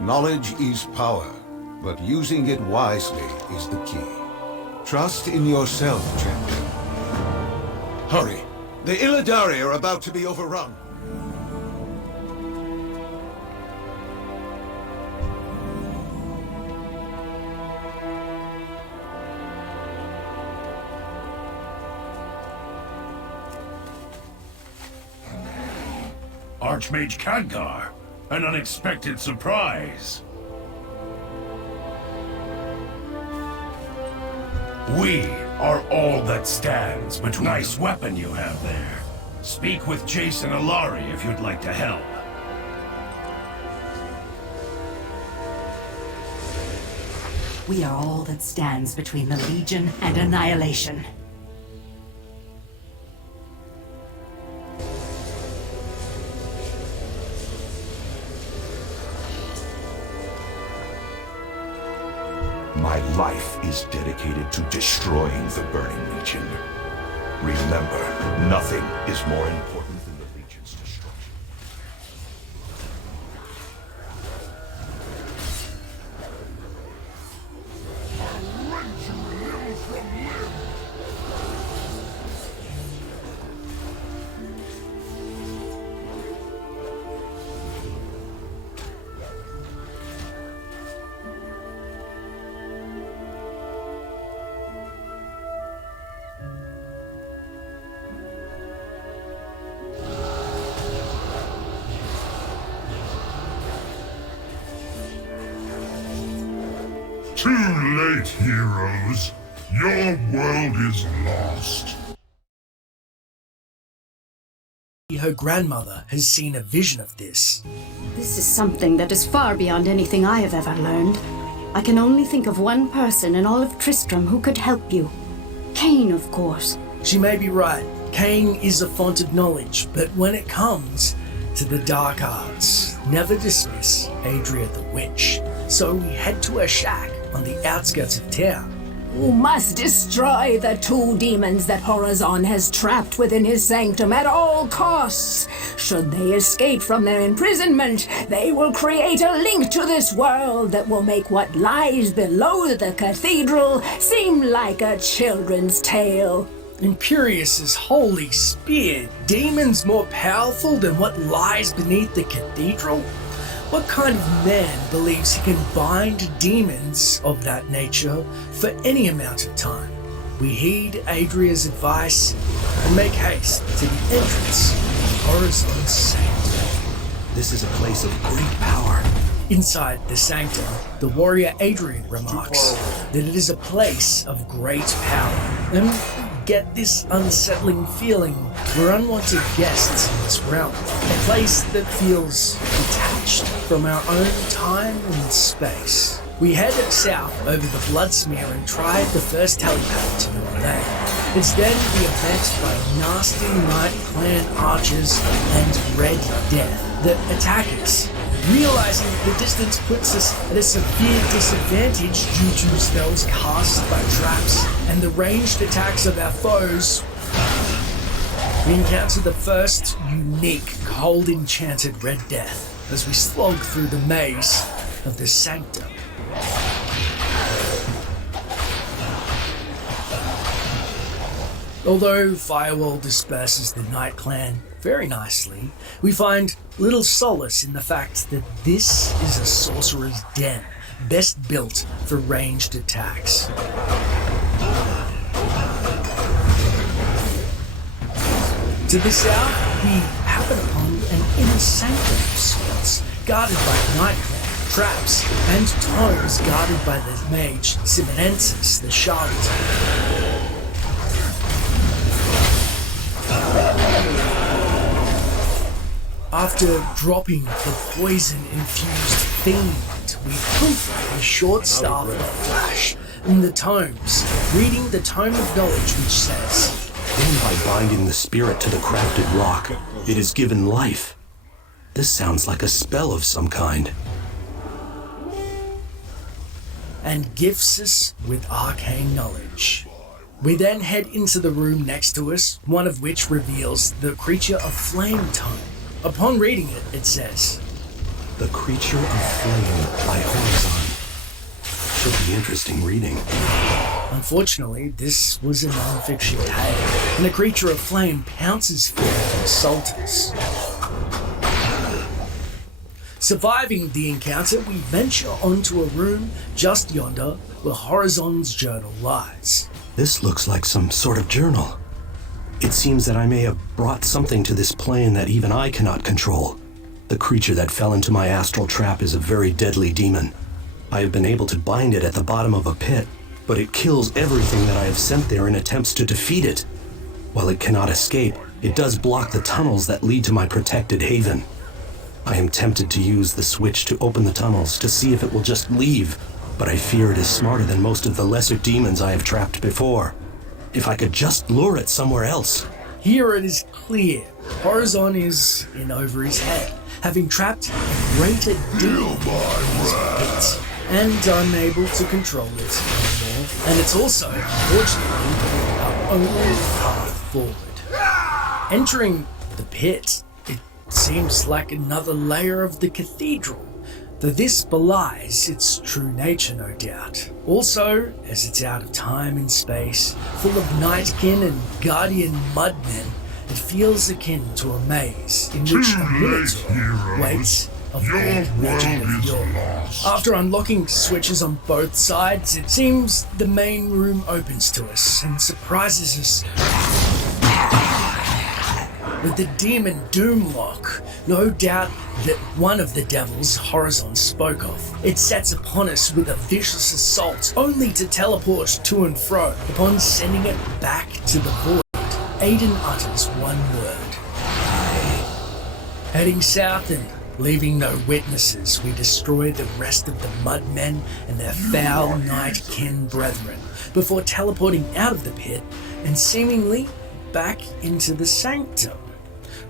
Knowledge is power, but using it wisely is the key. Trust in yourself, champion. Hurry! The Illidari are about to be overrun. Archmage Khadgar, an unexpected surprise. We are all that stands between. Nice weapon you have there. Speak with Jason Alari if you'd like to help. We are all that stands between the Legion and annihilation. My life is dedicated to destroying the Burning Legion. Remember, nothing is more important than the Legion's destruction. I'll rend you limb from limb! Too late, heroes. Your world is lost. Her grandmother has seen a vision of this. This is something that is far beyond anything I have ever learned. I can only think of one person in all of Tristram who could help you. Cain, of course. She may be right. Cain is a font of knowledge, but when it comes to the dark arts, never dismiss Adria the Witch. So we head to her shack on the outskirts of town. You must destroy the two demons that Horazon has trapped within his sanctum at all costs. Should they escape from their imprisonment, they will create a link to this world that will make what lies below the cathedral seem like a children's tale. Imperius's holy spear, demons more powerful than what lies beneath the cathedral? What kind of man believes he can bind demons of that nature for any amount of time? We heed Adria's advice and make haste to the entrance of Horazon's sanctum. This is a place of great power. Inside the sanctum, the warrior Adrian remarks that it is a place of great power. And get this unsettling feeling we're unwanted guests in this realm. A place that feels detached from our own time and space. We head south over the blood smear and try the first helipad to New Orleans. It's then the event by nasty Night Clan archers and Red Death that attack us. Realizing the distance puts us at a severe disadvantage due to spells cast by traps and the ranged attacks of our foes, we encounter the first unique cold enchanted Red Death as we slog through the maze of the sanctum. Although Firewall disperses the Night Clan very nicely, we find little solace in the fact that this is a sorcerer's den, best built for ranged attacks. To the south, we happen upon an inner sanctum of sorts, guarded by Night Clan traps, and tomes guarded by the mage Simonensis the Charlatan. After dropping the poison-infused fiend, we poof a short staff of flash in the tomes, reading the Tome of Knowledge which says, Then by binding the spirit to the crafted rock, it is given life. This sounds like a spell of some kind. And gifts us with arcane knowledge. We then head into the room next to us, one of which reveals the creature of Flame Tome. Upon reading it, it says, The Creature of Flame by Horizon. Should be interesting reading. Unfortunately, this was a non-fiction tale, and the Creature of Flame pounces forth and assaults us. Surviving the encounter, we venture onto a room just yonder where Horizon's journal lies. This looks like some sort of journal. It seems that I may have brought something to this plane that even I cannot control. The creature that fell into my astral trap is a very deadly demon. I have been able to bind it at the bottom of a pit, but it kills everything that I have sent there in attempts to defeat it. While it cannot escape, it does block the tunnels that lead to my protected haven. I am tempted to use the switch to open the tunnels to see if it will just leave, but I fear it is smarter than most of the lesser demons I have trapped before. If I could just lure it somewhere else. Here it is clear Horizon is in over his head, having trapped a greater demon in his pit and unable to control it anymore. And it's also, unfortunately, our only path forward. Entering the pit, it seems like another layer of the cathedral, though this belies its true nature, no doubt. Also, as it's out of time and space, full of nightkin and guardian mudmen, it feels akin to a maze in which a minotaur waits of old legend of yore. After unlocking switches on both sides, it seems the main room opens to us and surprises us with the demon Doomlock, no doubt that one of the devils Horizon spoke of. It sets upon us with a vicious assault, only to teleport to and fro. Upon sending it back to the void, Aiden utters one word. Heading south and leaving no witnesses, we destroy the rest of the Mudmen and their foul nightkin brethren, before teleporting out of the pit and seemingly back into the sanctum.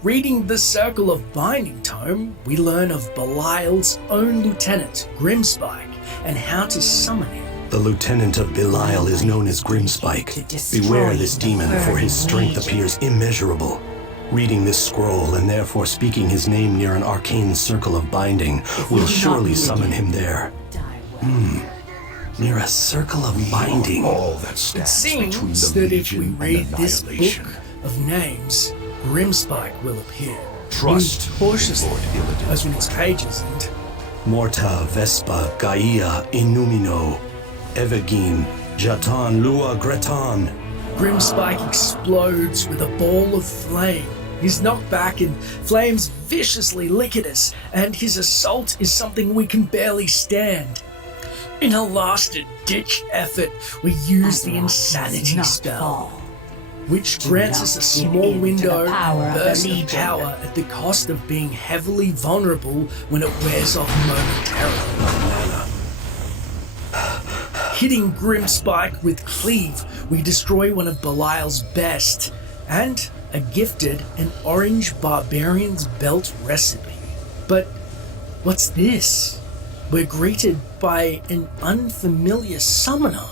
Reading the Circle of Binding tome, we learn of Belial's own lieutenant, Grimspike, and how to summon him. The lieutenant of Belial is known as Grimspike. Beware this demon, for his strength appears immeasurable. Reading this scroll and therefore speaking his name near an arcane circle of binding will surely summon him there. Near a circle of binding. All that It stands between seems the that if we Legion and read this book annihilation. of names, Grimspike will appear. Trust We cautiously Lord Illidan's open its pages and Morta, Vespa, Gaia, Inumino, Evagine, Jatan, Lua, Gretan. Grimspike explodes with a ball of flame. He's knocked back and flames viciously lick at us, and his assault is something we can barely stand. In a last-ditch effort, we use the insanity spell, which grants us a small window burst of power at the cost of being heavily vulnerable when it wears off momentarily. Hitting Grimspike with Cleave, we destroy one of Belial's best, and are gifted an orange barbarian's belt recipe. But what's this? We're greeted by an unfamiliar summoner.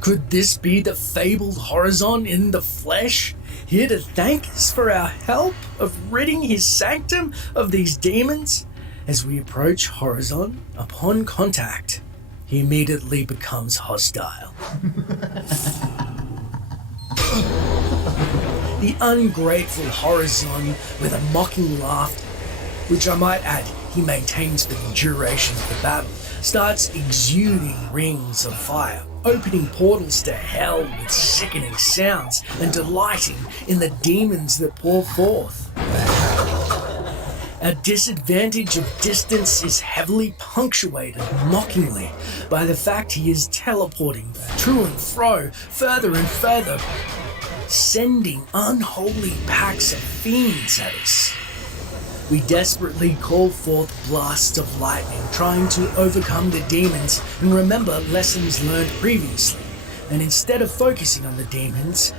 Could this be the fabled Horizon in the flesh, here to thank us for our help of ridding his sanctum of these demons? As we approach Horizon, upon contact, he immediately becomes hostile. The ungrateful Horizon, with a mocking laugh, which I might add he maintains for the duration of the battle, starts exuding rings of fire, opening portals to hell with sickening sounds and delighting in the demons that pour forth. Our disadvantage of distance is heavily punctuated mockingly by the fact he is teleporting to and fro, further and further, sending unholy packs of fiends at us. We desperately call forth blasts of lightning, trying to overcome the demons and remember lessons learned previously. And instead of focusing on the demons,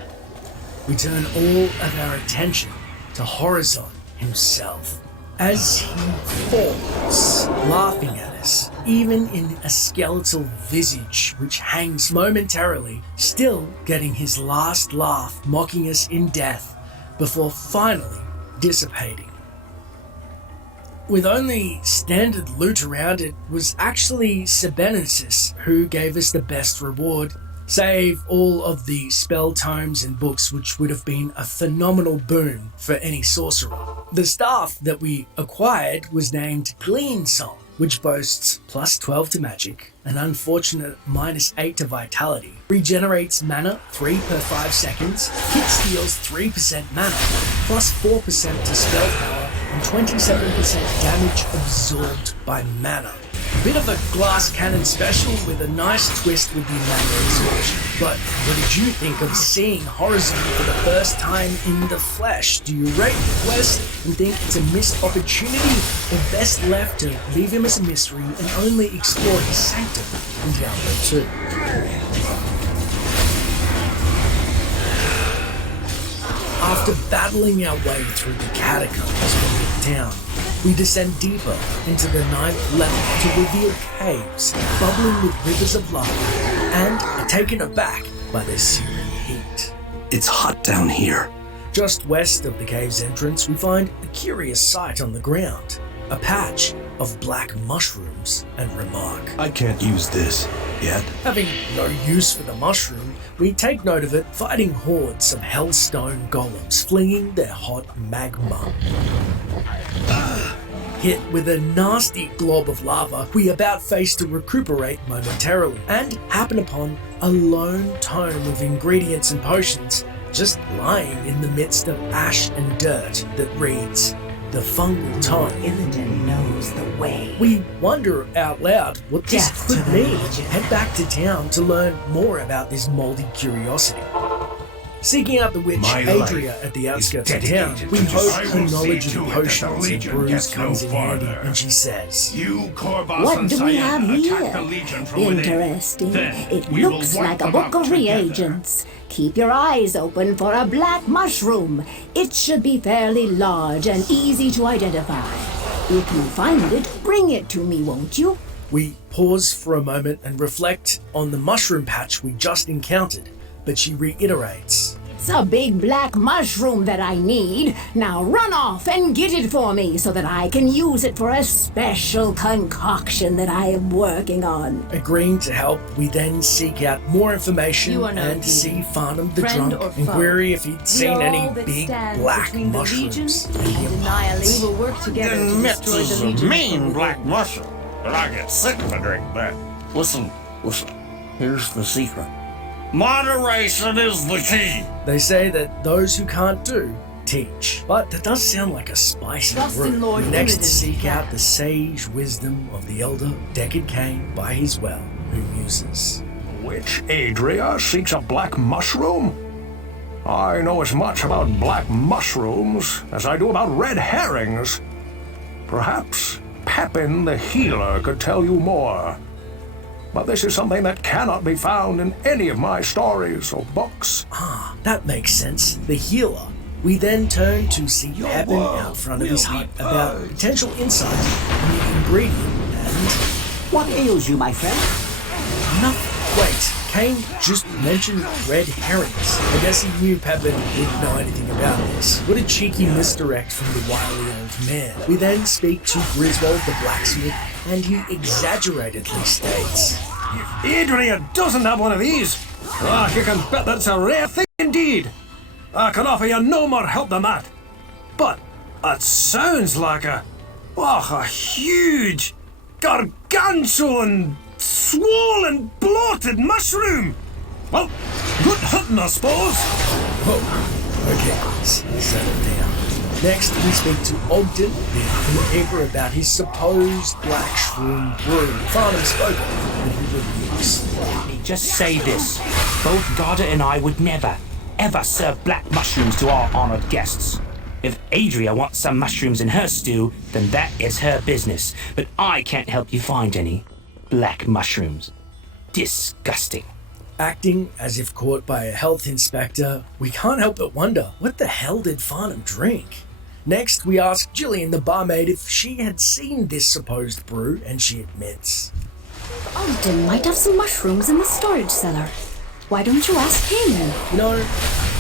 we turn all of our attention to Horizon himself. As he falls, laughing at us, even in a skeletal visage which hangs momentarily, still getting his last laugh, mocking us in death, before finally dissipating. with only standard loot around, it was actually Sebenesis who gave us the best reward. Save all of the spell tomes and books, which would have been a phenomenal boon for any sorcerer. The staff that we acquired was named Glean Song, which boasts plus 12 to magic, an unfortunate minus 8 to vitality, regenerates mana 3 per 5 seconds, hit steals 3% mana, plus 4% to spell power, and 27% damage absorbed by mana. Bit of a glass cannon special with a nice twist with the mana absorption. But what did you think of seeing Horizon for the first time in the flesh? Do you rate the quest and think it's a missed opportunity, or best left to leave him as a mystery and only explore his sanctum in Diablo 2? After battling our way through the catacombs of the town, we descend deeper into the 9th level to reveal caves bubbling with rivers of lava and are taken aback by their searing heat. It's hot down here. Just west of the cave's entrance, we find a curious sight on the ground, a patch of black mushrooms, and remark, I can't use this yet. having no use for the mushroom, we take note of it fighting hordes of hellstone golems flinging their hot magma. Hit with a nasty glob of lava, we about face to recuperate momentarily and happen upon a lone tome of ingredients and potions just lying in the midst of ash and dirt that reads, the fungal tome. Illidan knows the way. We wonder out loud what this Death could to the mean Legion. and head back to town to learn more about this moldy curiosity. Seeking out the witch My Adria life at the is outskirts of dedicated town, we to hope I her will see knowledge of to the it that the potions and Legion brews gets no comes in handy, farther. and she says, You, Korvas What and do we Cyan, have attack the here? Legion from within. Interesting. Then It we will looks wipe like a them book out of together. reagents. Keep your eyes open for a black mushroom. It should be fairly large and easy to identify. If you find it, bring it to me, won't you? We pause for a moment and reflect on the mushroom patch we just encountered, but she reiterates, It's a big black mushroom that I need. Now run off and get it for me so that I can use it for a special concoction that I am working on. Agreeing to help, we then seek out more information You are no and see heathen, Farnham the friend drunk or and foe. query if he'd We seen are any all that big stands black between the Legion mushrooms. and he annihilation. We will work together to destroy is the a Legion. mean black mushroom, but I get sick of a drink that. Listen. Here's the secret. Moderation is the key. They say that those who can't do, teach. But that does sound like a spicy Trust route. in Lord We next Illidan. seek out the sage wisdom of the elder Deckard Cain by his well, who muses. Witch Adria seeks a black mushroom? I know as much about black mushrooms as I do about red herrings. Perhaps Pepin the healer could tell you more. But this is something that cannot be found in any of my stories or books. Ah, that makes sense. The healer. We then turn to see Pepin out front of his hut about potential insight on the ingredient and What ails you, my friend? nothing. Wait, Cain just mentioned red herrings. I guess he knew Pepin didn't know anything about this. What a cheeky misdirect from the wily old man. We then speak to Griswold the blacksmith, and he exaggeratedly states, Adria doesn't have one of these. You can bet that's a rare thing indeed. I can offer you no more help than that. But it sounds like a huge, gargantuan, swollen, bloated mushroom. Well, good hunting, I suppose. Whoa, okay, settle down. Next, we speak to Ogden, the innkeeper, about his supposed black shroom brew. Farnham spoke of, but he rebukes. Just say this. Both Garda and I would never, ever serve black mushrooms to our honored guests. If Adria wants some mushrooms in her stew, then that is her business. But I can't help you find any black mushrooms. Disgusting. Acting as if caught by a health inspector, we can't help but wonder, what the hell did Farnham drink? Next, we ask Gillian, the barmaid, if she had seen this supposed brew, and she admits. Ogden might have some mushrooms in the storage cellar. Why don't you ask him? No,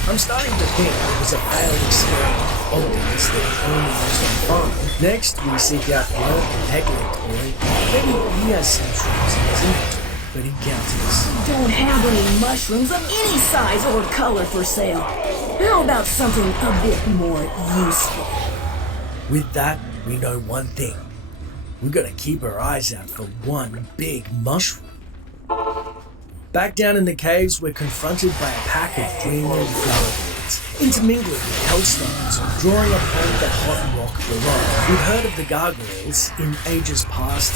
I'm starting to think it was a failed experiment of Ogden's that he only used on farm. Next, we seek out the Peglet boy. Maybe he has some shrooms in his inventory, but he counters. Don't have any mushrooms of any size or color for sale. How about something a bit more useful? With that, we know one thing. We gotta keep our eyes out for one big mushroom. Back down in the caves, we're confronted by a pack of dreaming gargoyles, intermingling with hellstones, drawing upon the hot rock below. We've heard of the gargoyles in ages past.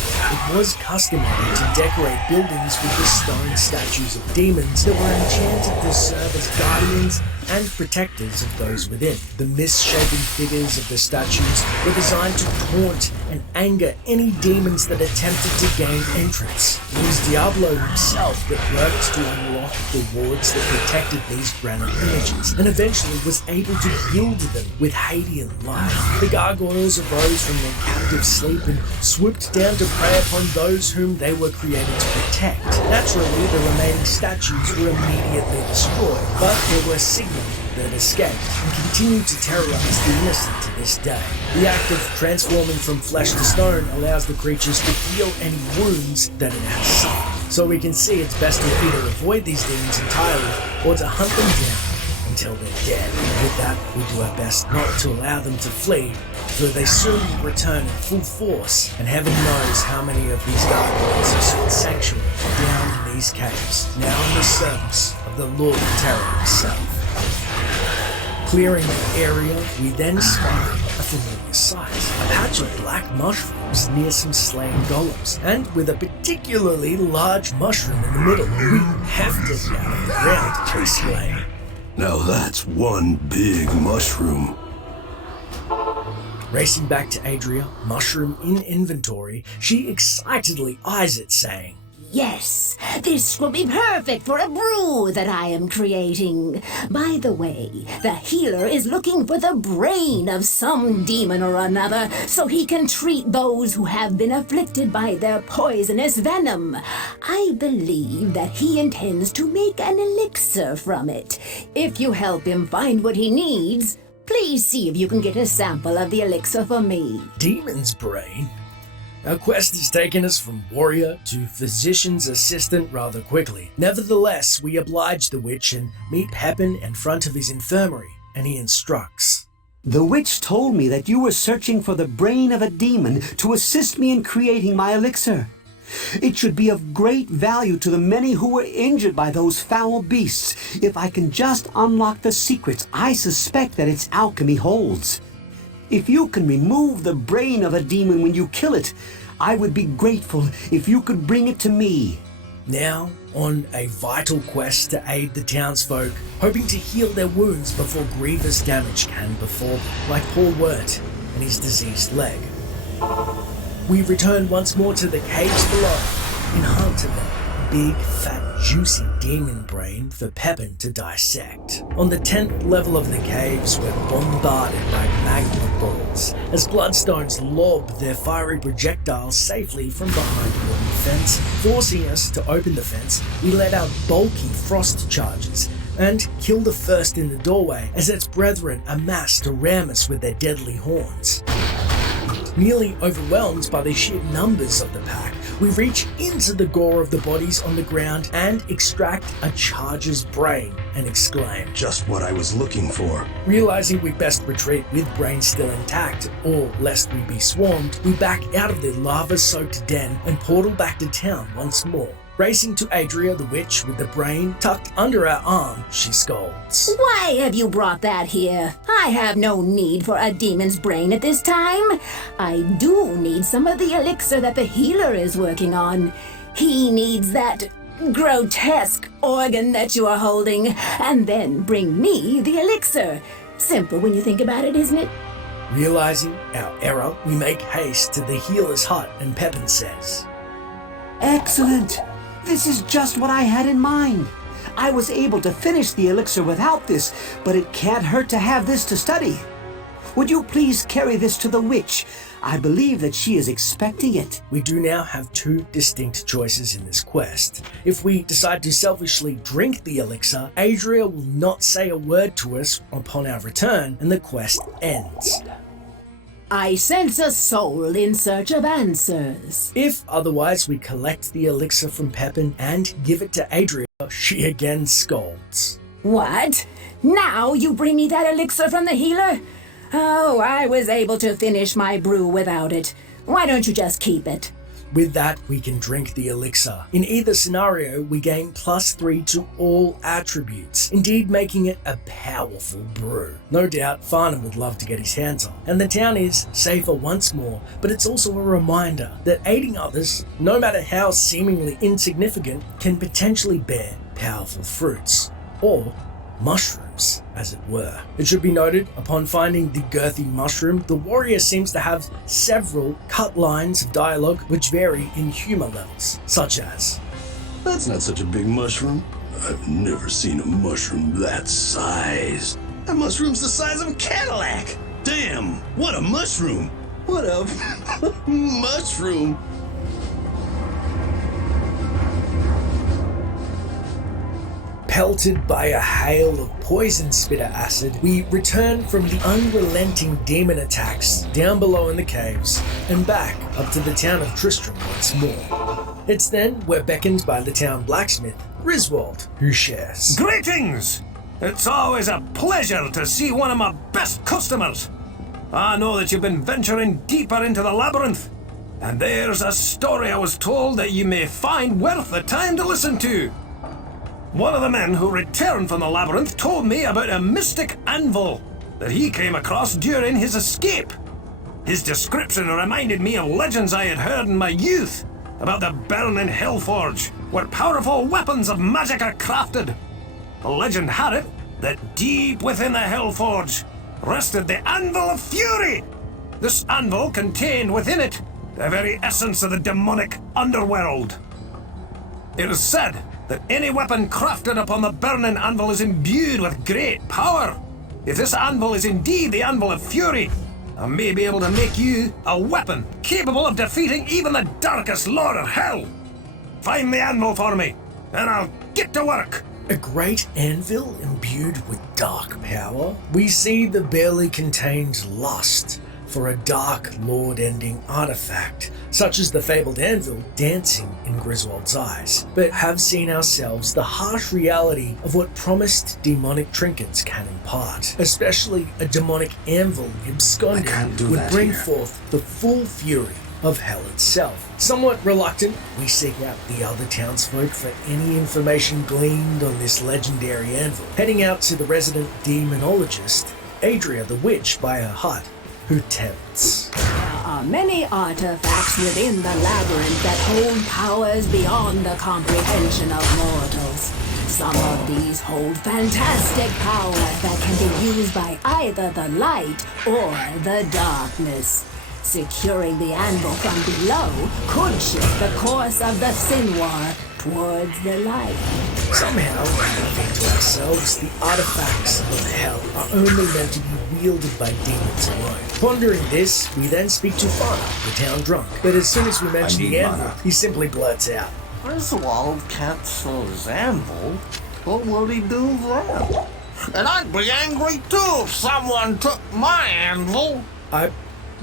It was customary to decorate buildings with the stone statues of demons that were enchanted to serve as guardians and protectors of those within. The misshapen figures of the statues were designed to taunt and anger any demons that attempted to gain entrance. It was Diablo himself that worked to unlock the wards that protected these granite images, and eventually was able to gild them with Hadean light. The gargoyles arose from their captive sleep and swooped down to prey upon those whom they were created to protect. Naturally, the remaining statues were immediately destroyed, but there were signals that escaped and continue to terrorize the innocent to this day. The act of transforming from flesh to stone allows the creatures to heal any wounds that it has suffered. So we can see it's best to either avoid these demons entirely or to hunt them down until they're dead. And with that, we do our best not to allow them to flee, for they soon return in full force, and heaven knows how many of these gargoyles have sought sanctuary down in these caves, now in the service of the Lord of Terror himself. Clearing the area, we then spot a familiar sight. A patch of black mushrooms near some slain golems, and with a particularly large mushroom in the middle. We heft it out of the ground to exclaim, Now that's one big mushroom. Racing back to Adria, mushroom in inventory, she excitedly eyes it, saying, Yes, this will be perfect for a brew that I am creating. By the way, the healer is looking for the brain of some demon or another so he can treat those who have been afflicted by their poisonous venom. I believe that he intends to make an elixir from it. If you help him find what he needs, please see if you can get a sample of the elixir for me. Demon's brain? Our quest has taken us from warrior to physician's assistant rather quickly. Nevertheless, we oblige the witch and meet Pepin in front of his infirmary, and he instructs. The witch told me that you were searching for the brain of a demon to assist me in creating my elixir. It should be of great value to the many who were injured by those foul beasts if I can just unlock the secrets I suspect that its alchemy holds. If you can remove the brain of a demon when you kill it, I would be grateful if you could bring it to me. Now, on a vital quest to aid the townsfolk, hoping to heal their wounds before grievous damage can befall them, like poor Wirt and his diseased leg. We return once more to the caves below, in hunt of a big, fat, juicy demon brain for Pepin to dissect. On the 10th level of the caves, we're bombarded by magma balls, as bloodstones lob their fiery projectiles safely from behind a wooden fence. Forcing us to open the fence, we let out bulky frost charges and kill the first in the doorway as its brethren amass to ram us with their deadly horns. Nearly overwhelmed by the sheer numbers of the pack, we reach into the gore of the bodies on the ground and extract a charger's brain and exclaim, Just what I was looking for. Realizing we best retreat with brain still intact, or lest we be swarmed, we back out of the lava-soaked den and portal back to town once more. Racing to Adria the witch with the brain tucked under our arm, she scolds. Why have you brought that here? I have no need for a demon's brain at this time. I do need some of the elixir that the healer is working on. He needs that grotesque organ that you are holding, and then bring me the elixir. Simple when you think about it, isn't it? Realizing our error, we make haste to the healer's hut, and Pepin says, Excellent! This is just what I had in mind. I was able to finish the elixir without this, but it can't hurt to have this to study. Would you please carry this to the witch? I believe that she is expecting it. We do now have two distinct choices in this quest. If we decide to selfishly drink the elixir, Adria will not say a word to us upon our return, and the quest ends. I sense a soul in search of answers. If otherwise we collect the elixir from Pepin and give it to Adria, she again scolds. What? Now you bring me that elixir from the healer? Oh, I was able to finish my brew without it. Why don't you just keep it? With that, we can drink the elixir. In either scenario, we gain +3 to all attributes, indeed making it a powerful brew. No doubt, Farnham would love to get his hands on, and the town is safer once more, but it's also a reminder that aiding others, no matter how seemingly insignificant, can potentially bear powerful fruits. Or mushrooms, as it were. It should be noted, upon finding the girthy mushroom, the warrior seems to have several cut lines of dialogue which vary in humor levels, such as, "That's not such a big mushroom. I've never seen a mushroom that size. That mushroom's the size of a Cadillac. Damn, what a mushroom. What a mushroom." Pelted by a hail of poison spitter acid, we return from the unrelenting demon attacks down below in the caves and back up to the town of Tristram once more. It's then we're beckoned by the town blacksmith, Griswold, who shares. Greetings! It's always a pleasure to see one of my best customers. I know that you've been venturing deeper into the labyrinth, and there's a story I was told that you may find worth the time to listen to. One of the men who returned from the labyrinth told me about a mystic anvil that he came across during his escape. His description reminded me of legends I had heard in my youth about the burning Hellforge, where powerful weapons of magic are crafted. The legend had it that deep within the Hellforge rested the Anvil of Fury. This anvil contained within it the very essence of the demonic underworld. It is said that any weapon crafted upon the burning anvil is imbued with great power. If this anvil is indeed the Anvil of Fury, I may be able to make you a weapon capable of defeating even the darkest lord of hell. Find the anvil for me, and I'll get to work. A great anvil imbued with dark power? We see the barely contained lust for a Dark Lord-ending artifact, such as the fabled anvil dancing in Griswold's eyes, but have seen ourselves the harsh reality of what promised demonic trinkets can impart. Especially a demonic anvil absconding would bring forth the full fury of hell itself. Somewhat reluctant, we seek out the other townsfolk for any information gleaned on this legendary anvil, heading out to the resident demonologist, Adria the Witch by her hut, who tempts. There are many artifacts within the labyrinth that hold powers beyond the comprehension of mortals. Some of these hold fantastic power that can be used by either the light or the darkness. Securing the anvil from below could shift the course of the Sin War towards the light. Somehow, we think to ourselves, the artifacts of hell are only meant to be wielded by demons alone. Pondering this, we then speak to Farnham, the town drunk. But as soon as we mention the anvil, he simply blurts out, Griswold can't sell his anvil. What would he do then? And I'd be angry too if someone took my anvil. I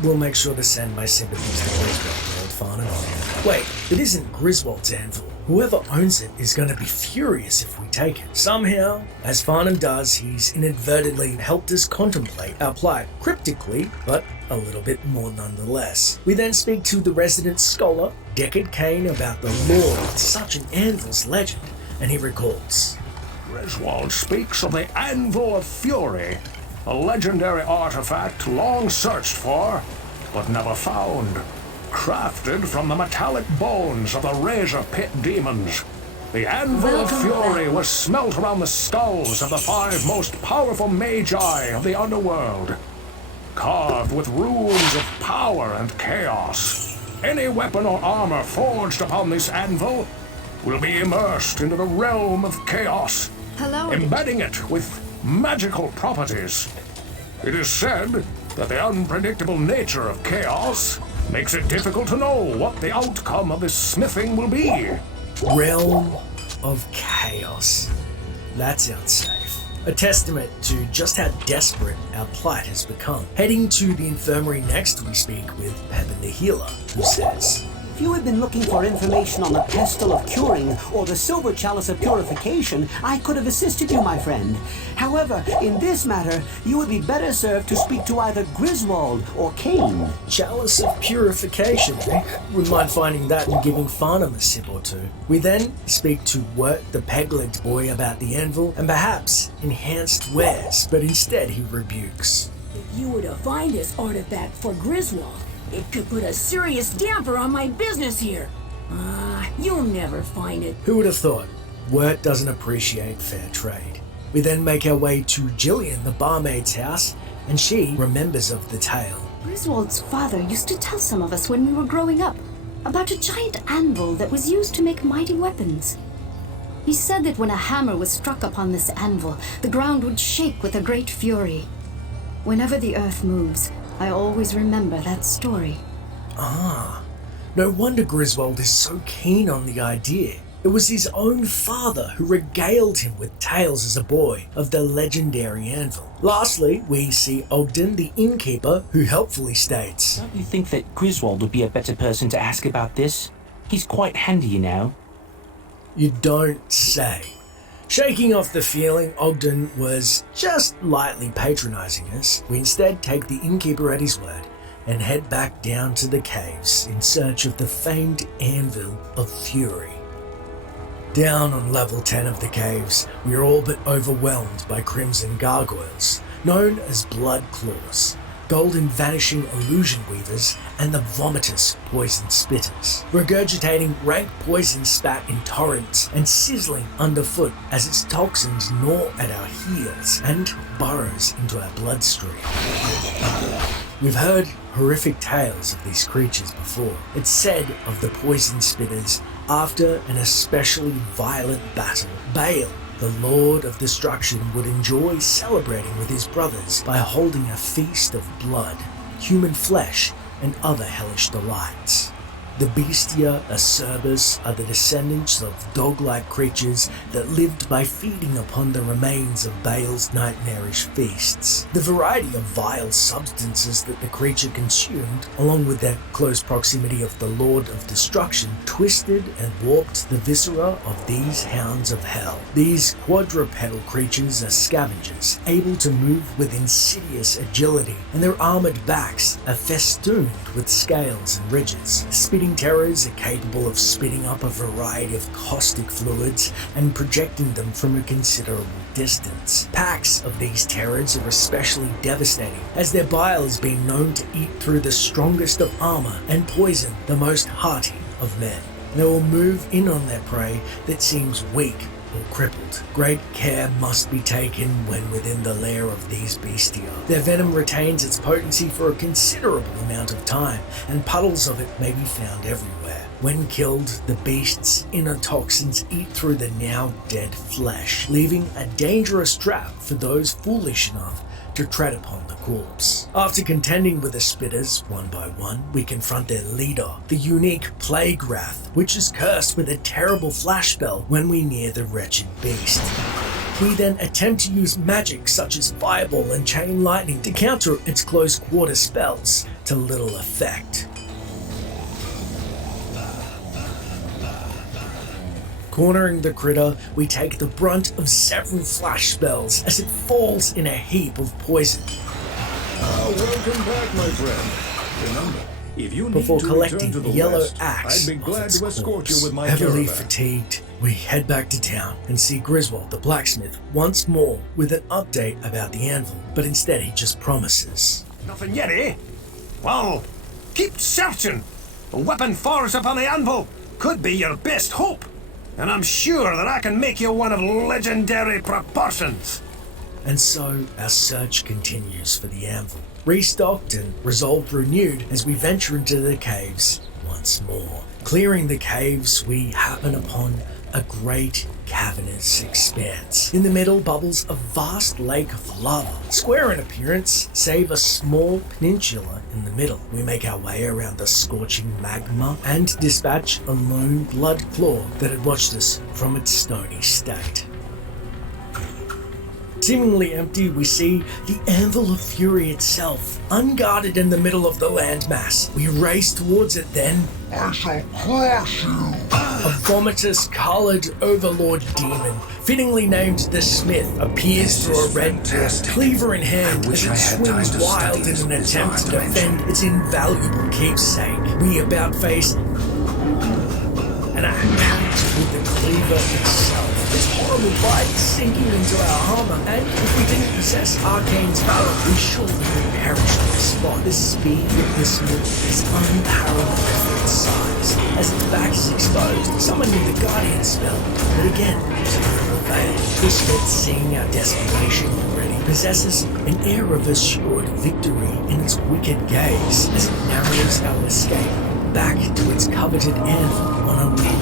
will make sure to send my sympathies to Griswold, Lord Farnham. Wait, it isn't Griswold's anvil. Whoever owns it is going to be furious if we take it. Somehow, as Farnham does, he's inadvertently helped us contemplate our plight, cryptically, but a little bit more nonetheless. We then speak to the resident scholar, Deckard Cain, about the lore of such an anvil's legend, and he recalls. Griswold speaks of the Anvil of Fury, a legendary artifact long searched for, but never found. Crafted from the metallic bones of the Razor Pit demons. The Anvil of Fury was smelt around the skulls of the 5 most powerful magi of the underworld. Carved with runes of power and chaos, any weapon or armor forged upon this anvil will be immersed into the realm of chaos, embedding it with magical properties. It is said that the unpredictable nature of chaos makes it difficult to know what the outcome of this smithing will be. Realm of Chaos. That sounds safe. A testament to just how desperate our plight has become. Heading to the infirmary next, we speak with Pepin the Healer, who says, If you had been looking for information on the pestle of curing or the silver chalice of purification, I could have assisted you, my friend. However, in this matter, you would be better served to speak to either Griswold or Cain. Chalice of Purification, eh? Wouldn't mind finding that and giving Farnham a sip or two. We then speak to Wirt the peg-legged boy about the anvil and perhaps enhanced wares, but instead he rebukes. If you were to find this artifact for Griswold, it could put a serious damper on my business here. You'll never find it. Who would have thought? Wirt doesn't appreciate fair trade. We then make our way to Jillian, the barmaid's house, and she remembers of the tale. Griswold's father used to tell some of us when we were growing up about a giant anvil that was used to make mighty weapons. He said that when a hammer was struck upon this anvil, the ground would shake with a great fury. Whenever the earth moves, I always remember that story. No wonder Griswold is so keen on the idea. It was his own father who regaled him with tales as a boy of the legendary anvil. Lastly, we see Ogden, the innkeeper, who helpfully states, Don't you think that Griswold would be a better person to ask about this? He's quite handy, you know. You don't say. Shaking off the feeling Ogden was just lightly patronizing us, we instead take the innkeeper at his word and head back down to the caves in search of the famed Anvil of Fury. Down on level 10 of the caves, we are all but overwhelmed by crimson gargoyles, known as blood claws, golden vanishing illusion weavers, and the vomitous poison spitters, regurgitating rank poison spat in torrents and sizzling underfoot as its toxins gnaw at our heels and burrows into our bloodstream. We've heard horrific tales of these creatures before. It's said of the poison spitters, after an especially violent battle, Baal, the Lord of Destruction, would enjoy celebrating with his brothers by holding a feast of blood, human flesh, and other hellish delights. The Bestia Acerbus are the descendants of dog-like creatures that lived by feeding upon the remains of Baal's nightmarish feasts. The variety of vile substances that the creature consumed, along with their close proximity of the Lord of Destruction, twisted and warped the viscera of these hounds of hell. These quadrupedal creatures are scavengers, able to move with insidious agility, and their armored backs are festooned with scales and ridges. Spitting terrors are capable of spitting up a variety of caustic fluids and projecting them from a considerable distance. Packs of these terrors are especially devastating, as their bile has been known to eat through the strongest of armor and poison the most hardy of men. They will move in on their prey that seems weak or crippled. Great care must be taken when within the lair of these bestia. Their venom retains its potency for a considerable amount of time, and puddles of it may be found everywhere. When killed, the beast's inner toxins eat through the now dead flesh, leaving a dangerous trap for those foolish enough to tread upon the corpse. After contending with the spitters one by one, we confront their leader, the unique Plague Wrath, which is cursed with a terrible flash spell when we near the wretched beast. We then attempt to use magic such as Fireball and Chain Lightning to counter its close quarter spells to little effect. Cornering the critter, we take the brunt of several flash spells as it falls in a heap of poison. Welcome back, my friend. Remember, if you Before need to collecting return to the the yellow west, axe I'd be off glad its to escort corpse. you with my Heavily caravan. fatigued, we head back to town and see Griswold the blacksmith once more with an update about the anvil, but instead he just promises. Nothing yet, eh? Well, keep searching. A weapon forged upon the anvil could be your best hope. And I'm sure that I can make you one of legendary proportions. And so our search continues for the anvil, restocked and resolve renewed as we venture into the caves once more. Clearing the caves, we happen upon a great cavernous expanse. In the middle bubbles a vast lake of lava, square in appearance, save a small peninsula in the middle. We make our way around the scorching magma and dispatch a lone blood claw that had watched us from its stony state. Seemingly empty, we see the Anvil of Fury itself, unguarded in the middle of the landmass. We race towards it then. I shall crush you. A vomitous-colored overlord demon, fittingly named the Smith, appears through a red cleaver in hand as it swings wild in an attempt to defend its invaluable keepsake. We about face an act with the cleaver itself. This horrible bite sinking into our armor, and if we didn't possess Arcane's valor, we surely would perish on the spot. The speed of the Smith is unparalleled for its size. As its back is exposed, summoning the Guardian spell, but again, to no avail. The Smith, seeing our desperation already, possesses an air of assured victory in its wicked gaze as it narrows our escape back to its coveted anvil on a wheel.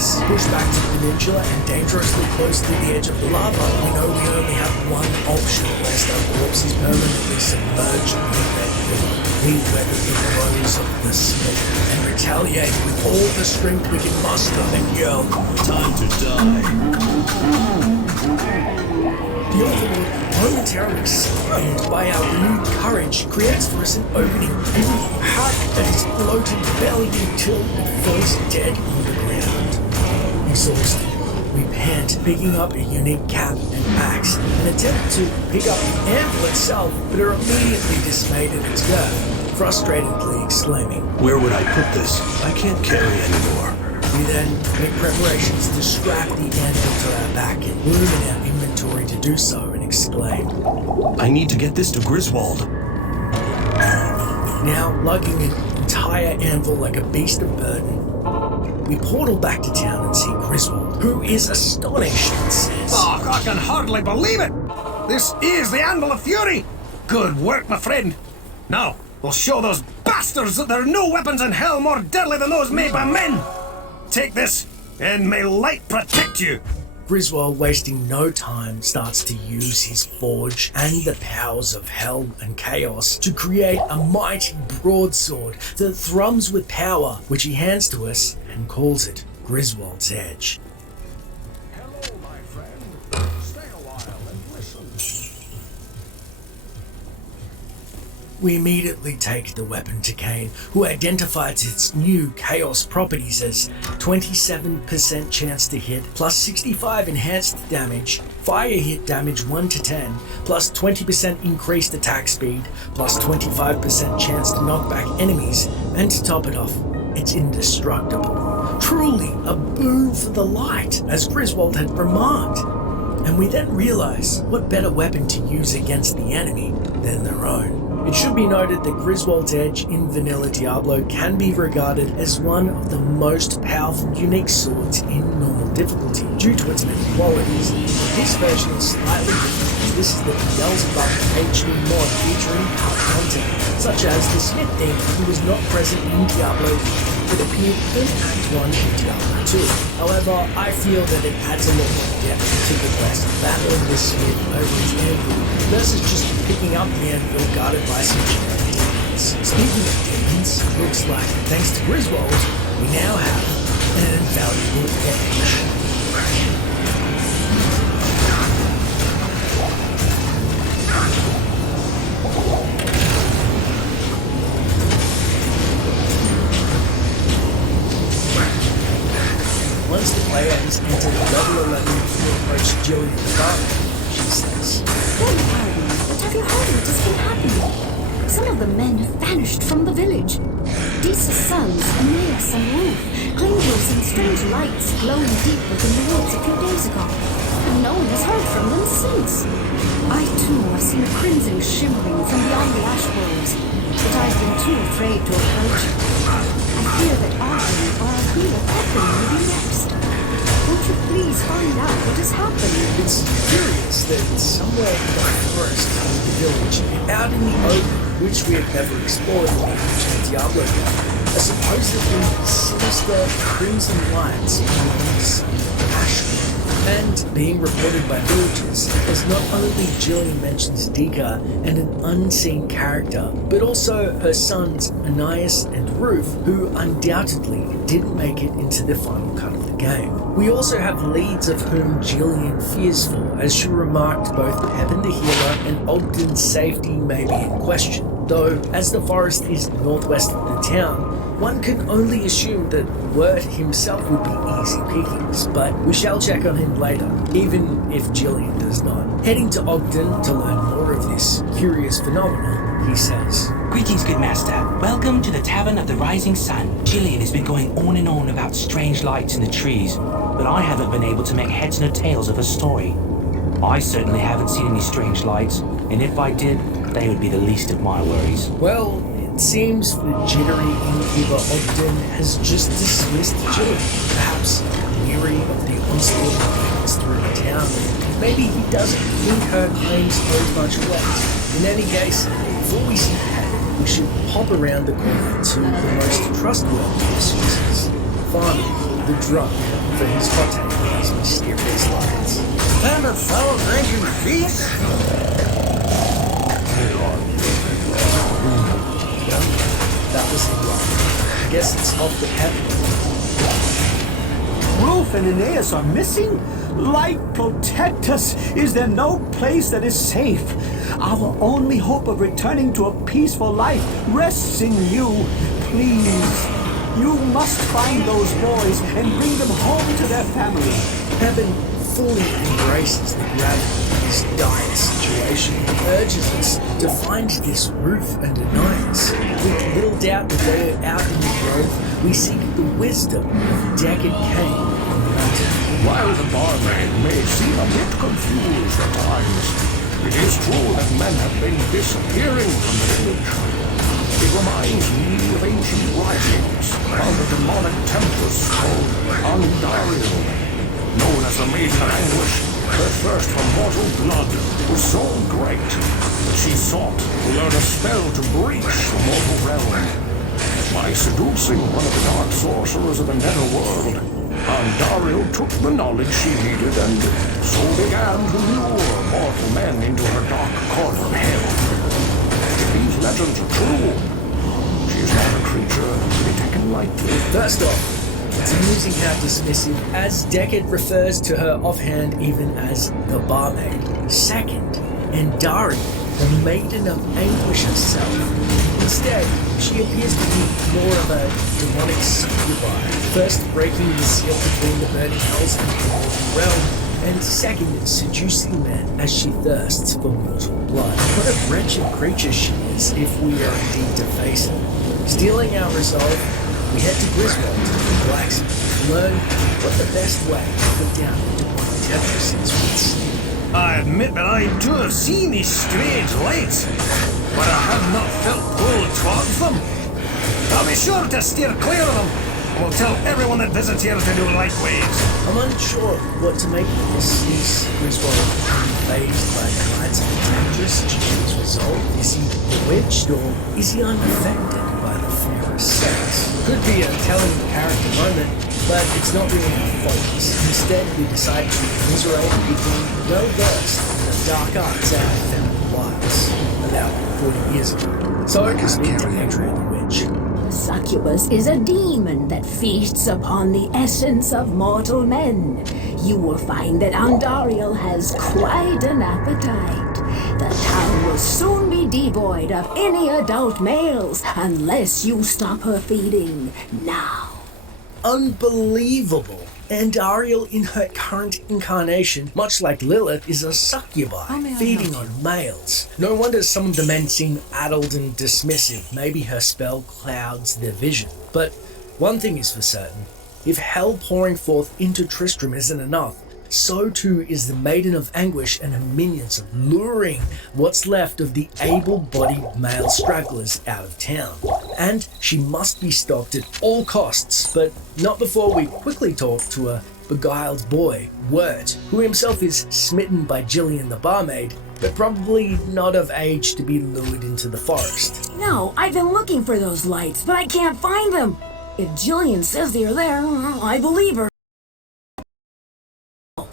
Pushed back to the peninsula and dangerously close to the edge of the lava, we know we only have one option lest our corpse is permanently submerged in the red river. We weather the blows of the Smith and retaliate with all the strength we can muster and yell, "Time to die!" The Overlord, momentarily stunned by our renewed courage, creates for us an opening, and we hack at its bloated belly until it falls dead on the ground. Exhausted, we pant, picking up a unique cap and axe, and attempt to pick up the anvil itself, but are immediately dismayed at its girth, frustratedly exclaiming, "Where would I put this? I can't carry anymore." We then make preparations to strap the anvil to our back and room in our inventory to do so and exclaim, "I need to get this to Griswold." Now, lugging an entire anvil like a beast of burden, we portal back to town and see Griswold, who is astonished and says, "Oh, I can hardly believe it! This is the Anvil of Fury! Good work, my friend! Now, we'll show those bastards that there are no weapons in hell more deadly than those made by men! Take this, and may light protect you!" Griswold, wasting no time, starts to use his forge and the powers of hell and chaos to create a mighty broadsword that thrums with power, which he hands to us and calls it Griswold's Edge. Hello, my friend. Stay a while and listen. We immediately take the weapon to Kane, who identifies its new chaos properties as 27% chance to hit, plus 65 enhanced damage, fire hit damage 1 to 10, plus 20% increased attack speed, plus 25% chance to knock back enemies, and to top it off, it's indestructible. Truly a boon for the light, as Griswold had remarked. And we then realize what better weapon to use against the enemy than their own. It should be noted that Griswold's Edge in Vanilla Diablo can be regarded as one of the most powerful unique swords in normal difficulty due to its many qualities. This version is slightly different as this is the Beelzebub HD mod featuring power content, such as the Smith theme, who was not present in Diablo but appeared in Act 1 in Diablo 2. However, I feel that it adds a lot more depth to the quest, battling the Smith over its anvil versus just picking up the anvil guarded by some generic demons. Speaking of demons, looks like, thanks to Griswold, we now have an invaluable edge. Once the player has entered level 11 to approach Jill in the dark, she says, "Beg pardon, but have you heard what has been happening? Some of the men have vanished from the village. Deesa's sons, Aeneas and Ruth, claim to have seen strange lights glowing deep within the woods a few days ago, and no one has heard from them since. I too have seen a crimson shimmering from beyond the ash groves, but I've been too afraid to approach. I fear that Arden or our healer Pepin may be next. Won't you please find out what has happened?" It's curious that somewhere in the forest of the village, out in the open, which we have never explored in the ancient Diablo game, a supposedly sinister crimson lights beyond some ash. And being reported by villagers, as not only Jillian mentions Dika and an unseen character, but also her sons Anais and Ruth, who undoubtedly didn't make it into the final cut of the game. We also have leads of whom Jillian fears for, as she remarked both Pepin the Healer and Ogden's safety may be in question. Though, as the forest is northwest of the town, one can only assume that Wirt himself would be easy pickings, but we shall check on him later, even if Jillian does not. Heading to Ogden to learn more of this curious phenomenon, he says, Greetings, good master. Welcome to the Tavern of the Rising Sun. Jillian has been going on and on about strange lights in the trees, but I haven't been able to make heads nor tails of her story. I certainly haven't seen any strange lights, and if I did, they would be the least of my worries. Well, it seems the jittery innkeeper Ogden has just dismissed Jillian, perhaps weary of the onslaught of things through the town. Maybe he doesn't think her claims hold much weight. In any case, before we see ahead, we should hop around the corner to the most trustworthy of sources, Farnham, the drunk, for his hot take on these mysterious lights. And a fellow drinking feast? That was it, right? I guess it's off the heaven. Rolf and Aeneas are missing? Light, protect us! Is there no place that is safe? Our only hope of returning to a peaceful life rests in you. Please, you must find those boys and bring them home to their family. Heaven fully embraces the gravity of this dire situation and urges us to find this Ruth and Anais. With little doubt that they are out in the grove, we seek the wisdom of Decade Cain on the mountain. While the barmaid may seem a bit confused at times, it is true that men have been disappearing from the village. It reminds me of ancient writings about a demonic temptress called Andariel. Known as the Maiden of Anguish, her thirst for mortal blood was so great that she sought to learn a spell to breach the mortal realm. By seducing one of the dark sorcerers of the netherworld, Andariel took the knowledge she needed and so began to lure mortal men into her dark corner of hell. If these legends are true, she is not a creature to be taken lightly. First off, it's amusing how dismissive, as Decade refers to her offhand even as the barmaid. Second, Andari, the Maiden of Anguish herself. Instead, she appears to be more of a demonic succubi, first breaking the seal between the burning hells and the mortal realm, and second, seducing men as she thirsts for mortal blood. What a wretched creature she is if we are indeed to face her. Stealing our resolve, we head to Griswold, the blacksmith, to learn what the best way to put down the demonic temptresses would seem. I admit that I too have seen these strange lights, but I have not felt pulled towards them. I'll be sure to steer clear of them, and will tell everyone that visits here to do likewise. I'm unsure what to make of this. Is Griswold phased by the lights of the temptress to his resolve? Is he bewitched, or is he unaffected by the fairest sex? Could be a telling character moment, but it's not really our focus. Instead, we decide to commiserate people well-versed in the dark arts of feminine wiles, about 40 years ago. So I just need to Adrian the Witch. Succubus is a demon that feasts upon the essence of mortal men. You will find that Andariel has quite an appetite. The town will soon be devoid of any adult males unless you stop her feeding now. Unbelievable! Andariel in her current incarnation, much like Lilith, is a succubi, feeding on males. No wonder some of the men seem addled and dismissive. Maybe her spell clouds their vision. But one thing is for certain, if hell pouring forth into Tristram isn't enough, so too is the Maiden of Anguish and her minions luring what's left of the able-bodied male stragglers out of town. And she must be stopped at all costs, but not before we quickly talk to a beguiled boy, Wirt, who himself is smitten by Jillian the barmaid, but probably not of age to be lured into the forest. No, I've been looking for those lights, but I can't find them. If Jillian says they're there, I believe her.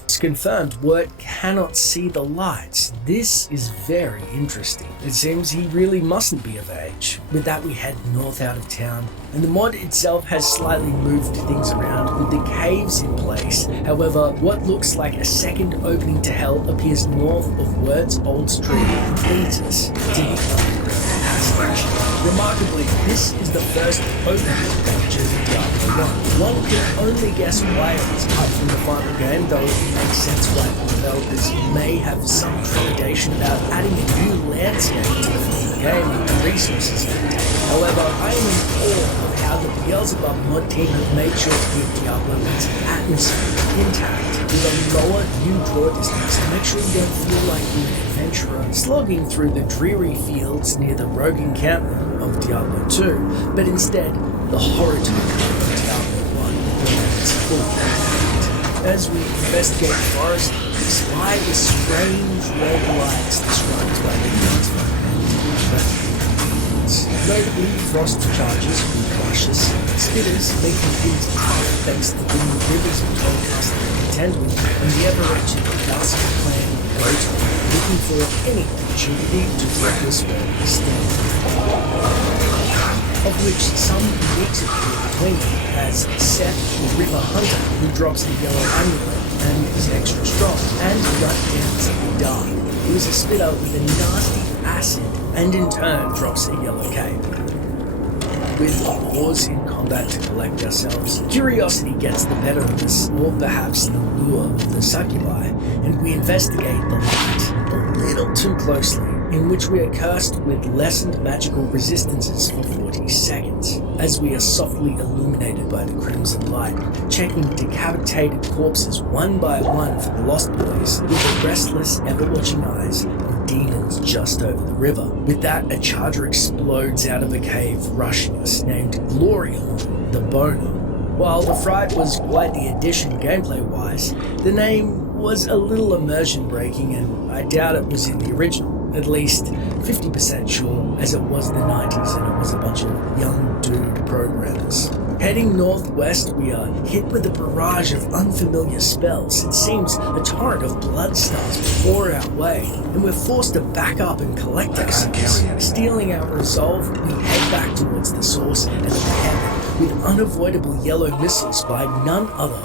It's confirmed Wirt cannot see the lights. This is very interesting. It seems he really mustn't be of age. With that, we head north out of town, and the mod itself has slightly moved things around with the caves in place. However, what looks like a second opening to hell appears north of Wirt's old street and leads us to the underground passage. Remarkably, this is the first opening page of Diablo 1. One can only guess why it was cut from the final game, though it makes sense why the developers may have some trepidation about adding a new landscape to the final game and the resources it would take. However, I am in awe of how the Beelzebub mod team have made sure to keep Diablo's atmosphere intact with a lower view draw distance to make sure you don't feel like you're an adventurer slogging through the dreary fields near the rogue encampment of Diablo 2, but instead the horror tone of Diablo 1 remains full. As we investigate the forest, we spy the strange red lights described by the Guardsman and notably frost charges from crushes, spitters making things tough thanks to the rivers between us to contend with, and the ever-wretched Dusk Clan Goat looking for any opportunity to drop us where we stand. Of which some mix it between, as Seth, the River Hunter, who drops the yellow amulet and is extra strong, and Gut Downs in the dark, who is a spitter with a nasty acid and in turn drops a yellow cape. With wars in combat to collect ourselves, curiosity gets the better of us, or perhaps the lure of the succubi, and we investigate the light a little too closely, in which we are cursed with lessened magical resistances for 40 seconds, as we are softly illuminated by the crimson light, checking decapitated corpses one by one for the Lost Boys, with the restless, ever-watching eyes of demons just over the river. With that, a charger explodes out of a cave, rushing us, named Glorion, the Boner. While the Fright was quite the addition gameplay-wise, the name was a little immersion-breaking, and I doubt it was in the original. At least 50% sure, as it was the 90s and it was a bunch of young dude programmers. Heading northwest, we are hit with a barrage of unfamiliar spells. It seems a torrent of blood stars pour our way, and we're forced to back up and collect ourselves. Stealing our resolve, we head back towards the source and ahead with unavoidable yellow missiles by none other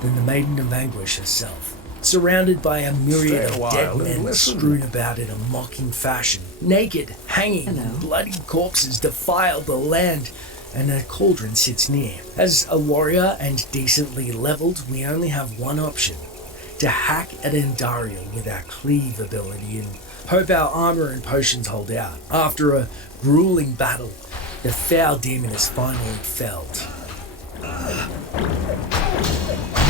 than the Maiden of Anguish herself. Surrounded by a myriad of dead men strewn about in a mocking fashion. Naked, hanging, bloody corpses defile the land, and a cauldron sits near. As a warrior and decently leveled, we only have one option: to hack at Endariel with our cleave ability and hope our armor and potions hold out. After a grueling battle, the foul demon is finally felled.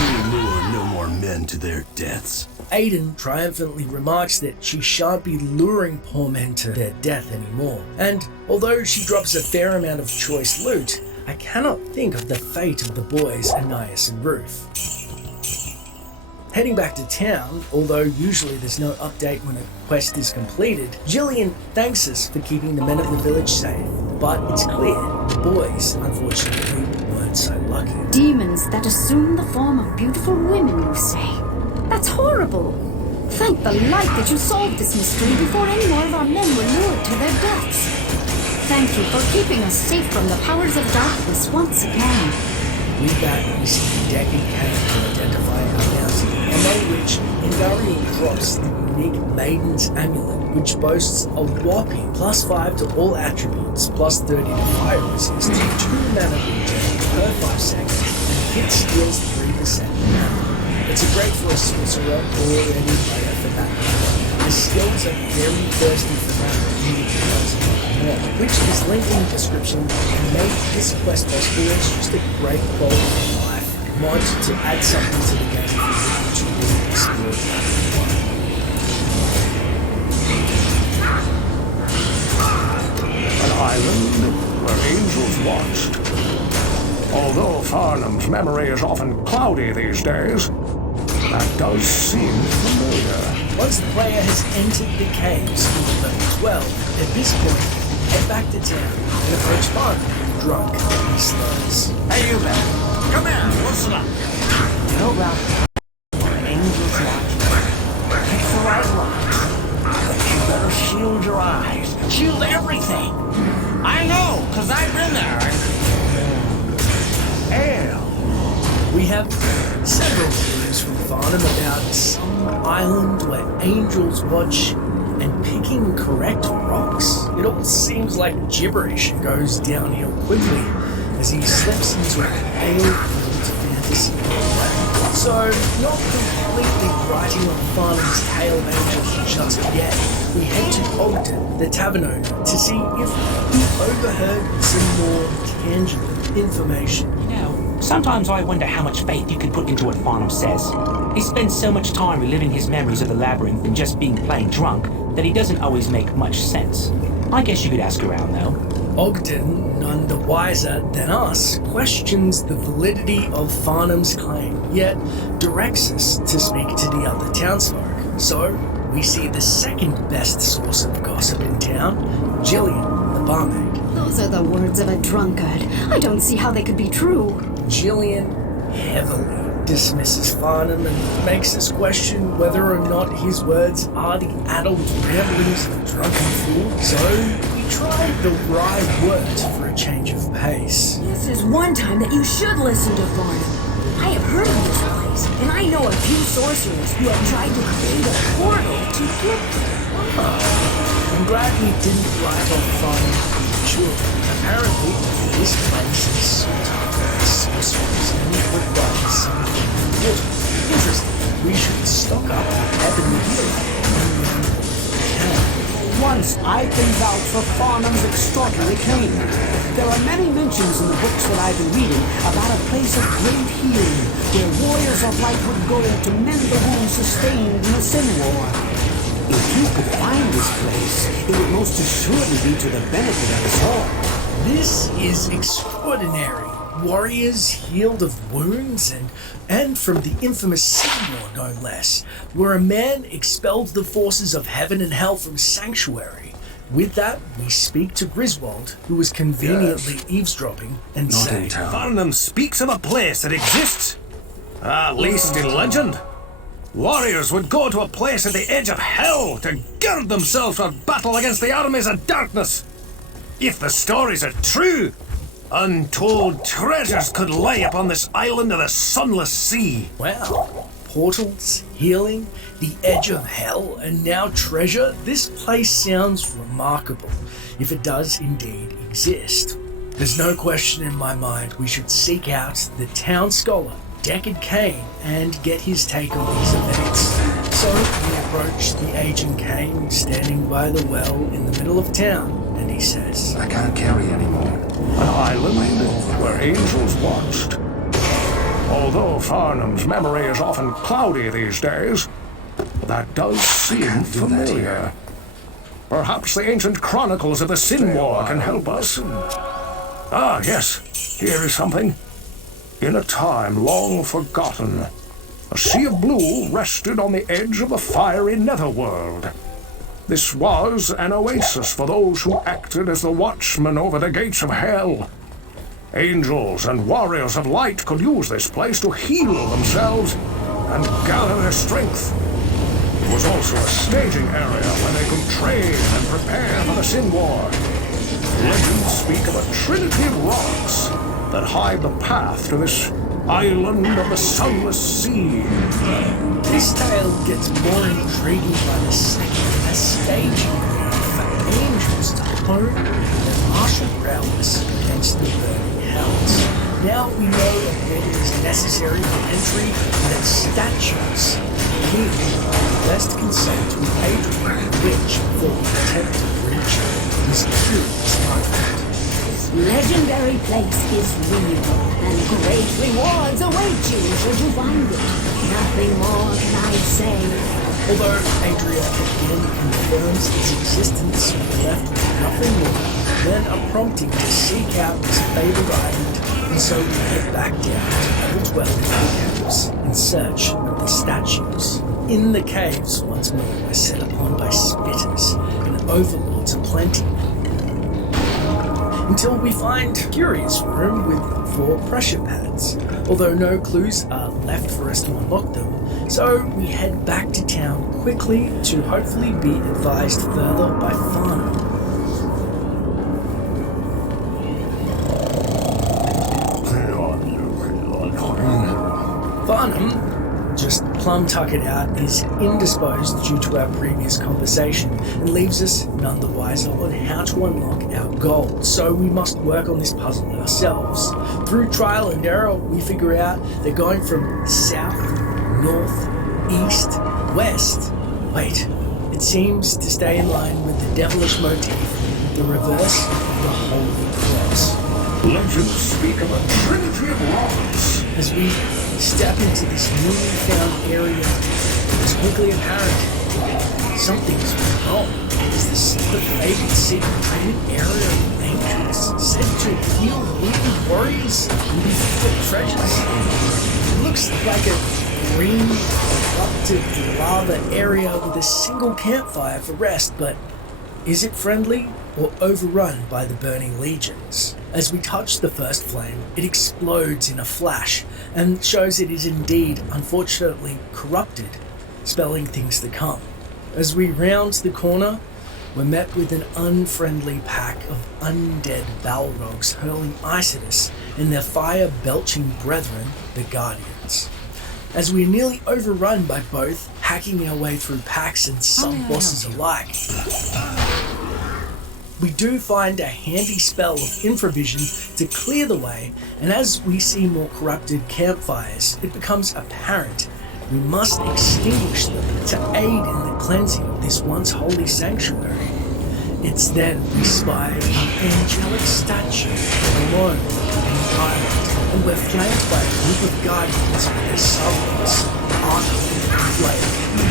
You lure no more men to their deaths. Aiden triumphantly remarks that she shan't be luring poor men to their death anymore. And although she drops a fair amount of choice loot, I cannot think of the fate of the boys Anais and Ruth. Heading back to town, although usually there's no update when a quest is completed, Jillian thanks us for keeping the men of the village safe. But it's clear the boys, unfortunately, weren't so lucky. Demons that assume the form of beautiful women, you say? That's horrible. Thank the light that you solved this mystery before any more of our men were lured to their deaths. Thank you for keeping us safe from the powers of darkness once again. With that, we see the deck and cannon to identify our bounty, among which Endariel drops the unique Maiden's Amulet, which boasts a whopping +5 to all attributes, +30 to fire resist, 2 mana regen per 5 seconds, and hit steals 3% mana. It's great for a sorcerer or any player for that matter. The skills are very thirsty for mana, which is linked in the description and made this quest possible. It's just a great quality of life mod to add something to the game to really explore. An island where angels watched. Although Farnham's memory is often cloudy these days, that does seem familiar. Once the player has entered the caves with level 12, at this point, head back to town and approach Farnham, drunk, he slurs. Hey, you there. Come here, listen up. You know about angels watching? It's the right line. But you better shield your eyes. Shield everything. I know, because I've been there. We have several clues from Farnham about some island where angels watch and picking correct rocks. It all seems like gibberish and goes downhill quickly as he slips into a pale-filled fantasy world. So, not completely writing on Farnham's tale of angels just yet, we head to Ogden, the tavern owner, to see if he overheard some more tangible information. Sometimes I wonder how much faith you can put into what Farnham says. He spends so much time reliving his memories of the labyrinth and just being plain drunk that he doesn't always make much sense. I guess you could ask around, though. Ogden, none the wiser than us, questions the validity of Farnham's claim, yet directs us to speak to the other townsfolk. So, we see the second best source of gossip in town, Jillian, the barmaid. Those are the words of a drunkard. I don't see how they could be true. Jillian heavily dismisses Farnham and makes us question whether or not his words are the adult ramblings of a drunken fool. So we tried the wry words for a change of pace. This is one time that you should listen to Farnham. I have heard of this place, and I know a few sorcerers who have tried to create a portal to get there. I'm glad we didn't write off Farnham prematurely. Apparently, this place is sought after by sorcerers and requires something important. Interesting. We should stock up on ebony healing. Once I've been vouched for Farnham's extraordinary claim. There are many mentions in the books that I've been reading about a place of great healing, where warriors of light would go to mend the wounds sustained in the Sin War. If you could find this place, it would most assuredly be to the benefit of us all. This is extraordinary. Warriors healed of wounds and from the infamous Sin War, no less, where a man expelled the forces of heaven and hell from Sanctuary. With that, we speak to Griswold, who was conveniently eavesdropping, and say, Farnham speaks of a place that exists, at least in legend. Warriors would go to a place at the edge of hell to gird themselves for battle against the armies of darkness. If the stories are true, untold treasures could lie upon this island of the sunless sea. Wow. Portals, healing, the edge of hell, and now treasure. This place sounds remarkable, if it does indeed exist. There's no question in my mind we should seek out the town scholar, Deckard Cain, and get his take on these events. So we approach the aging Cain standing by the well in the middle of town, and he says, I can't carry anymore. An island where angels watched. Although Farnham's memory is often cloudy these days, that does seem familiar. Perhaps the ancient chronicles of the Sin War can help us. Ah, yes, here is something. In a time long forgotten, a sea of blue rested on the edge of a fiery netherworld. This was an oasis for those who acted as the watchmen over the gates of hell. Angels and warriors of light could use this place to heal themselves and gather their strength. It was also a staging area where they could train and prepare for the Sin War. Legends speak of a trinity of rocks that hide the path to this island of the sunless sea. This tale gets more intriguing by the second as staging ground for angels to hone their martial prowess against the burning hells. Now we know that it is necessary for entry that statues here best consent with Adrian, which, before we attempt to reach this curious island. Legendary place is real, and great rewards await you should you find it. Nothing more can I say. Although Adria again confirms its existence, we're left with nothing more than a prompting to seek out this fabled island, and so we head back down to level 12 of the caves in search of the statues. In the caves, once more, we're set upon by spitters and overlords aplenty. until we find a curious room with 4 pressure pads, although no clues are left for us to unlock them. So we head back to town quickly to hopefully be advised further by Farnham. Farnham, just plum-tuckered out, is indisposed due to our previous conversation and leaves us none the wiser on how to unlock our gold, so we must work on this puzzle ourselves. Through trial and error, we figure out that going from south, north, east, west, wait, it seems to stay in line with the devilish motif, the reverse of the Holy Cross. Legends speak of a trinity of robbers. As we step into this newly found area, it's quickly apparent something's wrong. Is this the fabled secret area of ancients said to heal wounded warriors and be full of treasures? It looks like a green, erupted lava area with a single campfire for rest, but is it friendly or overrun by the burning legions? As we touch the first flame, it explodes in a flash and shows it is indeed, unfortunately, corrupted, spelling things to come. As we round the corner, we're met with an unfriendly pack of undead Balrogs hurling ice at us and their fire-belching brethren, the Guardians. As we're nearly overrun by both, hacking our way through packs and some bosses alike, we do find a handy spell of infravision to clear the way, and as we see more corrupted campfires, it becomes apparent we must extinguish them to aid in the cleansing of this once holy sanctuary. It's then we spy an angelic statue alone in the island, and we're flanked by a group of guardians with their sub-boss, Arthur Flame,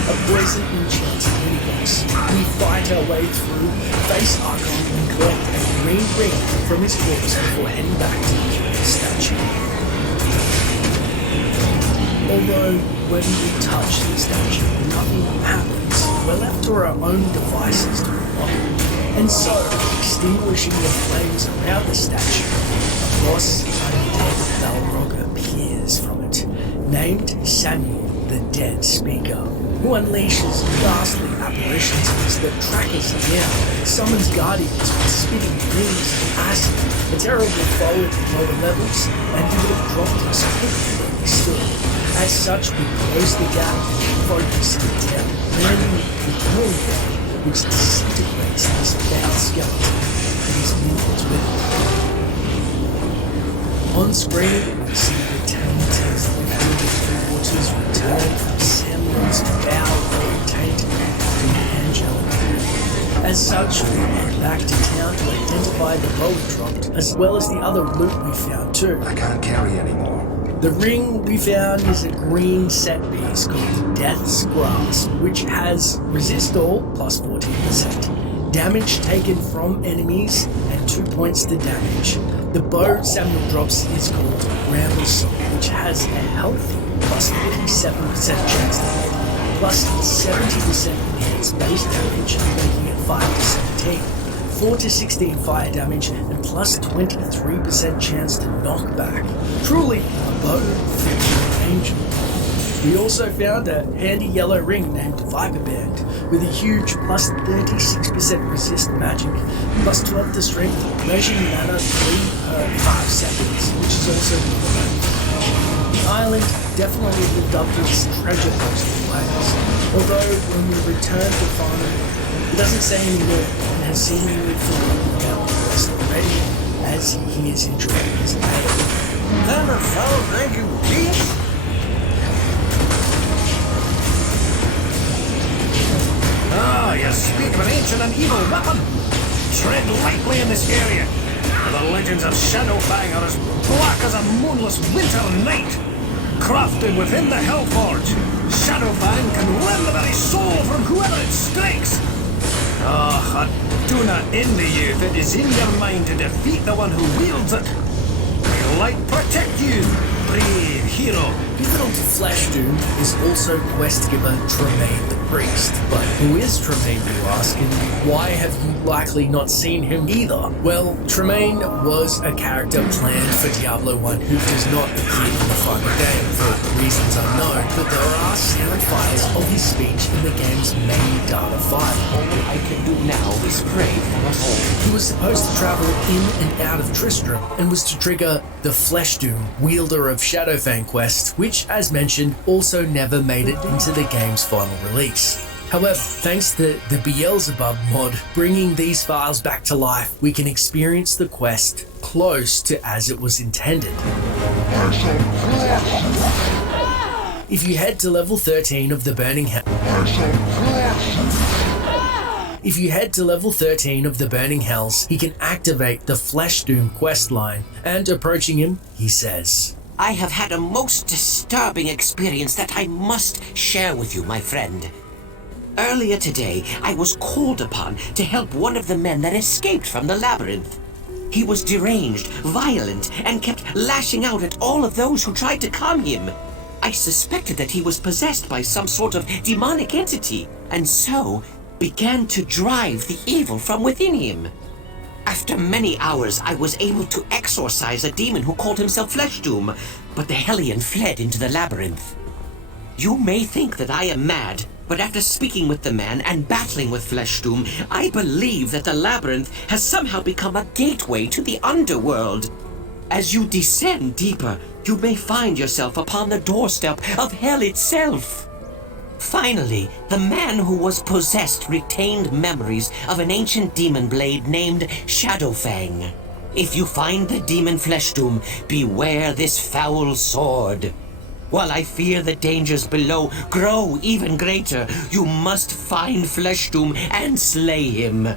a poison enchanted miniboss. We fight our way through, face Archon, and collect a green ring from his corpse before heading back to the curious statue. Although when we touch the statue, nothing happens. We're left to our own devices to unlock it. And so, extinguishing the flames around the statue, a boss undead Balrog appears from it, named Samuel, the Dead Speaker, who unleashes ghastly apparitions that track us down, summons guardians with spitting rings and acid, a terrible foe at the lower levels, and he would have dropped us quickly where we stood. As such, we close the gap and focus it down, landing the killing blow, which disintegrates this bad skeleton and his minions with it. On screen, we see the tainters lifted with the waters return from Samuel's foul taint to the angelic. As such, we head back to town to identify the bow we dropped, as well as the other loot we found too. I can't carry anymore. The ring we found is a green set piece called Death's Grasp, which has resist all plus 14%, damage taken from enemies, and 2 points to damage. The bow Samuel drops is called Ramble Song, which has a healthy plus 47% chance to hit, plus 70% enhanced base damage, making it 5 to 17. 4 to 16 fire damage, and plus 23% chance to knock back. Truly, a bow fit for an angel. We also found a handy yellow ring named Viper Band, with a huge plus 36% resist magic, plus 12 to strength, measuring mana 3 per 5 seconds, which is also relevant. The island definitely lived up to its treasure post of players, although when we return to Farnham, he doesn't say any more and has seemingly forgotten about the rest already, as he is enjoying his day. Then a fellow drinking tea? Ah, you speak of an ancient and evil weapon. Tread lightly in this area, for the legends of Shadowfang are as black as a moonless winter night. Crafted within the Hellforge, Shadowfang can rend the very soul from whoever it strikes. Ah, I do not envy you if it is in your mind to defeat the one who wields it. May light protect you, brave hero. Pivotal to Flesh Doom is also quest giver Tremaine the Priest. But who is Tremaine, you ask, and why have you likely not seen him either? Well, Tremaine was a character planned for Diablo 1 who does not appear in the final game for reasons unknown, but there are sound files of his speech in the game's main data file. All I can do now is pray for us all. He was supposed to travel in and out of Tristram and was to trigger the Flesh Doom, wielder of Shadowfang quest, which, as mentioned, also never made it into the game's final release. However, thanks to the Beelzebub mod bringing these files back to life, we can experience the quest close to as it was intended. If you head to level 13 of the Burning Hells, he can activate the Flesh Doom quest line, and approaching him, he says, I have had a most disturbing experience that I must share with you, my friend. Earlier today, I was called upon to help one of the men that escaped from the labyrinth. He was deranged, violent, and kept lashing out at all of those who tried to calm him. I suspected that he was possessed by some sort of demonic entity, and so began to drive the evil from within him. After many hours, I was able to exorcise a demon who called himself Flesh Doom, but the Hellion fled into the labyrinth. You may think that I am mad, but after speaking with the man and battling with Flesh Doom, I believe that the labyrinth has somehow become a gateway to the underworld. As you descend deeper, you may find yourself upon the doorstep of hell itself. Finally, the man who was possessed retained memories of an ancient demon blade named Shadowfang. If you find the demon Flesh Doom, beware this foul sword. While I fear the dangers below grow even greater, you must find Flesh Doom and slay him.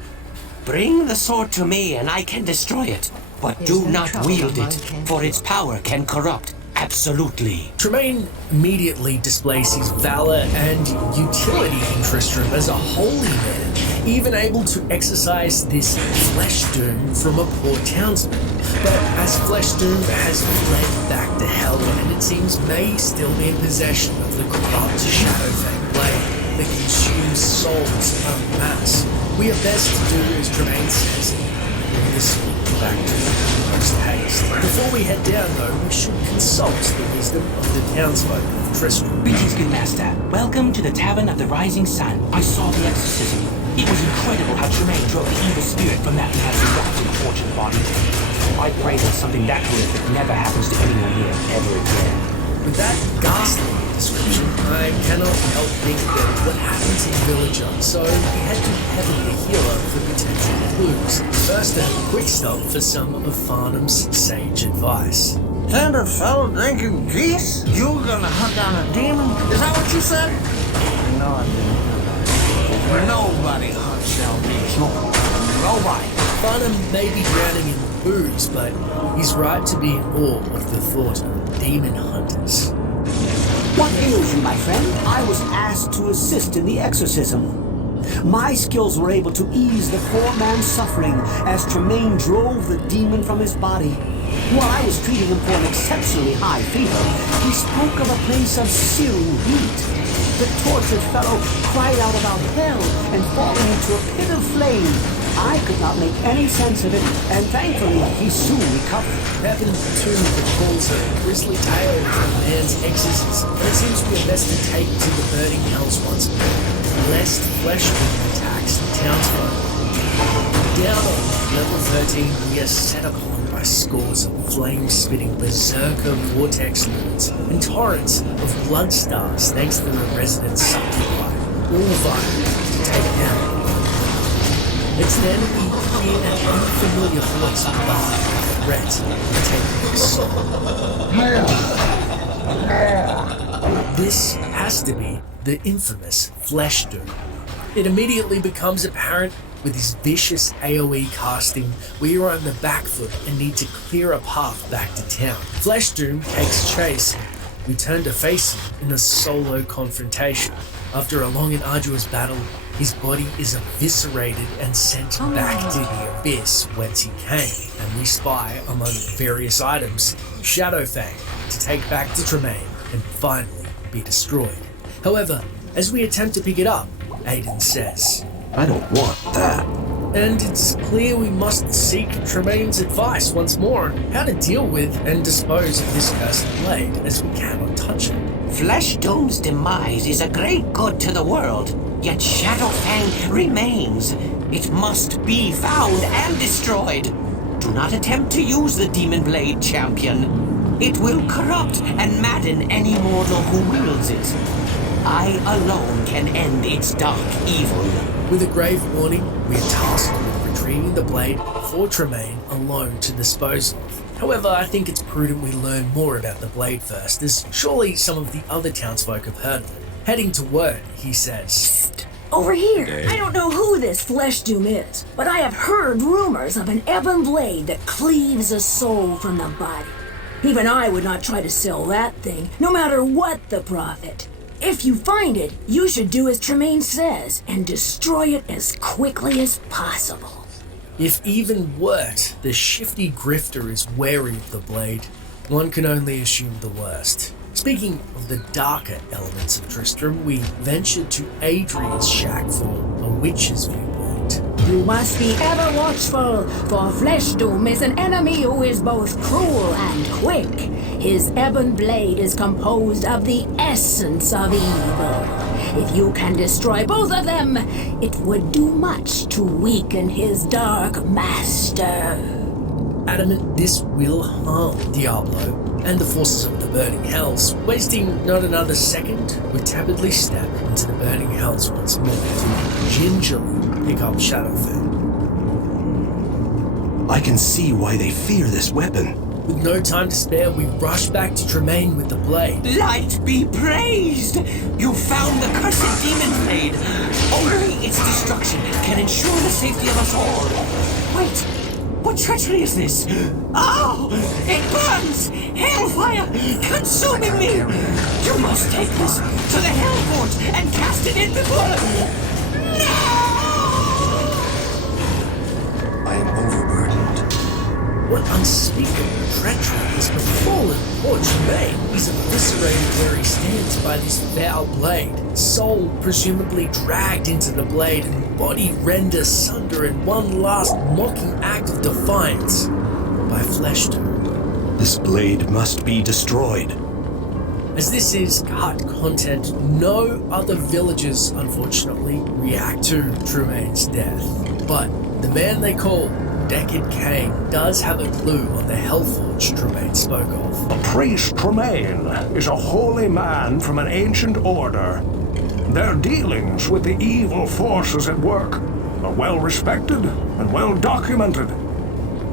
Bring the sword to me and I can destroy it, but do not wield it, for its power can corrupt. Absolutely. Tremaine immediately displays his valor and utility in Tristram as a holy man, even able to exercise this Flesh Doom from a poor townsman. But as Flesh Doom has fled back to hell and it seems may still be in possession of the corrupt Shadowfang blade that consumes souls en masse, we have best to do as Tremaine says, bring the sword back to post haste. Before we head down, though, we should consult the wisdom of the townsfolk of Tristram. Greetings, good master. Welcome to the Tavern of the Rising Sun. I saw the exorcism. It was incredible how Tremaine drove the evil spirit from that man's rotten, tortured body. I pray that something that horrific never happens to anyone here ever again. With that ghastly description, I cannot help thinking that what happened to the villager, so we had to heavily the healer for potential clues. First, a quick stop for some of Farnham's sage advice. Send a fellow drinking geese? You gonna hunt down a demon? Is that what you said? No, I didn't. Nobody hunts down geese. Nobody. Farnham may be drowning in booze, but he's right to be in awe of the thought of demon hunters. What ails you, my friend? I was asked to assist in the exorcism. My skills were able to ease the poor man's suffering as Tremaine drove the demon from his body. While I was treating him for an exceptionally high fever, he spoke of a place of searing heat. The tortured fellow cried out about hell and falling into a pit of flame. I could not make any sense of it, and thankfully he soon recovered. Heaven too recalls a grisly tale of a man's exorcism, and it seems we are best to take to the burning hells once more, lest Flesh Doom attacks the townsfolk. Down on level 13, we are set upon by scores of flame-spitting berserker vortex lords and torrents of blood stars thanks to the resident succubi, all vital to take down. It's then we hear an unfamiliar voice above the threat to take the soul. This has to be the infamous Flesh Doom. It immediately becomes apparent with his vicious AoE casting, we are on the back foot and need to clear a path back to town. Flesh Doom takes chase. We turn to face him in a solo confrontation. After a long and arduous battle, his body is eviscerated and sent back to the abyss whence he came, and we spy, among various items, Shadowfang to take back to Tremaine and finally be destroyed. However, as we attempt to pick it up, Aiden says, I don't want that. And it's clear we must seek Tremaine's advice once more on how to deal with and dispose of this cursed blade, as we cannot touch it. Flesh Dome's demise is a great good to the world, yet Shadowfang remains. It must be found and destroyed. Do not attempt to use the Demon Blade, champion. It will corrupt and madden any mortal who wields it. I alone can end its dark evil. With a grave warning, we are tasked with retrieving the blade for Tremaine alone to dispose of. However, I think it's prudent we learn more about the blade first, as surely some of the other townsfolk have heard of it. Heading to Word, he says, Over here. I don't know who this Flesh Doom is, but I have heard rumors of an ebon blade that cleaves a soul from the body. Even I would not try to sell that thing, no matter what the profit. If you find it, you should do as Tremaine says and destroy it as quickly as possible. If even Wirt, the shifty grifter, is wary of the blade, one can only assume the worst. Speaking of the darker elements of Tristram, we ventured to Adria's shack for a witch's viewpoint. You must be ever watchful, for Flesh Doom is an enemy who is both cruel and quick. His ebon blade is composed of the essence of evil. If you can destroy both of them, it would do much to weaken his dark master. Adamant this will harm Diablo and the forces of the Burning Hells. Wasting not another second, we tepidly step into the Burning Hells once more to gingerly pick up Shadowfang. I can see why they fear this weapon. With no time to spare, we rush back to Tremaine with the blade. Light be praised! You found the cursed demon blade. Only its destruction can ensure the safety of us all. Wait, what treachery is this? Oh, it burns! Hellfire consuming me! You must take this to the Hellfort and cast it in before... No! I am overburdened. What unspeakable treachery has befallen poor Tremaine? He's eviscerated where he stands by this foul blade, soul presumably dragged into the blade and body rend asunder in one last mocking act of defiance by Flesh Doom. This blade must be destroyed. As this is cut content, no other villagers unfortunately react to Tremaine's death. But the man they call Decade Cain does have a clue on the Hellforge Tremaine spoke of. The priest Tremaine is a holy man from an ancient order. Their dealings with the evil forces at work are well respected and well documented.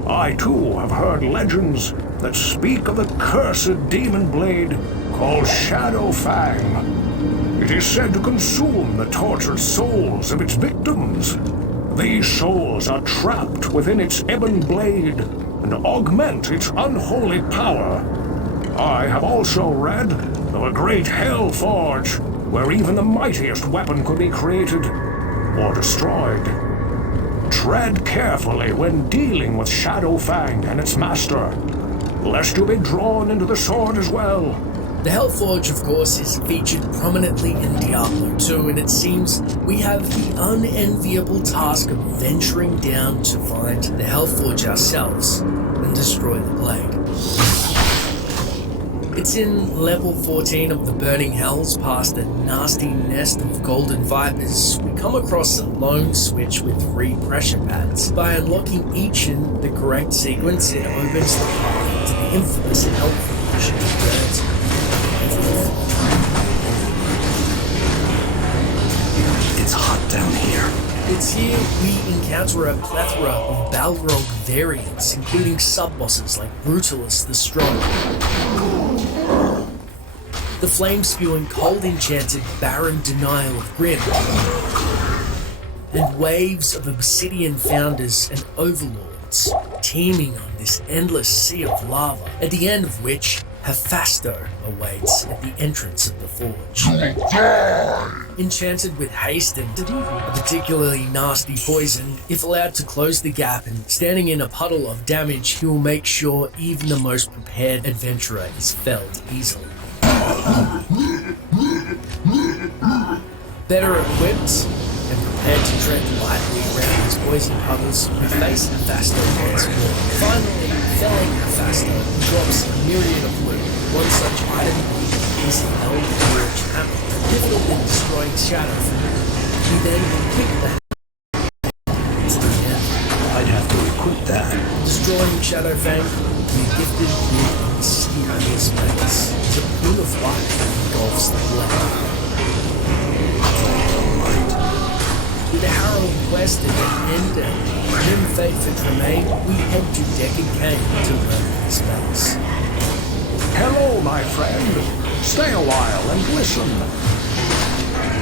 I too have heard legends that speak of the cursed demon blade called Shadowfang. It is said to consume the tortured souls of its victims. These souls are trapped within its ebon blade and augment its unholy power. I have also read of a great hell forge where even the mightiest weapon could be created or destroyed. Tread carefully when dealing with Shadowfang and its master, lest you be drawn into the sword as well. The Hellforge, of course, is featured prominently in Diablo 2, and it seems we have the unenviable task of venturing down to find the Hellforge ourselves and destroy the blade. It's in level 14 of the Burning Hells, past a nasty nest of golden vipers. We come across a lone switch with 3 pressure pads. By unlocking each in the correct sequence, it opens the path to the infamous Hellforge and burns. It's hot down here. It's here we encounter a plethora of Balrog variants, including sub-bosses like Brutalist the Strong, the flame-spewing cold-enchanted Baron Denial of Grim, and waves of Obsidian Founders and Overlords teeming on this endless sea of lava, at the end of which Hephaestus awaits at the entrance of the forge. Enchanted with haste and a particularly nasty poison, if allowed to close the gap and standing in a puddle of damage, he will make sure even the most prepared adventurer is felled easily. Better equipped and prepared to tread lightly around these poison puddles, we face Hephaestus once more. Finally, felling Hephaestus drops a myriad of loot. One such item is the Eldritch Hammer, pivotal in destroying Shadow. He then picked the hammer to the end. I'd have to equip that. Destroying Shadow Fang, we gifted with mysterious space. The pool of light engulfs the blade. With a harrowing quest at an end and grim fate for Tremaine, we head to Deccan Cave to learn his spells. Hello, my friend. Stay a while and listen.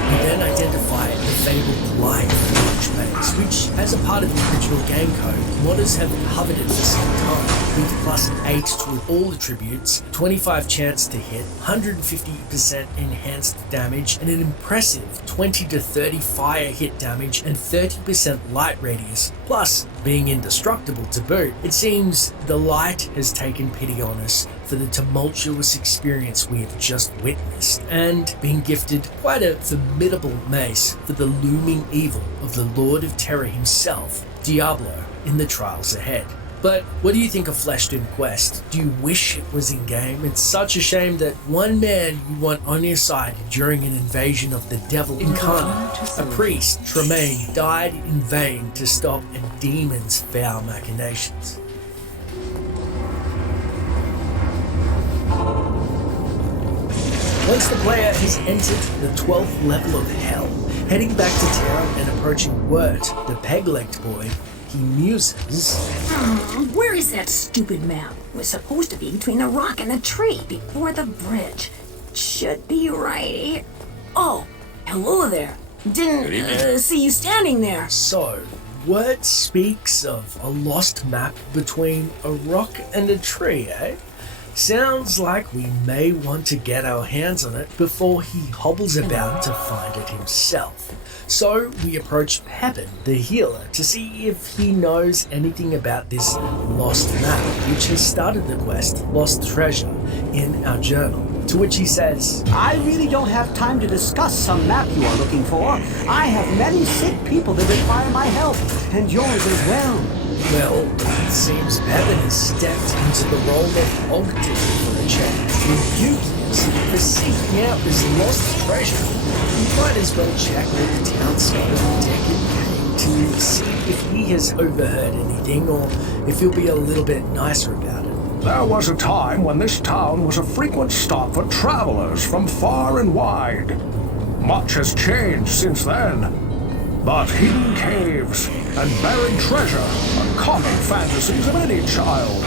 We then identify the fabled Light Forge base, which, as a part of the original game code, modders have covered it for some time, with +8 to all attributes, 25 chance to hit, 150% enhanced damage, and an impressive 20 to 30 fire hit damage and 30% light radius, plus being indestructible to boot. It seems the light has taken pity on us for the tumultuous experience we have just witnessed, and been gifted quite a formidable mace for the looming evil of the Lord of Terror himself, Diablo, in the trials ahead. But what do you think of Fleshed In Quest? Do you wish it was in-game? It's such a shame that one man you want on your side during an invasion of the devil incarnate, a priest, Tremaine, died in vain to stop a demon's foul machinations. Once the player has entered the 12th level of Hell, heading back to town and approaching Wirt, the peg-legged boy, he muses. Where is that stupid map? We're supposed to be between a rock and a tree before the bridge. Should be right here. Oh, hello there. Didn't see you standing there. So, Wirt speaks of a lost map between a rock and a tree, eh? Sounds like we may want to get our hands on it before he hobbles about to find it himself. So we approach Pepin, the healer, to see if he knows anything about this lost map, which has started the quest Lost Treasure in our journal. To which he says, I really don't have time to discuss some map you are looking for. I have many sick people that require my help, and yours as well. Well, it seems Pepin has stepped into the role of Ogden for a change, rebuking us for seeking out this lost treasure. You might as well check with the townscape of Deccan Cave to see if he has overheard anything, or if he'll be a little bit nicer about it. There was a time when this town was a frequent stop for travelers from far and wide. Much has changed since then. But hidden caves and buried treasure are common fantasies of any child.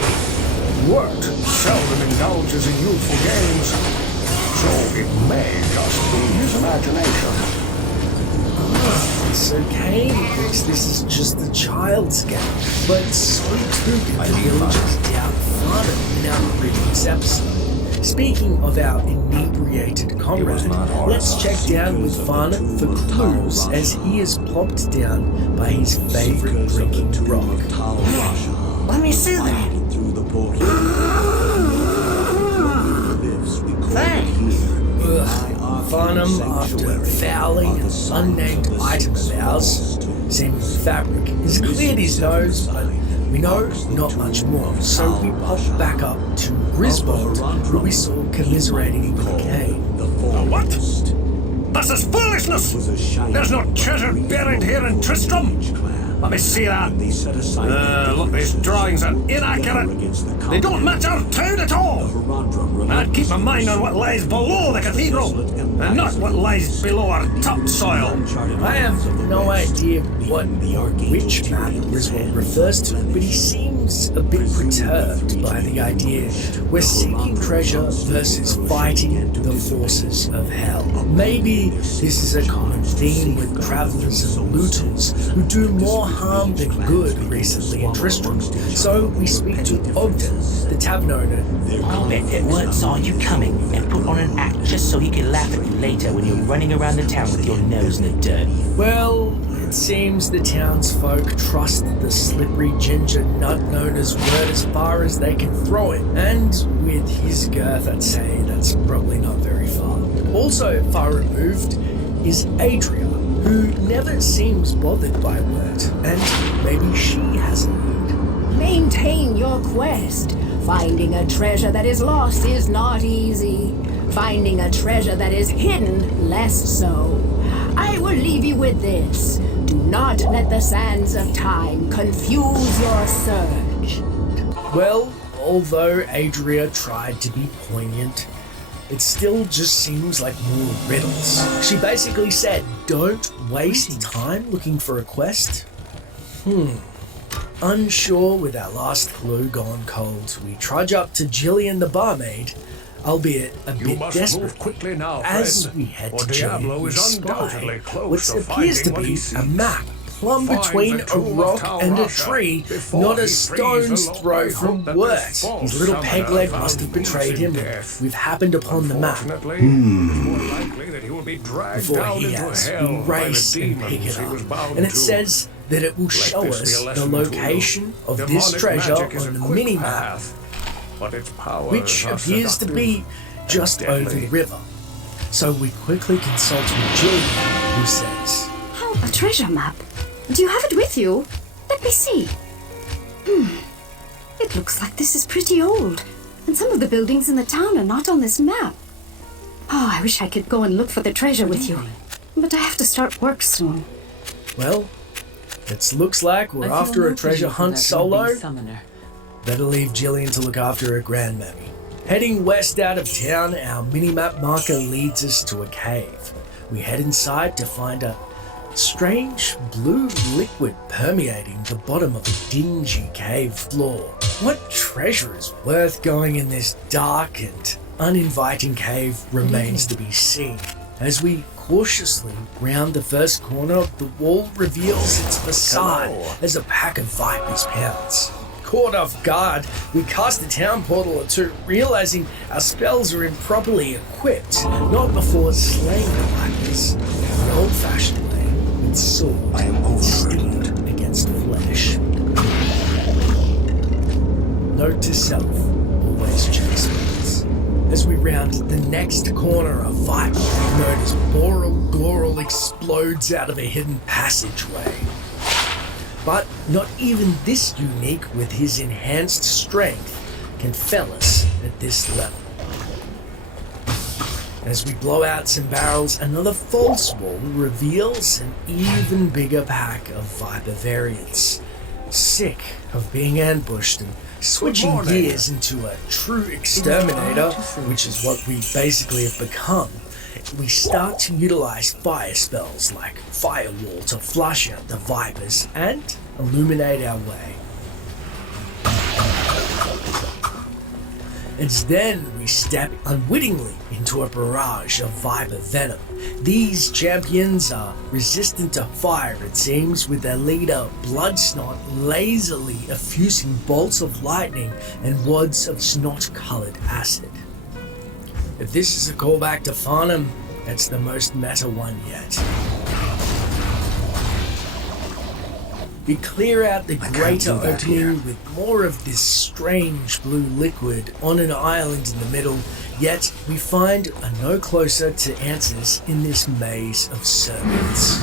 Wirt seldom indulges in youthful games, so it may just be his imagination. So Kane thinks this is just a child's game, but so too did the villagers doubt Farnham in our previous episode. Speaking of our inebriated comrade, let's check down with Farnham for clues as he is plopped down by his favorite drinking rock. Let me see that. Thanks. Farnham, after fouling an unnamed item of ours, seeming fabric, has cleared his nose, but we know not much more, so we pop back up to Griswold, who we saw commiserating with Kane. What? This is foolishness! There's no treasure buried here in Tristram! Let me see that. Look, these drawings are inaccurate. They don't match our town at all. I'd keep my mind on what lies below the cathedral, and not what lies below our topsoil. I have no idea which map Griswold refers to, but he seems a bit perturbed by the idea we're seeking treasure versus fighting the forces of hell. Maybe this is a common theme with travelers and looters who do more harm than good recently in Tristram, so we speak to Ogden, the tavern owner. I'll bet that Wirt saw you coming and put on an act just so he can laugh at you later when you're running around the town with your nose in the dirt. Well, it seems the townsfolk trust the slippery ginger nut known as Wirt as far as they can throw it, and with his girth, I'd say that's probably not very far. Also far removed is Adria, who never seems bothered by Wirt, and maybe she has a lead. Maintain your quest. Finding a treasure that is lost is not easy. Finding a treasure that is hidden, less so. I will leave you with this. Do not let the sands of time confuse your search. Well, although Adria tried to be poignant, it still just seems like more riddles. She basically said, don't waste time looking for a quest. Unsure with our last clue gone cold, we trudge up to Jillian the barmaid, albeit a You bit must desperate, move quickly now, as friend, we head or to Diablo Jillian, we is spy undoubtedly close what to appears to finding what be he a seeks. map plumb Find between the a tomb of rock Tal and a Rasha tree, before not he a frees stone's the throw lonely from hope that Wirt. this false His little summoner peg leg found must have betrayed means in him. death. We've happened upon the map. Unfortunately, it is more likely that he will be dragged Before down he into has, hell we by the race and pick demons it he was up, bound and it to. says that it will Let show this be a us the lesson to location you. of this Demonic treasure magic is on a the quick mini-map, path, but its powers which are appears to be seductive just and over deadly. the river. So we quickly consult with Jillian, who says, How? A treasure map? Do you have it with you? Let me see. It looks like this is pretty old, and some of the buildings in the town are not on this map. Oh, I wish I could go and look for the treasure with you, but I have to start work soon. well, it looks like we're after a treasure hunt solo. Better leave Jillian to look after her grandmammy. Heading west out of town, our minimap marker leads us to a cave. We head inside to find a strange blue liquid permeating the bottom of a dingy cave floor. What treasure is worth going in this dark and uninviting cave remains to be seen. As we cautiously round the first corner, the wall reveals its facade as a pack of vipers pounce. Caught off guard, we cast a town portal or two, realizing our spells are improperly equipped, not before slaying the vipers the old-fashioned way, with sword and steel against flesh. Note to self, always chase spells. As we round the next corner, a viper known as Boral Goral explodes out of a hidden passageway. But not even this unique with his enhanced strength can fell us at this level. As we blow out some barrels, another false wall reveals an even bigger pack of viper variants. Sick of being ambushed and switching gears into a true exterminator, which is what we basically have become, we start to utilize fire spells like Firewall to flush out the vipers and illuminate our way. It's then we step unwittingly into a barrage of viper venom. These champions are resistant to fire, it seems, with their leader Bloodsnot lazily effusing bolts of lightning and wads of snot-coloured acid. If this is a callback to Farnham, it's the most meta one yet. We clear out the greater opening with more of this strange blue liquid on an island in the middle, yet we find are no closer to answers in this maze of serpents.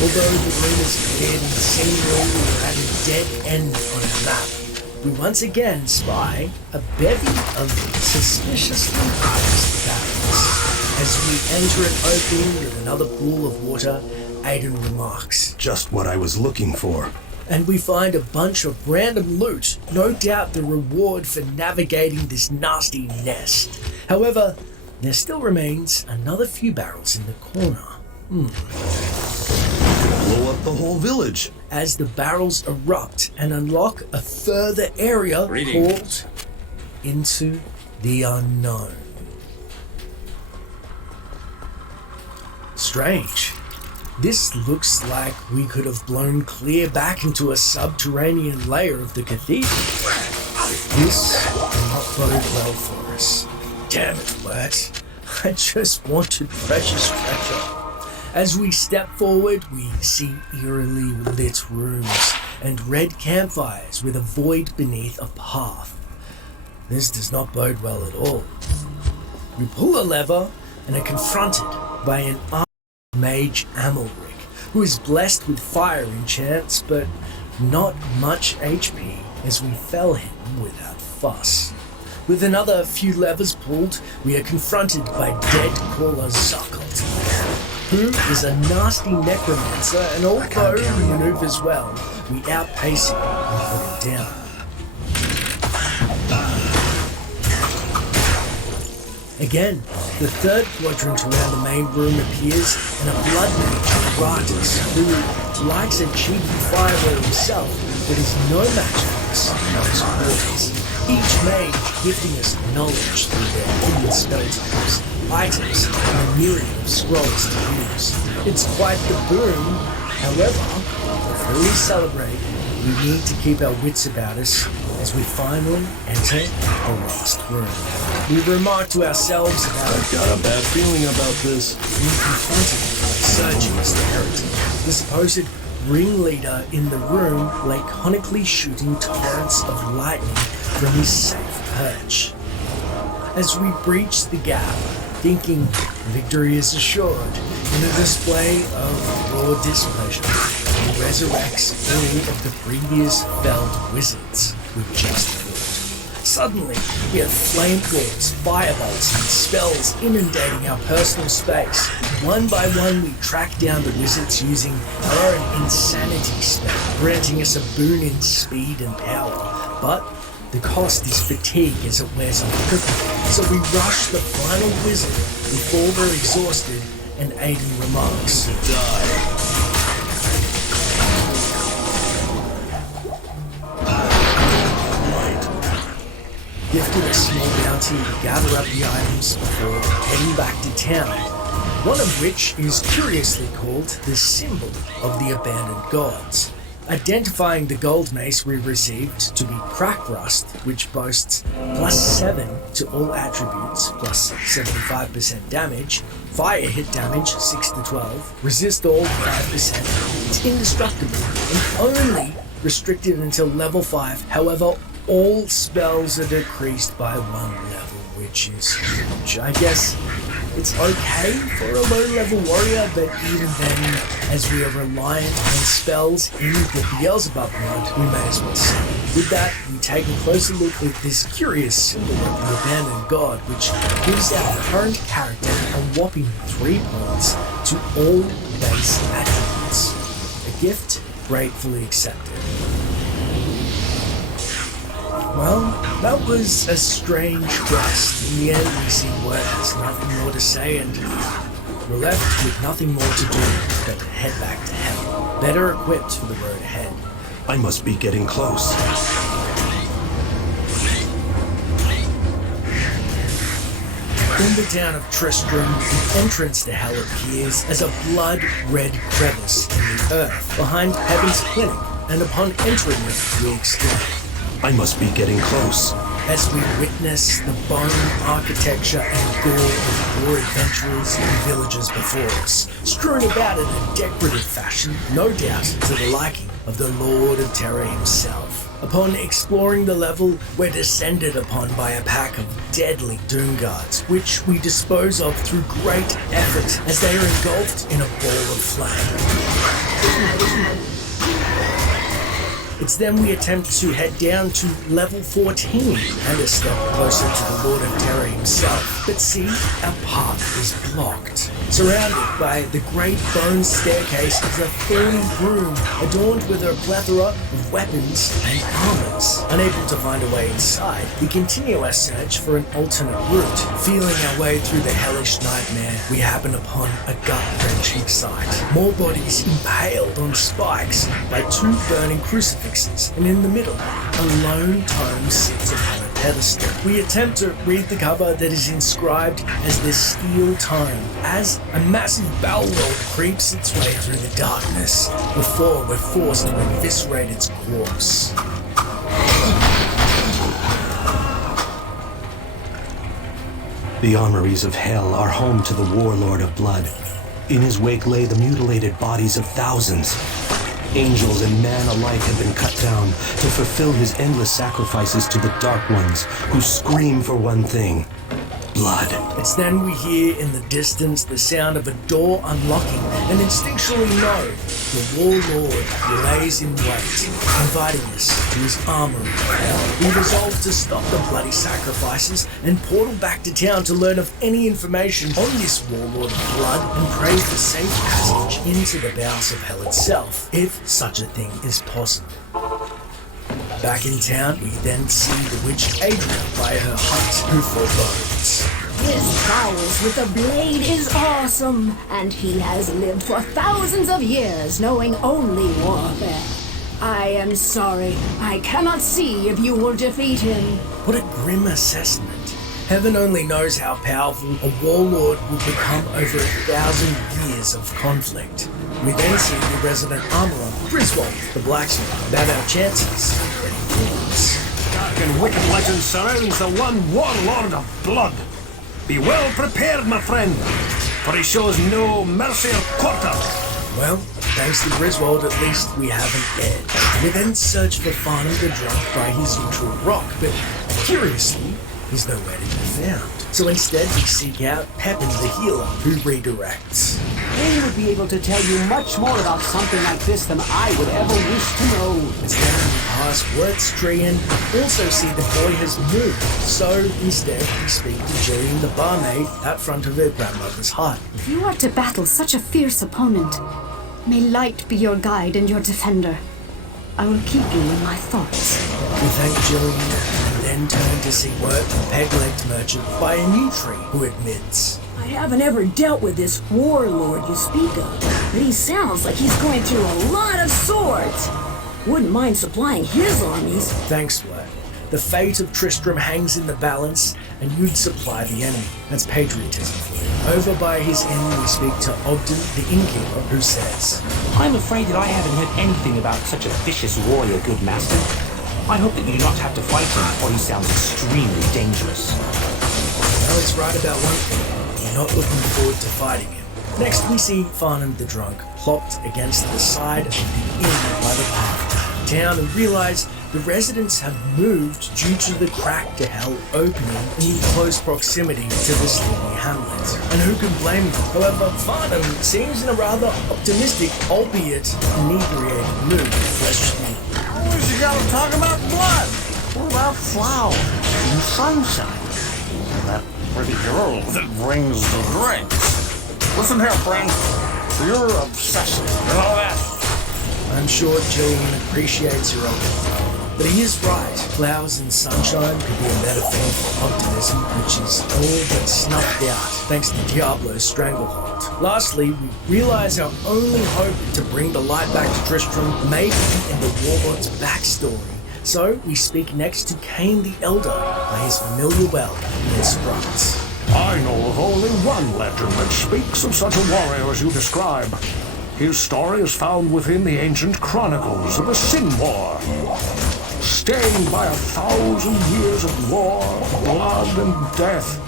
Although the room is cleared and seemingly we're at a dead end on a map, we once again spy a bevy of suspiciously priced barrels. As we enter an opening with another pool of water, Aiden remarks, Just what I was looking for. and we find a bunch of random loot, no doubt the reward for navigating this nasty nest. However, there still remains another few barrels in the corner. Blow up the whole village. As the barrels erupt and unlock a further area called Into the Unknown. Strange. This looks like we could have blown clear back into a subterranean layer of the cathedral. This will not bode well for us. Damn it, Bert. I just wanted precious treasure. As we step forward, we see eerily lit rooms and red campfires with a void beneath a path. This does not bode well at all. We pull a lever and are confronted by an armed mage Amalric, who is blessed with fire enchants but not much HP, as we fell him without fuss. With another few levers pulled, we are confronted by dead caller Zuckelt, who is a nasty necromancer, and although he maneuvers well, we outpace him and put him down. Again, the third quadrant around the main room appears, and a blood mage, Gratis, who likes a cheeky fireball himself, but is no match for us and his warriors. Each mage gifting us knowledge through their hidden spell types, items, and a myriad of scrolls to use. It's quite the boom. However, before we celebrate, we need to keep our wits about us as we finally enter the last room. We remark to ourselves about I've got a bad feeling about this. being confronted by Sergius the Heretic, the supposed ringleader in the room, laconically shooting torrents of lightning from his safe perch. As we breach the gap, thinking victory is assured, in a display of raw displeasure, he resurrects any of the previous felled wizards we just fought. Suddenly, we have flame balls, firebolts, and spells inundating our personal space. One by one, we track down the wizards using our own insanity spell, granting us a boon in speed and power. But the cost is fatigue as it wears on quickly, so we rush the final wizard before we're exhausted, and Aiden remarks, "Die." Gifted a small bounty to gather up the items before heading back to town, one of which is curiously called the Symbol of the Abandoned Gods, identifying the gold mace we received to be Crack Rust, which boasts +7 to all attributes, plus 75% damage, fire hit damage 6 to 12, resist all 5%, it's indestructible and only restricted until level 5, however all spells are decreased by 1 level, which is huge. I guess it's okay for a low-level warrior, but even then, as we are reliant on spells in the Beelzebub mode, we may as well say. With that, we take a closer look at this curious symbol of the abandoned god, which gives our current character a whopping 3 points to all base attributes. A gift gratefully accepted. Well, that was a strange quest. In the end, we see Word has nothing more to say, and we're left with nothing more to do but to head back to hell, better equipped for the road ahead. I must be getting close. In the town of Tristram, the entrance to hell appears as a blood-red crevice in the earth behind Heaven's clinic, and upon entering it, we exclaim, I must be getting close. as we witness the bone architecture and gore of poor adventurers and villagers before us, strewn about in a decorative fashion, no doubt to the liking of the Lord of Terror himself. Upon exploring the level, we're descended upon by a pack of deadly doom guards, which we dispose of through great effort as they are engulfed in a ball of flame. It's then we attempt to head down to level 14 and a step closer to the Lord of Terror himself. But see, our path is blocked. Surrounded by the great bone staircase is a thorny room adorned with a plethora of weapons and armors. Unable to find a way inside, we continue our search for an alternate route. Feeling our way through the hellish nightmare, we happen upon a gut-wrenching sight. More bodies impaled on spikes by 2 burning crucifixes, and in the middle, a lone tome sits upon a pedestal. We attempt to read the cover that is inscribed as the Steel Tome, as a massive Balrog creeps its way through the darkness before we're forced to eviscerate its corpse. The armories of hell are home to the Warlord of Blood. In his wake lay the mutilated bodies of thousands. Angels and man alike have been cut down to fulfill his endless sacrifices to the Dark Ones, who scream for one thing: blood. It's then we hear in the distance the sound of a door unlocking and instinctually know the Warlord lays in wait, inviting us to his armory. We resolve to stop the bloody sacrifices and portal back to town to learn of any information on this Warlord of Blood and pray for safe passage into the bowels of hell itself, if such a thing is possible. Back in town, we then see the witch Adria by her hut, who forebodes. His prowess with the blade is awesome, and he has lived for thousands of years knowing only warfare. I am sorry, I cannot see if you will defeat him. What a grim assessment. Heaven only knows how powerful a warlord will become over 1,000 years of conflict. We then see the resident armorer, Griswold, the blacksmith, about our chances of getting wounds. Dark and wicked legend surrounds the one Warlord of Blood. Be well prepared, my friend, for he shows no mercy or quarter. Well, thanks to Griswold, at least we have an edge. We then search for Farnham the Drunk by his neutral rock, but curiously, he's nowhere to be found. So instead, we seek out Pepin the Healer, who redirects. They would be able to tell you much more about something like this than I would ever wish to know. It's then we pass Wirt's tree and also see the boy has moved. So instead, we speak to Jillian the barmaid out front of her grandmother's hut. If you are to battle such a fierce opponent, may light be your guide and your defender. I will keep you in my thoughts. We thank Jillian and then turn to see Wirt, the peg-legged merchant, by a new tree, who admits. I haven't ever dealt with this warlord you speak of, but he sounds like he's going through a lot of swords. Wouldn't mind supplying his armies. Thanks, Wirt. The fate of Tristram hangs in the balance, and you'd supply the enemy. That's patriotism for you. Over by his inn, we speak to Ogden, the innkeeper, who says, I'm afraid that I haven't heard anything about such a vicious warrior, good master. I hope that you do not have to fight him, for he sounds extremely dangerous. Well, it's right about one thing. We're not looking forward to fighting him. Next, we see Farnham the Drunk plopped against the side of the inn by the path to town and realize the residents have moved due to the crack to hell opening in close proximity to the sleepy hamlet. And who can blame them? However, Farnham seems in a rather optimistic, albeit inebriated mood. Let's read. Always you gotta talk about blood. What about flowers and sunshine? And that pretty girl that brings the drinks. Listen here, friend. Your obsession and all that. I'm sure Jillian appreciates your optimism. But he is right. Flowers and sunshine could be a metaphor for optimism, which is all but snuffed out thanks to Diablo's stranglehold. Lastly, we realize our only hope to bring the light back to Tristram may be in the Warlord's backstory. So we speak next to Cain the Elder by his familiar well, he instructs. I know of only one legend that speaks of such a warrior as you describe. His story is found within the ancient chronicles of the Sin War. Stained by 1,000 years of war, blood, and death,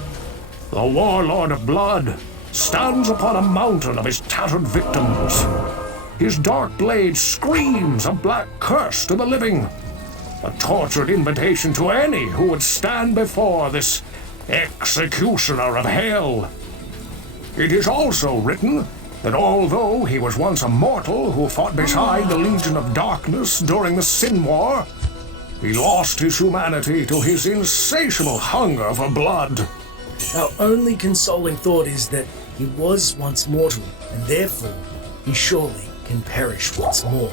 the Warlord of Blood stands upon a mountain of his tattered victims. His dark blade screams a black curse to the living, a tortured invitation to any who would stand before this executioner of hell. It is also written that although he was once a mortal who fought beside the Legion of Darkness during the Sin War, he lost his humanity to his insatiable hunger for blood. Our only consoling thought is that he was once mortal, and therefore he surely can perish once more.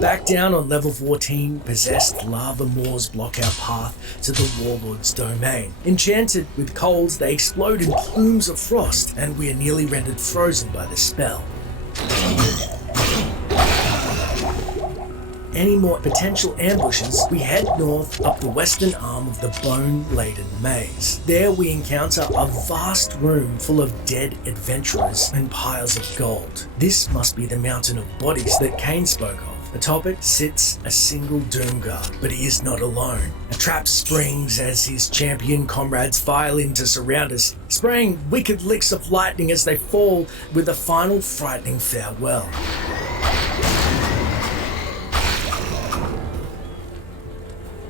Back down on level 14, possessed lava moors block our path to the Warlord's domain. Enchanted with colds, they explode in plumes of frost, and we are nearly rendered frozen by the spell. any more potential ambushes, we head north up the western arm of the bone-laden maze. There we encounter a vast room full of dead adventurers and piles of gold. This must be the mountain of bodies that Cain spoke of. Atop it sits a single Doomguard, but he is not alone. A trap springs as his champion comrades file in to surround us, spraying wicked licks of lightning as they fall with a final frightening farewell.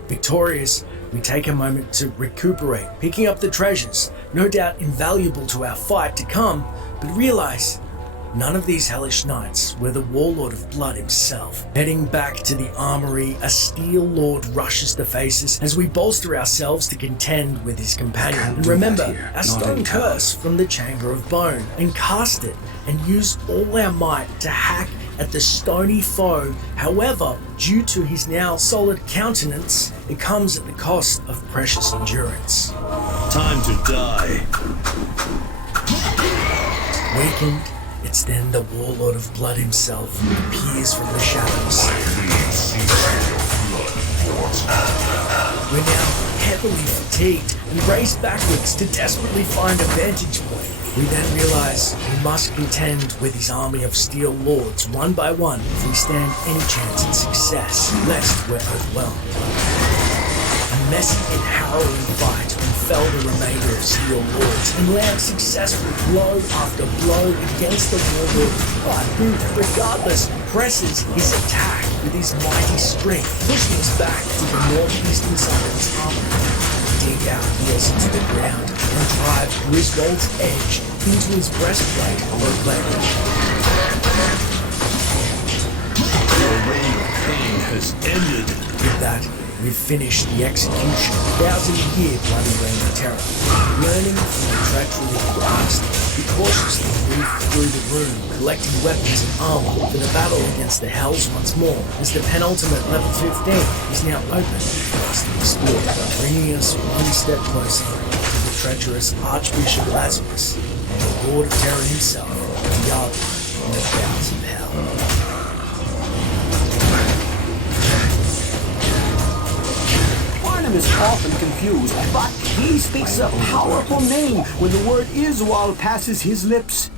Victorious, we take a moment to recuperate, picking up the treasures, no doubt invaluable to our fight to come, but realize none of these hellish knights were the Warlord of Blood himself. Heading back to the armory, a Steel Lord rushes to face us as we bolster ourselves to contend with his companion. And remember, our stone curse from the Chamber of Bone, and cast it and use all our might to hack at the stony foe. However, due to his now solid countenance, it comes at the cost of precious endurance. Time to die. Wakened, it's then the Warlord of Blood himself who appears from the shadows. We're now heavily fatigued and race backwards to desperately find a vantage point. We then realize we must contend with his army of Steel Lords one by one if we stand any chance at success, lest we're overwhelmed. A messy and harrowing fight, we fell the remainder of Steel Lords and land successful blow after blow against the Warlord of Blood, who, regardless, presses his attack with his mighty strength, pushing us back to the northeastern side of his armor. Dig our heels into the ground and drive Griswold's edge into his breastplate or leg. Your reign of pain has ended. With that, we've finished the execution. 1,000-year bloody reign of terror. Learning from the treachery of the past, we cautiously move through the room, collecting weapons and armor for the battle against the Hells once more, as the penultimate level 15 is now open for us to explore, bringing us one step closer to the treacherous Archbishop Lazarus and the Lord of Terror himself, Diablo in the bowels of hell. Is often confused, but he speaks a powerful name when the word Iswal passes his lips.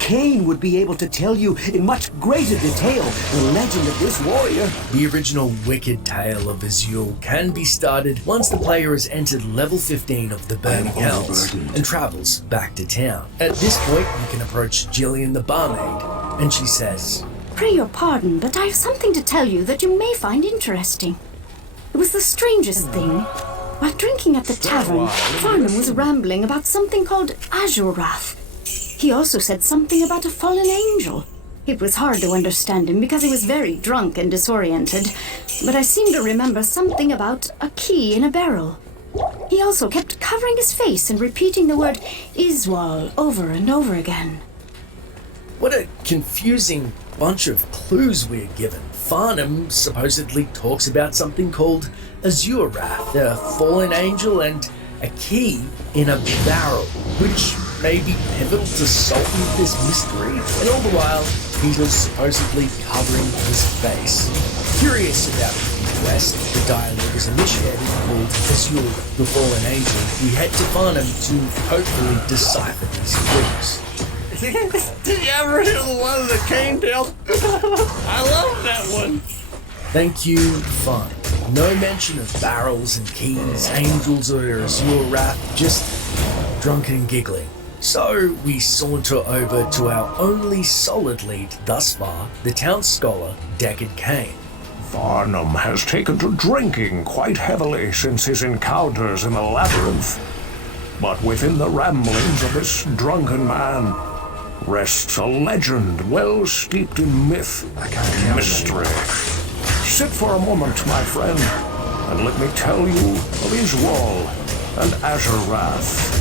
Cain would be able to tell you in much greater detail the legend of this warrior. The original wicked tale of Azul can be started once the player has entered level 15 of the Burning Hells and travels back to town. At this point, you can approach Jillian the barmaid, and she says, "Pray your pardon, but I have something to tell you that you may find interesting. It was the strangest thing. While drinking at the tavern, Farnham was rambling about something called Azurath. He also said something about a fallen angel. It was hard to understand him because he was very drunk and disoriented, but I seem to remember something about a key in a barrel. He also kept covering his face and repeating the word Iswal over and over again." What a confusing bunch of clues we're given. Farnham supposedly talks about something called Azurath, a fallen angel, and a key in a barrel, which may be pivotal to solving this mystery. And all the while, Peter's supposedly covering his face. Curious about the quest, the dialogue is initiated called Azur, the fallen angel. We head to Farnham to hopefully decipher these clues. Did you ever hear the one that came down? I love that one. Thank you, Farnham. No mention of barrels and keys, angels, or Azurath, just drunken and giggling. So we saunter over to our only solid lead thus far, the town scholar, Deckard Cain. Farnham has taken to drinking quite heavily since his encounters in the labyrinth. But within the ramblings of this drunken man rests a legend well steeped in myth and mystery. Sit for a moment, my friend, and let me tell you of Iswal and Azurath.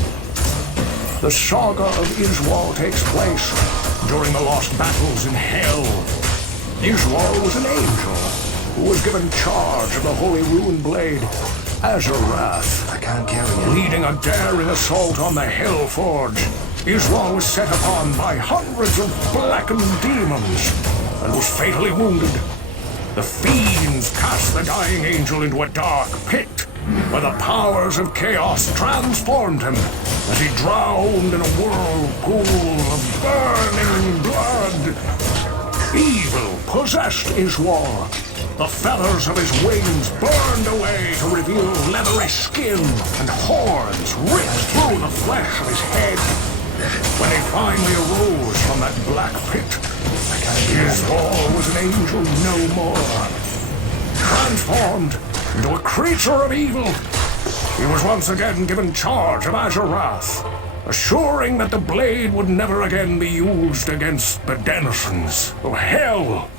The saga of Iswal takes place during the lost battles in Hell. Iswal was an angel who was given charge of the Holy Rune Blade. Azurath, leading a daring assault on the Hell Forge, Iswal was set upon by hundreds of blackened demons and was fatally wounded. The fiends cast the dying angel into a dark pit, where the powers of chaos transformed him as he drowned in a whirlpool of burning blood. Evil possessed Iswar. The feathers of his wings burned away to reveal leathery skin and horns ripped through the flesh of his head. When he finally arose from that black pit, Iswar was an angel no more. Transformed into a creature of evil, he was once again given charge of Azurath, assuring that the blade would never again be used against the denizens of hell.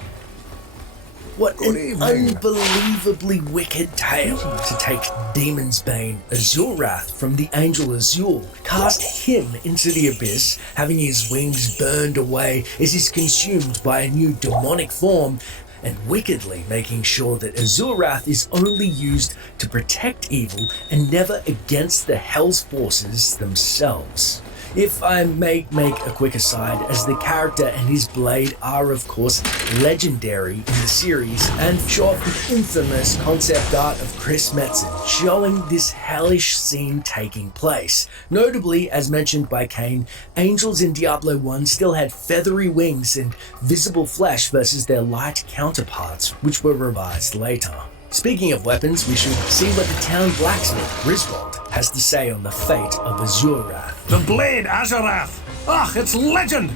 What an unbelievably wicked tale to take Demon's Bane Azurath from the Angel Azul, cast him into the abyss, having his wings burned away as he's consumed by a new demonic form, and wickedly making sure that Azurath is only used to protect evil and never against the Hell's forces themselves. If I may make a quick aside, as the character and his blade are of course legendary in the series, and show off the infamous concept art of Chris Metzen showing this hellish scene taking place. Notably, as mentioned by Kane, angels in Diablo 1 still had feathery wings and visible flesh versus their light counterparts, which were revised later. Speaking of weapons, we should see what the town blacksmith, Griswold, has to say on the fate of Azurath. The blade Azurath! Ugh, it's legend!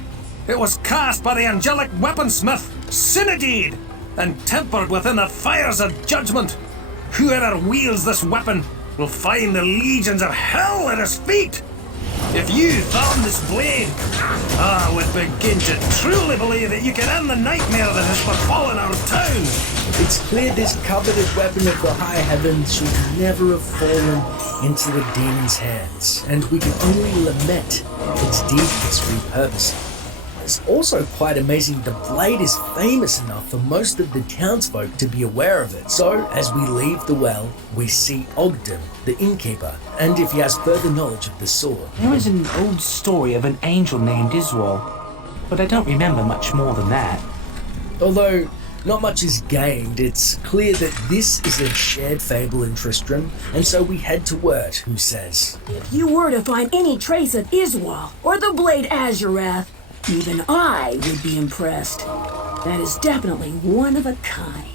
It was cast by the angelic weaponsmith, Synodid, and tempered within the fires of judgment. Whoever wields this weapon will find the legions of hell at his feet. If you found this blade, I would begin to truly believe that you can end the nightmare that has befallen our town. It's clear this coveted weapon of the high heavens should never have fallen into the demon's hands, and we can only lament its devious repurposing. It's also quite amazing the blade is famous enough for most of the townsfolk to be aware of it. So, as we leave the well, we see Ogden, the innkeeper, and if he has further knowledge of the sword. There is an old story of an angel named Iswar, but I don't remember much more than that. Although not much is gained, it's clear that this is a shared fable in Tristram, and so we head to Wirt, who says, If you were to find any trace of Iswal or the blade Azurath, even I would be impressed. That is definitely one of a kind.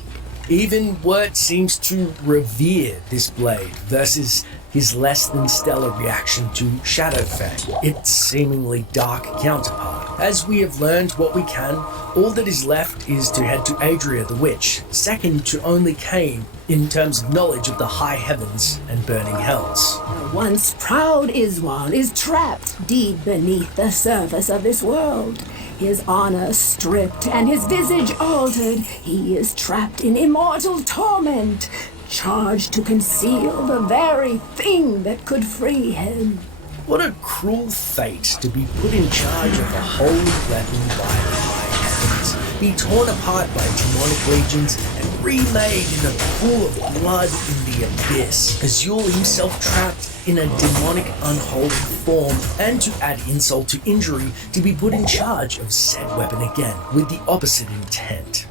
Even Wirt seems to revere this blade versus his less than stellar reaction to Shadowfang, its seemingly dark counterpart. As we have learned what we can, all that is left is to head to Adria the Witch, second to only Cain in terms of knowledge of the high heavens and burning hells. The once proud Iswal is trapped deep beneath the surface of this world. His honor stripped and his visage altered, he is trapped in immortal torment, charged to conceal the very thing that could free him. What a cruel fate to be put in charge of a holy weapon by the high heavens, be torn apart by demonic legions, and remade in a pool of blood in the abyss. Azul himself trapped in a demonic unholy form, and to add insult to injury, to be put in charge of said weapon again, with the opposite intent.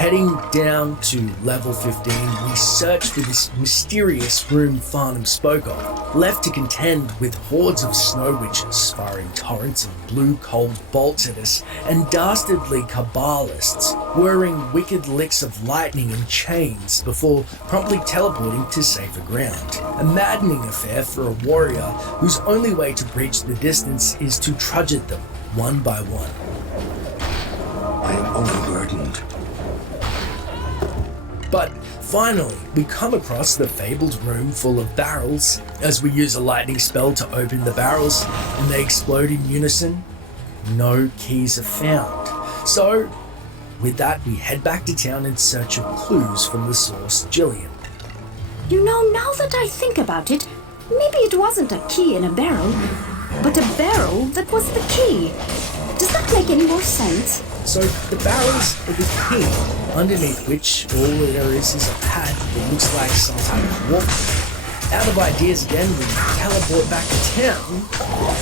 Heading down to level 15, we search for this mysterious room Farnham spoke of, left to contend with hordes of snow witches firing torrents of blue cold bolts at us, and dastardly Kabbalists whirring wicked licks of lightning in chains before promptly teleporting to safer ground. A maddening affair for a warrior whose only way to breach the distance is to trudge at them one by one. I am overburdened. But finally, we come across the fabled room full of barrels. As we use a lightning spell to open the barrels, and they explode in unison, no keys are found. So, with that, we head back to town in search of clues from the source, Jillian. You know, now that I think about it, maybe it wasn't a key in a barrel, but a barrel that was the key. Does that make any more sense? So the barrels are the key, underneath which all there is a pad that looks like some type of warp. Out of ideas again, we teleport back to town.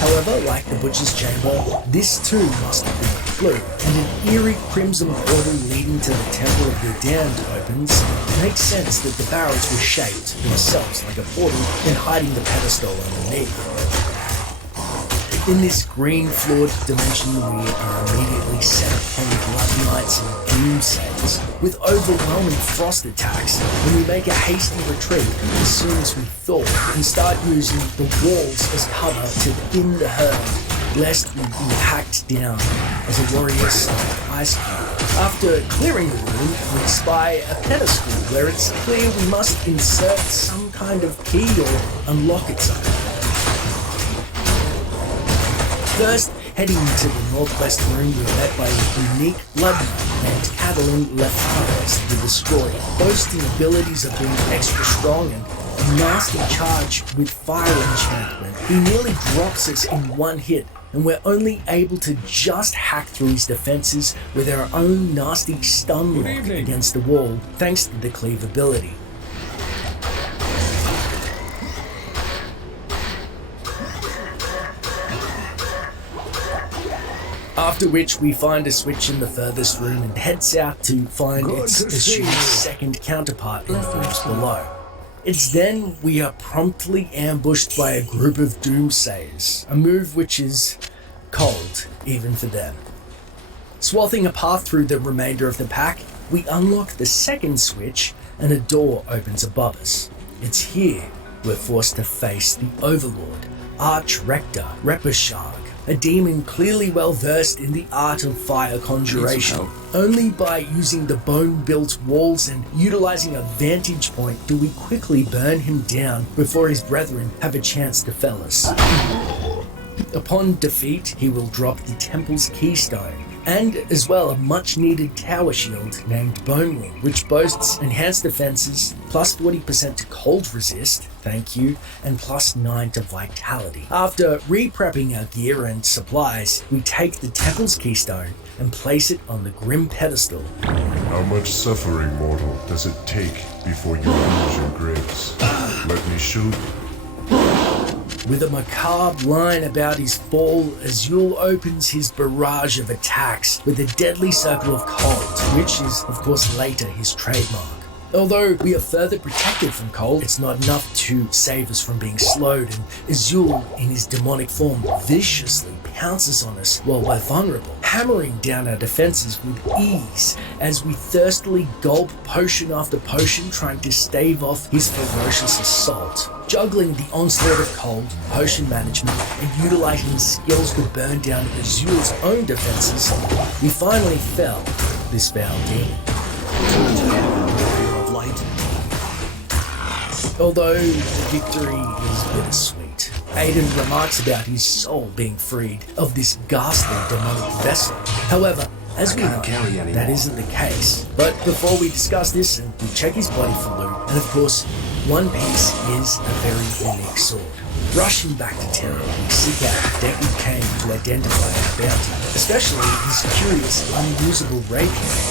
However, like the Butcher's Chamber, this too must have been a fluke, and an eerie crimson portal leading to the Temple of the Damned opens. It makes sense that the barrels were shaped themselves like a portal and hiding the pedestal underneath. In this green-floored dimension, we are immediately set upon Blood Knights and Doomsayers with overwhelming frost attacks, and we make a hasty retreat as soon as we thaw and start using the walls as cover to thin the herd, lest we be hacked down as a warrior-sized ice cube. After clearing the room, we spy a pedestal where it's clear we must insert some kind of key or unlock it somehow. First, heading to the northwest room, we're met by a unique blood knight named Catalin Lefaris the Destroyer, boasting abilities of being extra strong and a nasty charge with fire enchantment. He nearly drops us in one hit, and we're only able to just hack through his defenses with our own nasty stun lock against the wall, thanks to the cleave ability. After which we find a switch in the furthest room and head south to find its assumed second counterpart in the rooms below. It's then we are promptly ambushed by a group of Doomsayers, a move which is cold even for them. Swathing a path through the remainder of the pack, we unlock the second switch and a door opens above us. It's here we're forced to face the Overlord, Arch-Rector Repeshag, a demon clearly well versed in the art of fire conjuration. Only by using the bone-built walls and utilizing a vantage point do we quickly burn him down before his brethren have a chance to fell us. Upon defeat, he will drop the temple's keystone, and as well a much-needed tower shield named Bonewing, which boasts enhanced defenses, plus 40% to cold resist, thank you, and plus 9 to vitality. After re-prepping our gear and supplies, we take the temple's keystone and place it on the grim pedestal. How much suffering, mortal, does it take before you lose your grace? Let me show you. With a macabre line about his fall, Azul opens his barrage of attacks with a deadly circle of cold, which is, of course, later his trademark. Although we are further protected from cold, it's not enough to save us from being slowed, and Azul, in his demonic form, viciously pounces on us while we're vulnerable, hammering down our defenses with ease as we thirstily gulp potion after potion trying to stave off his ferocious assault. Juggling the onslaught of cold, potion management, and utilizing skills to burn down Azul's own defenses, we finally fell this foul demon. Although the victory is bittersweet, Aiden remarks about his soul being freed of this ghastly demonic vessel. However, as we know, that isn't the case. But before we discuss this, we check his body for loot, and of course, one piece is a very unique sword. Rushing back to town, we seek out Deckard Kane to identify our bounty, especially his curious, unusable rapier.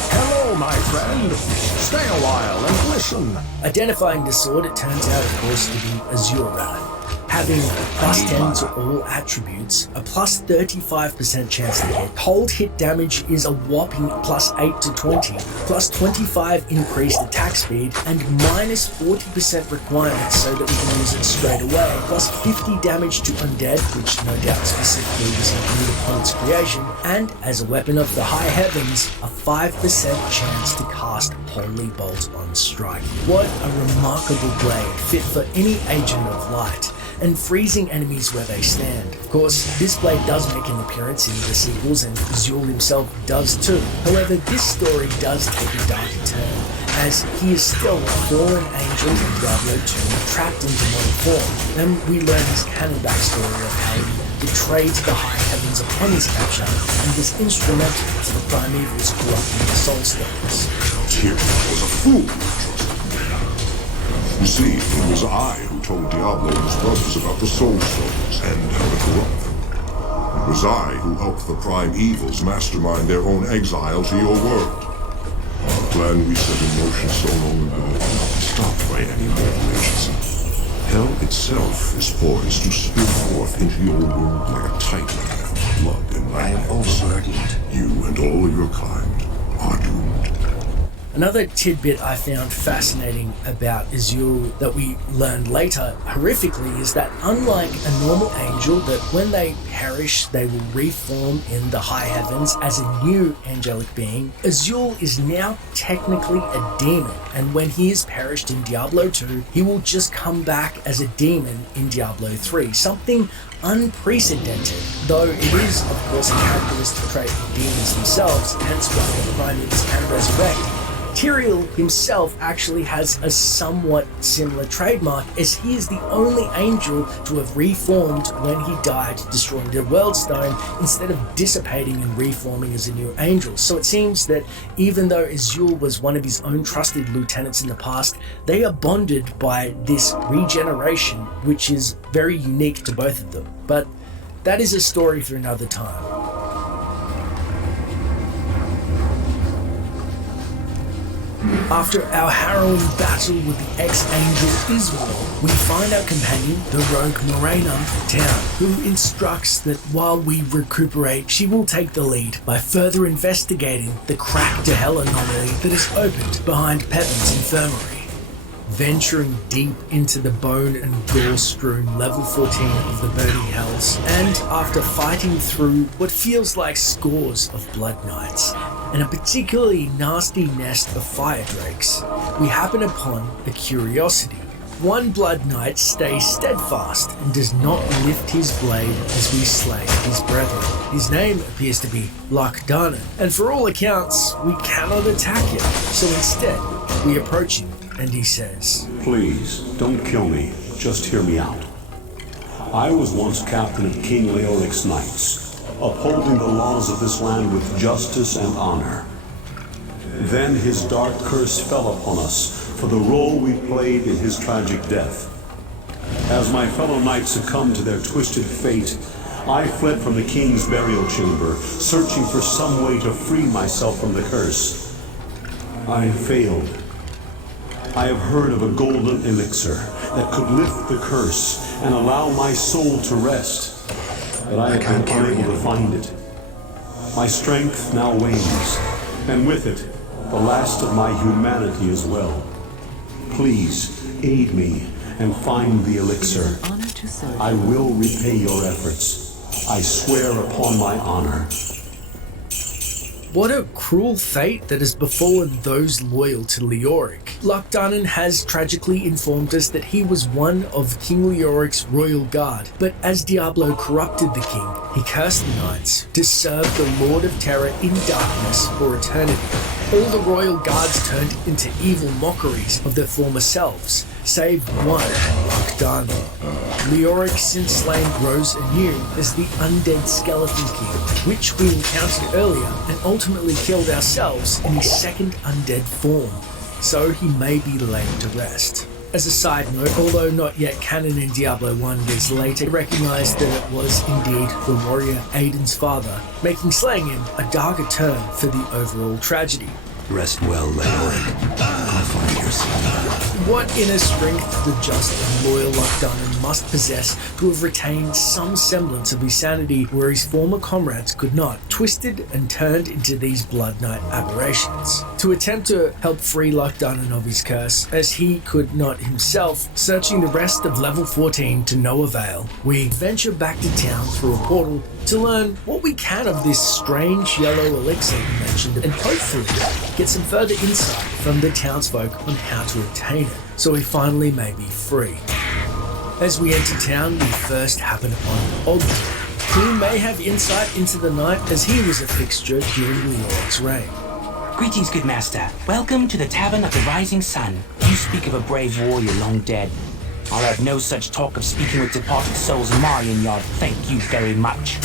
Hello, my friend. Stay a while and listen. Identifying the sword, it turns out, of course, to be Azura. Having plus 10 to all attributes, a plus 35% chance to hit, cold hit damage is a whopping plus 8 to 20, plus 25 increased attack speed, and minus 40% requirement so that we can use it straight away, plus 50 damage to undead, which no doubt specifically was included upon its creation, and as a weapon of the high heavens, a 5% chance to cast Holy Bolt on strike. What a remarkable blade, fit for any agent of light, and freezing enemies where they stand. Of course, this blade does make an appearance in the sequels, and Azul himself does too. However, this story does take a darker turn, as he is still a fallen angel in Diablo 2, trapped in demonic form, and we learn his canon backstory of how he betrayed the high heavens upon his capture, and was instrumental to the Primeval's corrupting the Soul Stones. Tyrion was a fool. You see, it was I who told Diablo and his brothers about the Soul Stones and how to corrupt them. It was I who helped the Prime Evils mastermind their own exile to your world. Our plan we set in motion so long ago cannot be stopped by any mortal agency. Hell itself is poised to spill forth into your world like a tidal of blood and I am overburdened. You and all of your kind are doomed. Another tidbit I found fascinating about Azul that we learned later horrifically is that unlike a normal angel, that when they perish they will reform in the high heavens as a new angelic being, Azul is now technically a demon, and when he is perished in Diablo 2, he will just come back as a demon in Diablo 3. Something unprecedented, though it is of course a characteristic trait of demons themselves, hence why the primates can resurrect. Tyrael himself actually has a somewhat similar trademark, as he is the only angel to have reformed when he died destroying the World Stone, instead of dissipating and reforming as a new angel. So it seems that even though Azul was one of his own trusted lieutenants in the past, they are bonded by this regeneration, which is very unique to both of them. But that is a story for another time. After our harrowing battle with the ex-angel Israel, we find our companion, the rogue Morena, in town, who instructs that while we recuperate, she will take the lead by further investigating the crack to hell anomaly that is opened behind Pepin's infirmary. Venturing deep into the bone and gore-strewn level 14 of the Burning Hells, and after fighting through what feels like scores of Blood Knights, and a particularly nasty nest of fire drakes, we happen upon a curiosity. One Blood Knight stays steadfast and does not lift his blade as we slay his brethren. His name appears to be Lochdanan, and for all accounts, we cannot attack him, so instead, we approach him and he says, "Please, don't kill me, just hear me out. I was once captain of King Leoric's knights, upholding the laws of this land with justice and honor. Then his dark curse fell upon us for the role we played in his tragic death. As my fellow knights succumbed to their twisted fate, I fled from the king's burial chamber, searching for some way to free myself from the curse. I failed. I have heard of a golden elixir that could lift the curse and allow my soul to rest, but I have been unable to find it. My strength now wanes, and with it, the last of my humanity as well. Please, aid me and find the elixir. I will repay your efforts. I swear upon my honor." What a cruel fate that has befallen those loyal to Leoric. Lochdanan has tragically informed us that he was one of King Leoric's royal guard, but as Diablo corrupted the king, he cursed the knights to serve the Lord of Terror in darkness for eternity. All the royal guards turned into evil mockeries of their former selves, save one, Lochdanan. Leoric, since slain, rose anew as the undead skeleton king, which we encountered earlier and ultimately killed ourselves in his second undead form, so he may be laid to rest. As a side note, although not yet canon in Diablo 1 years later, recognised that it was indeed the warrior Aiden's father, making slaying him a darker turn for the overall tragedy. Rest well, Leoric. I'll find your son. What inner strength the just and loyal Lochdanan must possess to have retained some semblance of his sanity where his former comrades could not, twisted and turned into these Blood Knight aberrations. To attempt to help free Lochdanan of his curse, as he could not himself, searching the rest of level 14 to no avail, we venture back to town through a portal to learn what we can of this strange yellow elixir you mentioned, and hopefully get some further insight from the townsfolk on how to obtain it, so we finally may be free. As we enter town, we first happen upon Ogden, who may have insight into the night, as he was a fixture during Leoric's reign. Greetings, good master. Welcome to the Tavern of the Rising Sun. You speak of a brave warrior long dead. I'll have no such talk of speaking with departed souls in my inn yard. Thank you very much.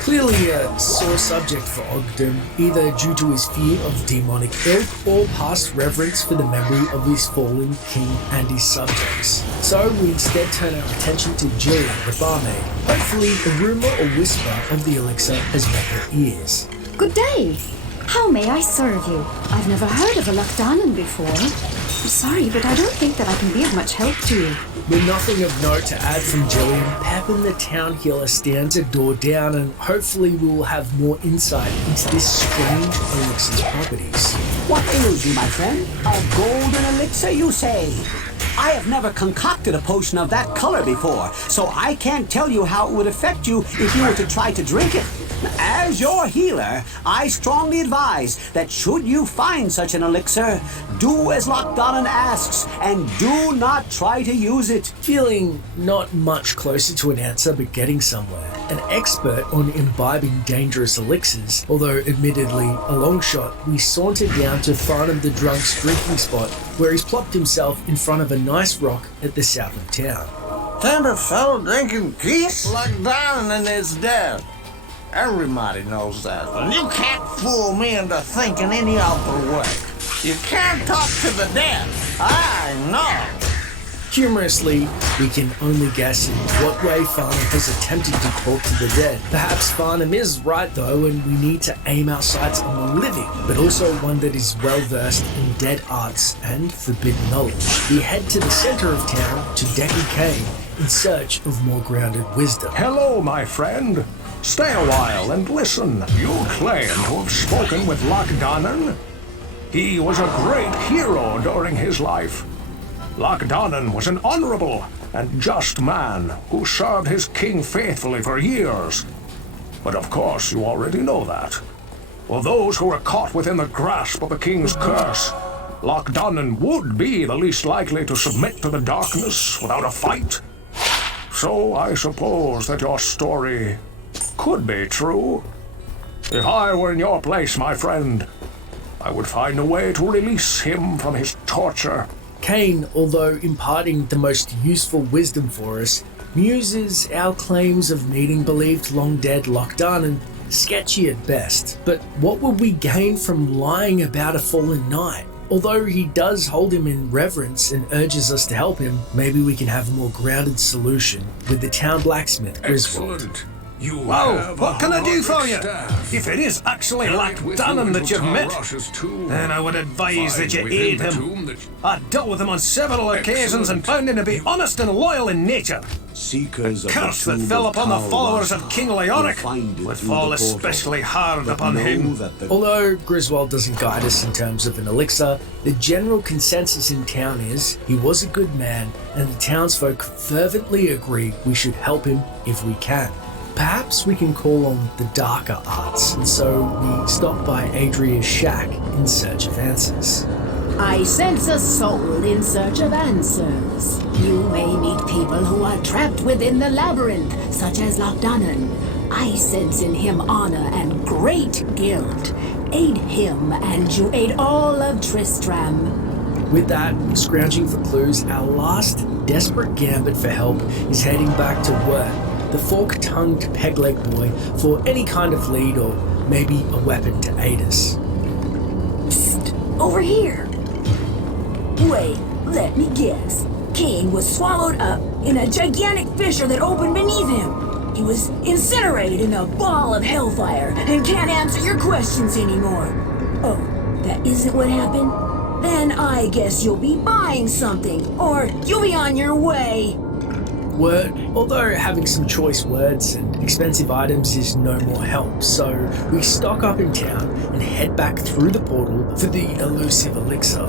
Clearly a sore subject for Ogden, either due to his fear of demonic ilk or past reverence for the memory of his fallen king and his subjects. So we instead turn our attention to Jillian, the barmaid. Hopefully a rumour or whisper of the elixir has met her ears. Good day. How may I serve you? I've never heard of a Lochdanan before. I'm sorry, but I don't think that I can be of much help to you. With nothing of note to add from Gillian, Pepin the town healer stands a door down, and hopefully we will have more insight into this strange elixir's properties. What ails you, my friend? A golden elixir, you say? I have never concocted a potion of that color before, so I can't tell you how it would affect you if you were to try to drink it. As your healer, I strongly advise that should you find such an elixir, do as Lochdonan asks, and do not try to use it. Feeling not much closer to an answer, but getting somewhere. An expert on imbibing dangerous elixirs, although admittedly a long shot, we sauntered down to Farnham the Drunk's drinking spot, where he's plopped himself in front of a nice rock at the south of town. Time a fellow drinking peace like Donovan is dead. Everybody knows that. And you can't fool me into thinking any other way. You can't talk to the dead. I know. Humorously, we can only guess in what way Farnham has attempted to talk to the dead. Perhaps Farnham is right though, and we need to aim our sights on the living, but also one that is well versed in dead arts and forbidden knowledge. We head to the center of town to Decky Cave in search of more grounded wisdom. Hello, my friend. Stay a while and listen. You claim to have spoken with Lochdonan? He was a great hero during his life. Lochdonan was an honorable and just man who served his king faithfully for years. But of course you already know that. For those who were caught within the grasp of the king's curse, Lochdonan would be the least likely to submit to the darkness without a fight. So I suppose that your story could be true. If I were in your place, my friend, I would find a way to release him from his torture. Cain, although imparting the most useful wisdom for us, muses our claims of meeting believed long-dead Lochdonan sketchy at best. But what would we gain from lying about a fallen knight? Although he does hold him in reverence and urges us to help him, maybe we can have a more grounded solution with the town blacksmith, Griswold. Excellent. Well, what can I do for you? If it is actually Lochdonan that you've met, then I would advise that you aid him. I dealt with him on several occasions and found him to be honest and loyal in nature. The curse that fell upon the followers of King Leoric would fall especially hard upon him. Although Griswold doesn't guide us in terms of an elixir, the general consensus in town is he was a good man, and the townsfolk fervently agree we should help him if we can. Perhaps we can call on the darker arts, and so we stop by Adria's shack in search of answers. I sense a soul in search of answers. You may meet people who are trapped within the labyrinth, such as Lochdonan. I sense in him honor and great guilt. Aid him, and you aid all of Tristram. With that, scrounging for clues, our last desperate gambit for help is heading back to Wirt, the fork-tongued peg-leg boy, for any kind of lead or maybe a weapon to aid us. Psst, over here. Wait, let me guess. Cain was swallowed up in a gigantic fissure that opened beneath him. He was incinerated in a ball of hellfire and can't answer your questions anymore. Oh, that isn't what happened? Then I guess you'll be buying something, or you'll be on your way. Wirt, although having some choice words and expensive items is no more help, so we stock up in town and head back through the portal for the elusive elixir.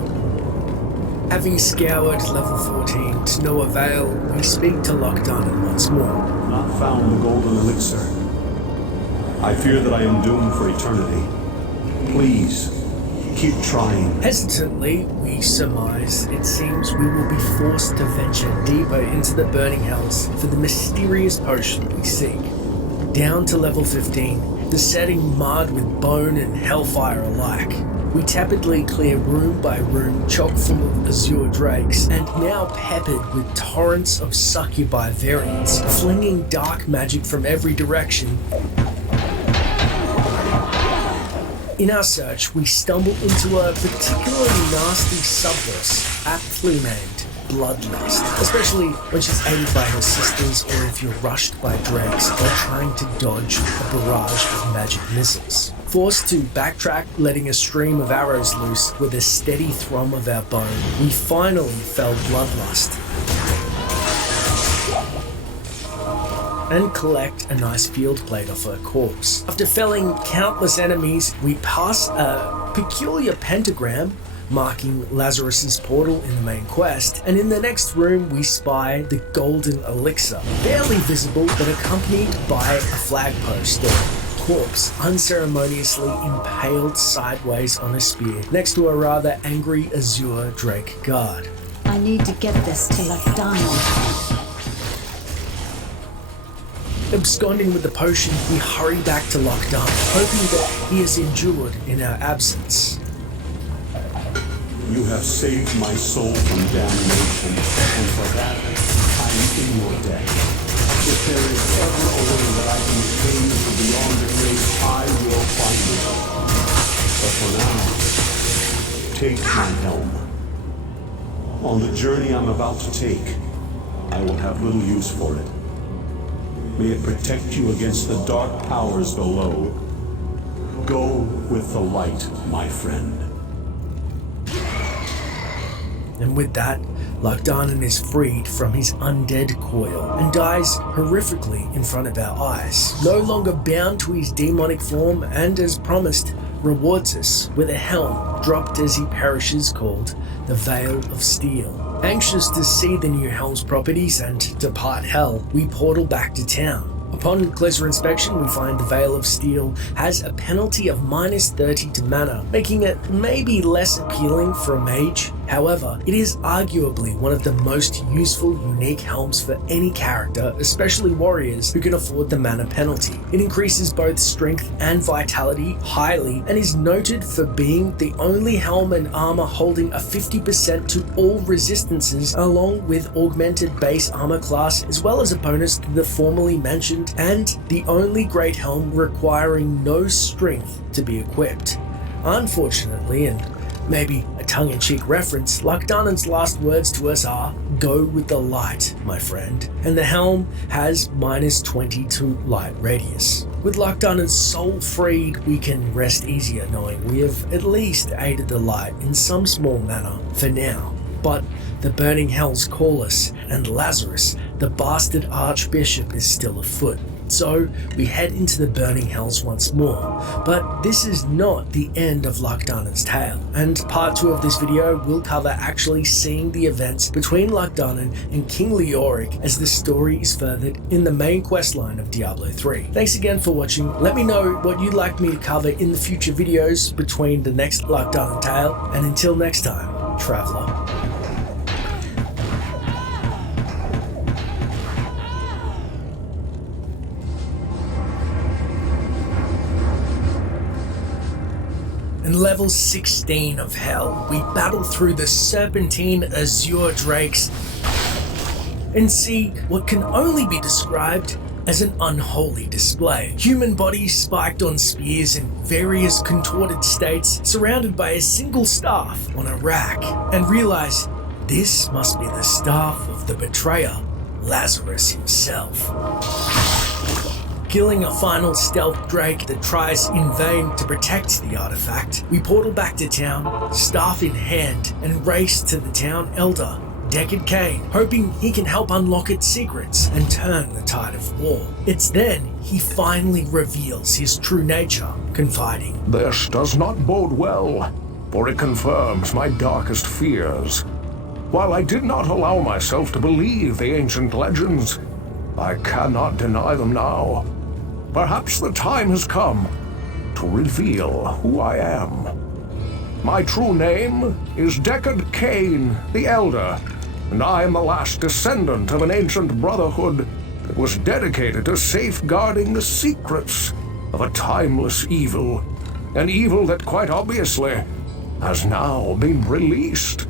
Having scoured level 14 to no avail, we speak to Lochdonan once more. Not found the golden elixir. I fear that I am doomed for eternity. Please, keep trying. Hesitantly, we surmise it seems we will be forced to venture deeper into the burning hells for the mysterious potion we seek. Down to level 15, the setting marred with bone and hellfire alike. We tepidly clear room by room, chock full of azure drakes, and now peppered with torrents of succubi variants, flinging dark magic from every direction. In our search, we stumble into a particularly nasty subboss, aptly named Bloodlust, especially when she's aided by her sisters or if you're rushed by drakes while trying to dodge a barrage of magic missiles. Forced to backtrack, letting a stream of arrows loose with a steady thrum of our bone, we finally fell Bloodlust. and collect a nice field plate off her corpse. After felling countless enemies, we pass a peculiar pentagram marking Lazarus's portal in the main quest, and in the next room we spy the golden elixir, barely visible but accompanied by a flag post or corpse unceremoniously impaled sideways on a spear next to a rather angry azure drake guard. I need to get this to Lacdana. Absconding with the potion, we hurry back to Lacdana, hoping that he is endured in our absence. You have saved my soul from damnation, and for that, I am in your debt. If there is ever a way that I can retain you beyond the grave, I will find it. But for now, take my helm. On the journey I'm about to take, I will have little use for it. May it protect you against the dark powers below. Go with the light, my friend. And with that, Lacdanan is freed from his undead coil and dies horrifically in front of our eyes, no longer bound to his demonic form, and as promised, rewards us with a helm dropped as he perishes called the Veil of Steel. Anxious to see the new helm's properties and depart hell, we portal back to town. Upon closer inspection, we find the Veil of Steel has a penalty of -30 to mana, making it maybe less appealing for a mage. However, it is arguably one of the most useful, unique helms for any character, especially warriors who can afford the mana penalty. It increases both strength and vitality highly, and is noted for being the only helm and armor holding a 50% to all resistances, along with augmented base armor class, as well as a bonus to the formerly mentioned, and the only great helm requiring no strength to be equipped. Unfortunately, and maybe a tongue-in-cheek reference, Lacdanan's last words to us are, "Go with the light, my friend." And the helm has -20 to light radius. With Lacdanan's soul freed, we can rest easier knowing we have at least aided the light in some small manner for now. But the burning hells call us, and Lazarus, the bastard archbishop, is still afoot. So we head into the burning hells once more. But this is not the end of Lacdanan's tale, and part 2 of this video will cover actually seeing the events between Lacdanan and King Leoric as the story is furthered in the main questline of Diablo 3. Thanks again for watching. Let me know what you'd like me to cover in the future videos between the next Lacdanan tale, and until next time, Traveler. In level 16 of Hell, we battle through the serpentine azure drakes and see what can only be described as an unholy display. Human bodies spiked on spears in various contorted states, surrounded by a single staff on a rack, and realize this must be the staff of the betrayer, Lazarus himself. Killing a final stealth drake that tries in vain to protect the artifact, we portal back to town, staff in hand, and race to the town elder, Deckard Cain, hoping he can help unlock its secrets and turn the tide of war. It's then he finally reveals his true nature, confiding, "This does not bode well, for it confirms my darkest fears. While I did not allow myself to believe the ancient legends, I cannot deny them now. Perhaps the time has come to reveal who I am. My true name is Deckard Cain the Elder, and I am the last descendant of an ancient brotherhood that was dedicated to safeguarding the secrets of a timeless evil, an evil that quite obviously has now been released.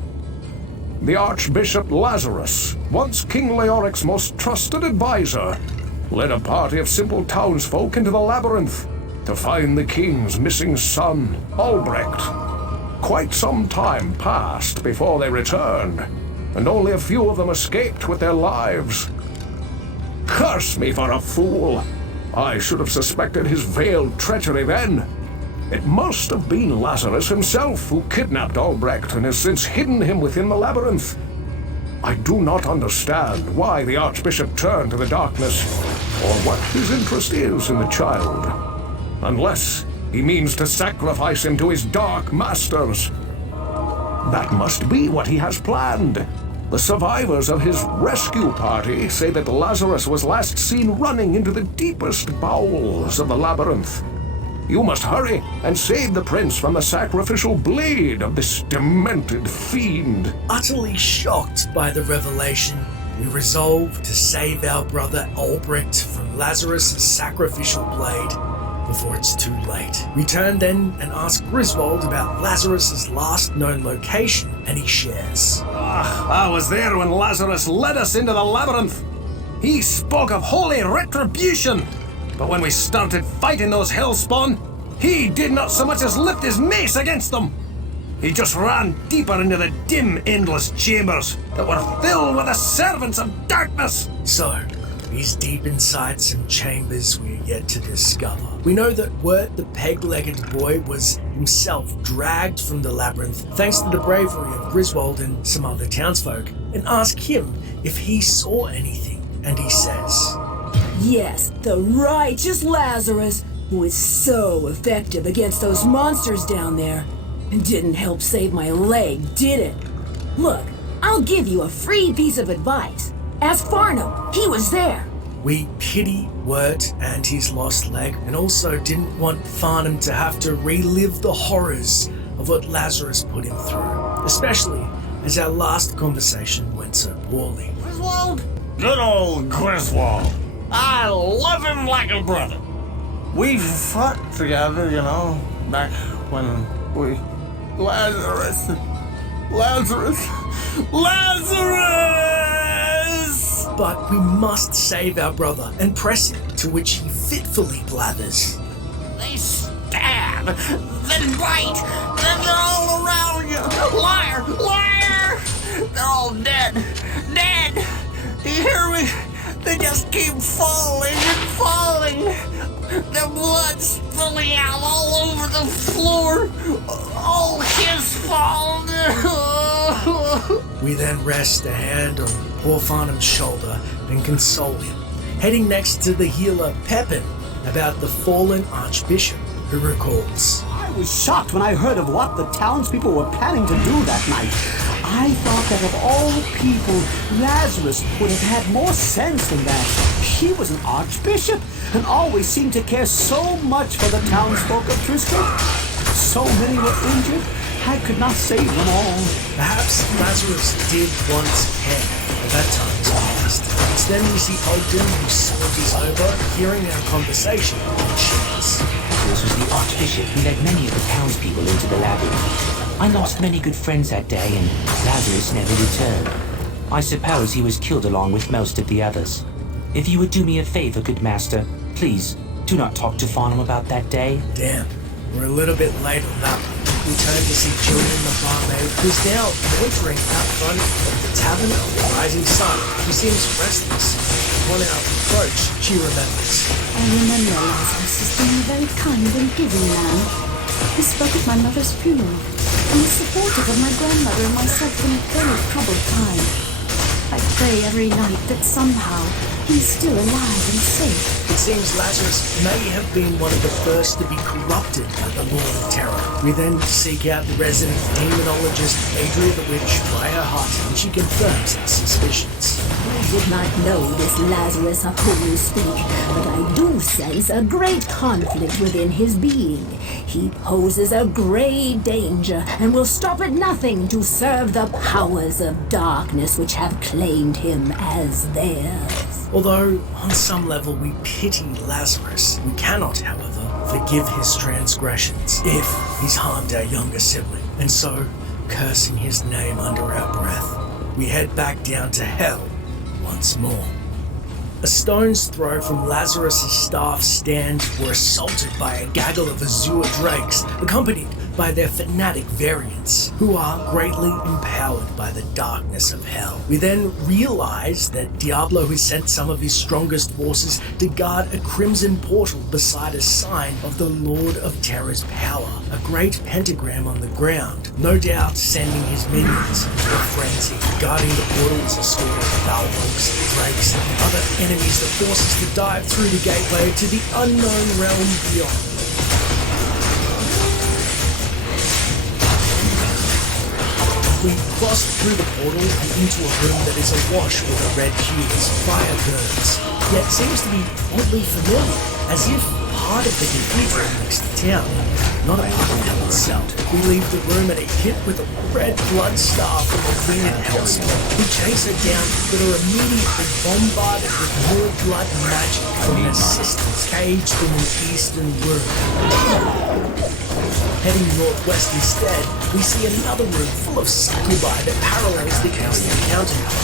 The Archbishop Lazarus, once King Leoric's most trusted advisor, led a party of simple townsfolk into the labyrinth to find the king's missing son, Albrecht. Quite some time passed before they returned, and only a few of them escaped with their lives. Curse me for a fool! I should have suspected his veiled treachery then. It must have been Lazarus himself who kidnapped Albrecht and has since hidden him within the labyrinth. I do not understand why the Archbishop turned to the darkness, or what his interest is in the child. Unless he means to sacrifice him to his dark masters. That must be what he has planned. The survivors of his rescue party say that Lazarus was last seen running into the deepest bowels of the labyrinth. You must hurry and save the prince from the sacrificial blade of this demented fiend. Utterly shocked by the revelation, we resolve to save our brother Albrecht from Lazarus' sacrificial blade before it's too late. We turn then and ask Griswold about Lazarus' last known location, and he shares. I was there when Lazarus led us into the labyrinth. He spoke of holy retribution, but when we started fighting those hellspawn, he did not so much as lift his mace against them. He just ran deeper into the dim, endless chambers that were filled with the servants of darkness. So, he's deep inside some chambers we're yet to discover. We know that Wirt, the peg-legged boy, was himself dragged from the labyrinth thanks to the bravery of Griswold and some other townsfolk, and ask him if he saw anything, and he says, Yes, the righteous Lazarus, who is so effective against those monsters down there. It didn't help save my leg, did it? Look, I'll give you a free piece of advice. Ask Farnham, he was there. We pity Wirt and his lost leg, and also didn't want Farnham to have to relive the horrors of what Lazarus put him through, especially as our last conversation went so poorly. Griswold? Good old Griswold. I love him like a brother. We fought together, you know, back when we... Lazarus! But we must save our brother and press him, to which he fitfully blathers. They stab, then bite, then they're all around you. Liar! Liar! They're all dead. Dead! Do you hear me? They just keep falling and falling. Their blood spilling out all over the floor. All his fault. We then rest a hand on poor Farnham's shoulder and console him, heading next to the healer Pepin about the fallen archbishop, who recalls. I was shocked when I heard of what the townspeople were planning to do that night. I thought that of all people, Lazarus would have had more sense than that. He was an archbishop and always seemed to care so much for the townsfolk of Tristram. So many were injured, I could not save them all. Perhaps Lazarus did once care, but that time is past. Instead we see Ogden, who saunters over, hearing our conversation, and shares. This was the archbishop who led many of the townspeople into the labyrinth. I lost many good friends that day, and Lazarus never returned. I suppose he was killed along with most of the others. If you would do me a favor, good master, please do not talk to Farnham about that day. Damn, we're a little bit late on that one. We turn to see Julian the barmaid, who's now loitering out front of the tavern of the Rising Sun. She seems restless. Upon our approach, she remembers. I remember Lazarus as being a very kind and giving man. He spoke at my mother's funeral and was supportive of my grandmother and myself in a very troubled time. I pray every night that somehow he's still alive and safe. It seems Lazarus may have been one of the first to be corrupted by the Lord of Terror. We then seek out the resident demonologist Adria the Witch by her hut, and she confirms our suspicions. I did not know this Lazarus of whom you speak, but I do sense a great conflict within his being. He poses a grave danger and will stop at nothing to serve the powers of darkness which have claimed him as theirs. Although, on some level, we pity Lazarus, we cannot, however, forgive his transgressions if he's harmed our younger sibling, and so, cursing his name under our breath, we head back down to hell once more. A stone's throw from Lazarus' staff stands were assaulted by a gaggle of azure drakes, accompanied by their fanatic variants, who are greatly empowered by the darkness of hell. We then realize that Diablo has sent some of his strongest forces to guard a crimson portal beside a sign of the Lord of Terror's power, a great pentagram on the ground, no doubt sending his minions into a frenzy. Guarding the portal is a score of Balrogs, drakes, and other enemies that force us to dive through the gateway to the unknown realm beyond. We crossed through the portal and into a room that is awash with a red hue as fire burns, yet seems to be oddly familiar, as if part of the cathedral next to town, not a part of hell itself. We leave the room and are hit with a red blood star from a weird hellspawn. We chase her down, but are immediately bombarded with more blood magic from an assistants caged in an eastern room. Heading northwest instead, we see another room full of succubi that parallels the eastern counterpart.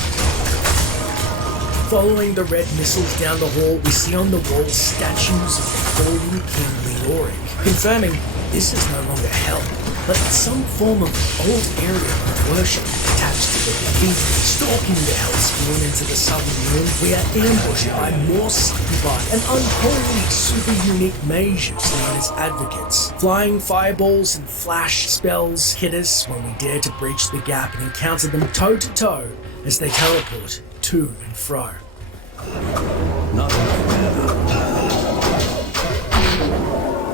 Following the red missiles down the hall, we see on the wall statues of the fallen King Leoric, confirming this is no longer hell, but some form of old area of worship attached to the cathedral. Stalking the hellspawn into the southern room, we are ambushed by more succubi and unholy super-unique mages known as advocates. Flying fireballs and flash spells hit us when we dare to breach the gap and encounter them toe-to-toe as they teleport to and fro.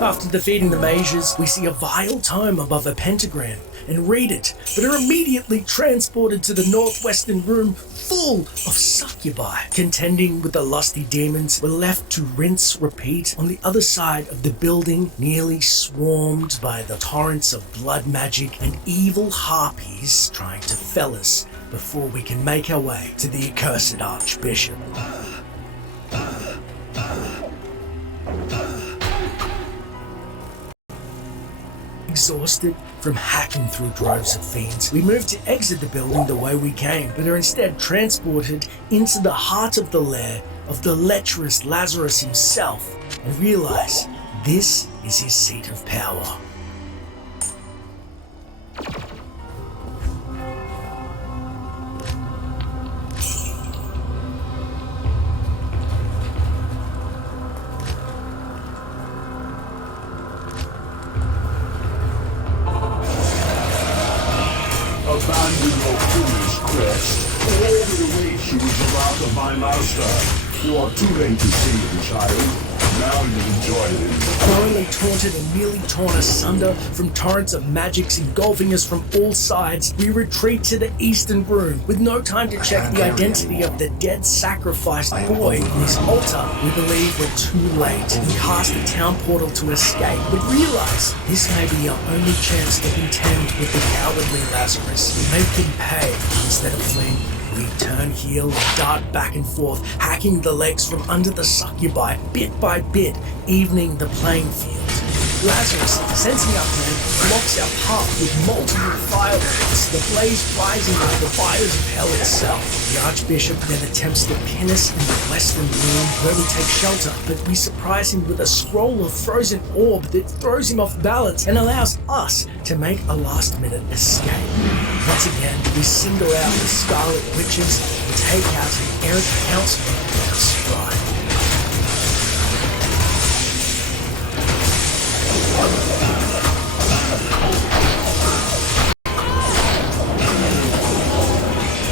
After defeating the mages, we see a vile tome above a pentagram and read it, but are immediately transported to the northwestern room full of succubi. Contending with the lusty demons, we're left to rinse, repeat on the other side of the building, nearly swarmed by the torrents of blood magic and evil harpies trying to fell us before we can make our way to the accursed Archbishop. Exhausted from hacking through droves of fiends, we move to exit the building the way we came, but are instead transported into the heart of the lair of the lecherous Lazarus himself and realize this is his seat of power. Abandon your foolish quest. All the rage you was about of my master. You are too late to save the child. Now you enjoy it. Thoroughly taunted and nearly torn asunder from torrents of magics engulfing us from all sides, we retreat to the eastern room with no time to check the identity of the dead sacrificed boy in his altar. We believe we're too late and cast the town portal to escape, but realize this may be our only chance to contend with the cowardly Lazarus. We make him pay instead of fleeing. We turn heel and dart back and forth, hacking the legs from under the succubi, bit by bit, evening the playing field. Lazarus, sensing our plan, blocks our path with multiple fireworks, the blaze rising like the fires of hell itself. The Archbishop then attempts to pin us in the western room where we take shelter, but we surprise him with a scroll of frozen orb that throws him off balance and allows us to make a last-minute escape. Once again, we single out the Scarlet Witches and take out an errant councilman in our stride.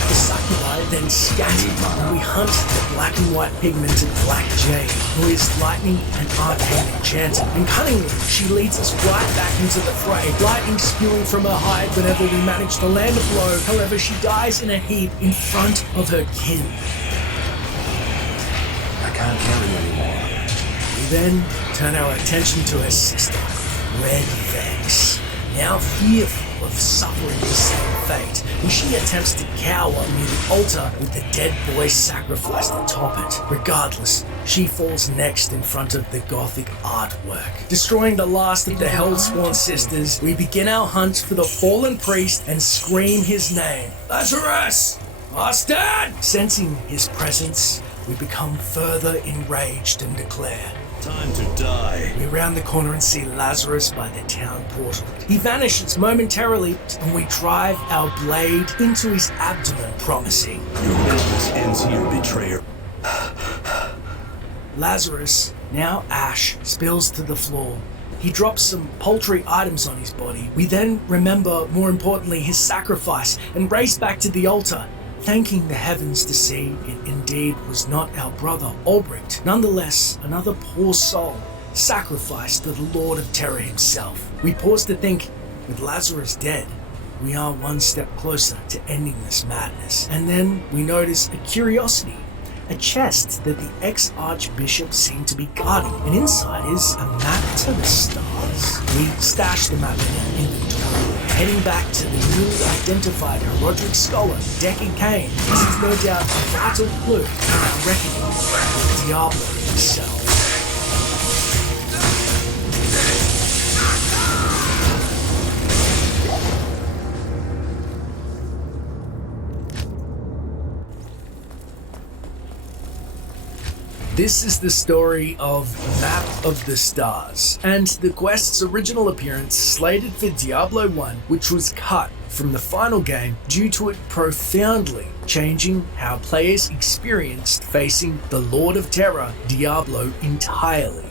The succubi then scatter and we hunt the black and white pigmented Black Jade, who is lightning and arcane enchanter, and cunningly she leads us right back into the fray, lightning spewing from her hide whenever we manage to land a blow. However, she dies in a heap in front of her kin. I can't carry anymore. We then turn our attention to her sister, Red Vex, now fearful of suffering the same fate, and she attempts to cower near the altar with the dead boy sacrificed atop it. Regardless, she falls next in front of the Gothic artwork. Destroying the last of the Hellspawn sisters, we begin our hunt for the fallen priest and scream his name. Lazarus! Master! Sensing his presence, we become further enraged and declare, Time to die. We round the corner and see Lazarus by the town portal. He vanishes momentarily, and we drive our blade into his abdomen, promising, Your business ends here, betrayer. Lazarus, now ash, spills to the floor. He drops some paltry items on his body. We then remember, more importantly, his sacrifice and race back to the altar, thanking the heavens to see it indeed was not our brother Albrecht. Nonetheless, another poor soul sacrificed to the Lord of Terror himself. We pause to think, with Lazarus dead, we are one step closer to ending this madness. And then we notice a curiosity. A chest that the ex-archbishop seemed to be guarding, and inside is a map to the stars. We stash the map in our inventory, heading back to the newly identified Herodric scholar, Deckard Cain. This is no doubt a vital clue in our reckoning with Diablo himself. This is the story of Map of the Stars, and the quest's original appearance slated for Diablo 1, which was cut from the final game due to it profoundly changing how players experienced facing the Lord of Terror, Diablo, entirely.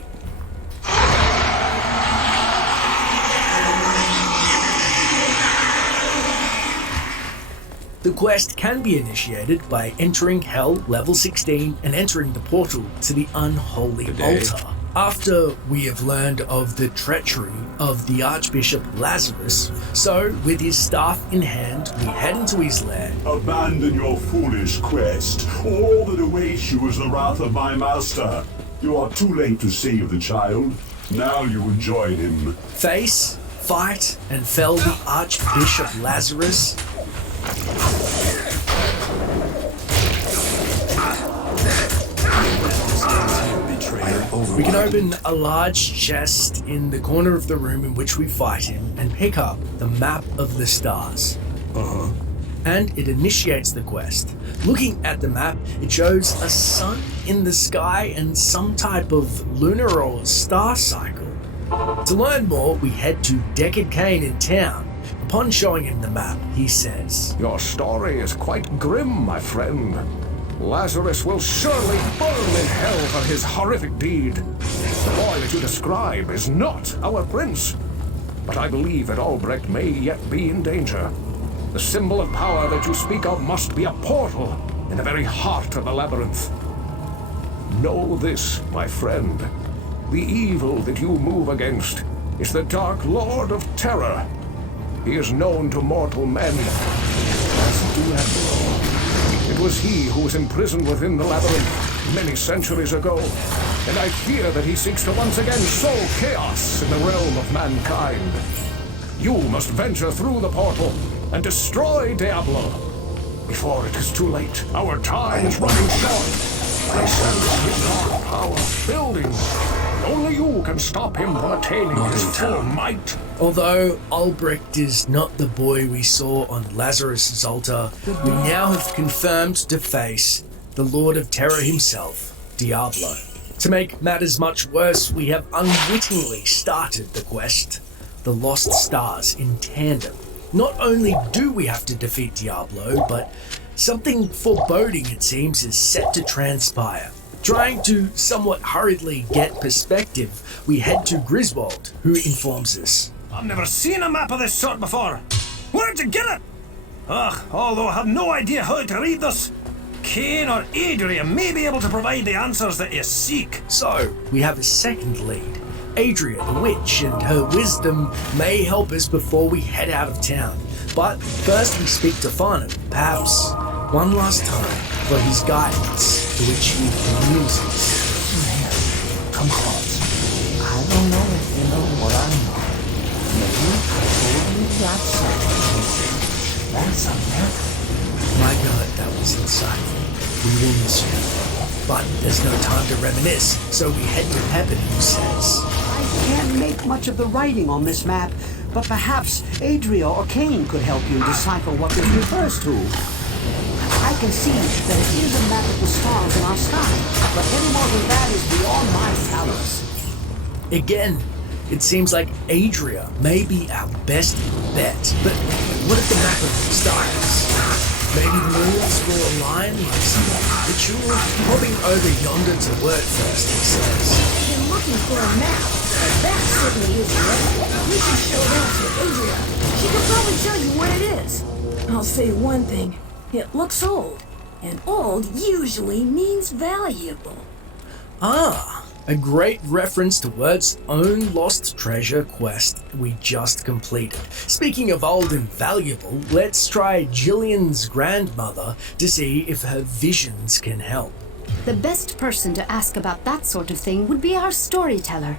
The quest can be initiated by entering Hell level 16 and entering the portal to the Unholy Altar. After we have learned of the treachery of the Archbishop Lazarus, so with his staff in hand, we head into his lair. Abandon your foolish quest. All that awaits you is the wrath of my master. You are too late to save the child. Now you will join him. Face, fight, and fell the Archbishop Lazarus. We can open a large chest in the corner of the room in which we fight him and pick up the Map of the Stars. And it initiates the quest. Looking at the map, it shows a sun in the sky and some type of lunar or star cycle. To learn more, we head to Deckard Cain in town. Upon showing him the map, he says, Your story is quite grim, my friend. Lazarus will surely burn in hell for his horrific deed. The boy that you describe is not our prince, but I believe that Albrecht may yet be in danger. The symbol of power that you speak of must be a portal in the very heart of the labyrinth. Know this, my friend. The evil that you move against is the Dark Lord of Terror. He is known to mortal men as Diablo. It was he who was imprisoned within the labyrinth many centuries ago, and I fear that he seeks to once again sow chaos in the realm of mankind. You must venture through the portal and destroy Diablo before it is too late. Our time is running short. I sense his dark power building. Only you can stop him from attaining his full might. Although Albrecht is not the boy we saw on Lazarus' altar, we now have confirmed to face the Lord of Terror himself, Diablo. To make matters much worse, we have unwittingly started the quest, the Lost Stars, in tandem. Not only do we have to defeat Diablo, but something foreboding, it seems, is set to transpire. Trying to somewhat hurriedly get perspective, we head to Griswold, who informs us. I've never seen a map of this sort before. Where'd you get it? Ugh, although I have no idea how to read this. Cain or Adria may be able to provide the answers that you seek. So, we have a second lead. Adria the witch, and her wisdom may help us before we head out of town. But first we speak to Farnham, perhaps one last time, for his guidance, to which he amuses. Come close. I don't know if you know what I know. Maybe I told you that something. That's a map. My God, that was insightful. We will miss you. But there's no time to reminisce, so we head to Pepin, who says, I can't make much of the writing on this map, but perhaps Adria or Cain could help you decipher what this refers to. I can see that it is a map of the stars in our sky, but any more than that is beyond my talents. Again, it seems like Adria may be our best bet. But what if the map of the stars? Maybe the moons will align like some ritual? Hopping over yonder to work first, he says. Been looking for a map. That certainly is right. We should show that to Adria. She could probably tell you what it is. I'll say one thing. It looks old. And old usually means valuable. Ah, a great reference to Word's own lost treasure quest we just completed. Speaking of old and valuable, let's try Jillian's grandmother to see if her visions can help. The best person to ask about that sort of thing would be our storyteller.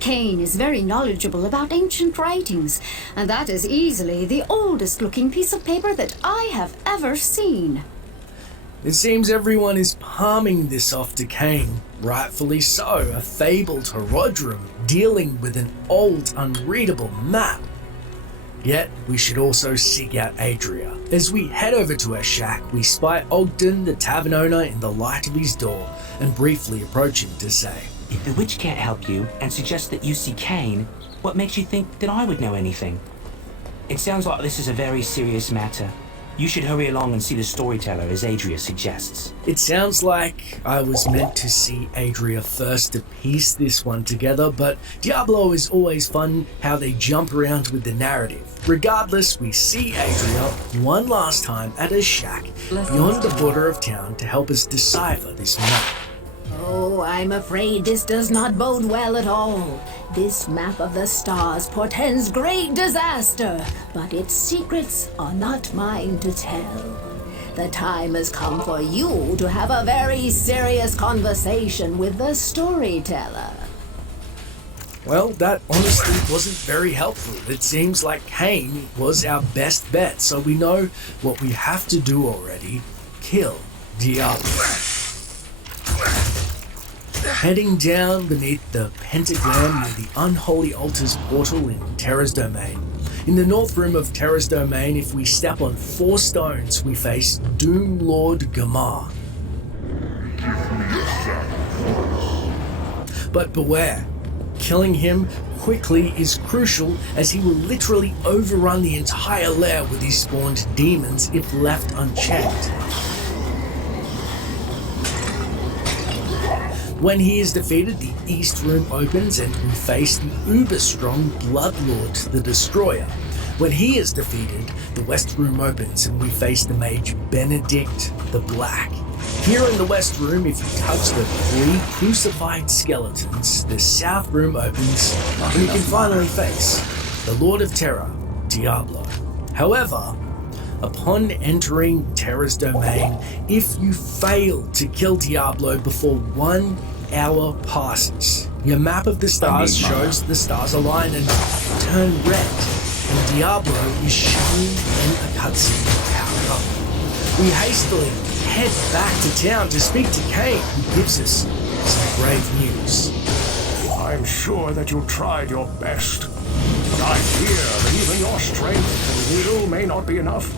Kane is very knowledgeable about ancient writings, and that is easily the oldest looking piece of paper that I have ever seen. It seems everyone is palming this off to Kane, rightfully so, a fabled Herodrum dealing with an old, unreadable map. Yet, we should also seek out Adria. As we head over to her shack, we spy Ogden, the tavern owner, in the light of his door, and briefly approach him to say, If the witch can't help you and suggests that you see Kane, what makes you think that I would know anything? It sounds like this is a very serious matter. You should hurry along and see the storyteller, as Adria suggests. It sounds like I was meant to see Adria first to piece this one together, but Diablo is always fun how they jump around with the narrative. Regardless, we see Adria one last time at a shack beyond the border of town to help us decipher this map. Oh, I'm afraid this does not bode well at all. This map of the stars portends great disaster, but its secrets are not mine to tell. The time has come for you to have a very serious conversation with the storyteller. Well, that honestly wasn't very helpful. It seems like Kane was our best bet, so we know what we have to do already. Kill Diablo. Heading down beneath the pentagram near the Unholy Altars portal in Terra's Domain. In the north room of Terra's Domain, if we step on 4 stones, we face Doom Lord Gamar. But beware, killing him quickly is crucial, as he will literally overrun the entire lair with his spawned demons if left unchecked. When he is defeated, the East Room opens and we face the uber-strong Bloodlord, the Destroyer. When he is defeated, the West Room opens and we face the mage Benedict the Black. Here in the West Room, if you touch the 3 crucified skeletons, the South Room opens and you can finally face the Lord of Terror, Diablo. However, upon entering Terra's Domain, if you fail to kill Diablo before 1 hour passes, your map of the stars shows the stars align and turn red, and Diablo is shown in a cutscene powered up. We hastily head back to town to speak to Kane, who gives us some grave news. I'm sure that you tried your best, but I fear that even your strength and will may not be enough.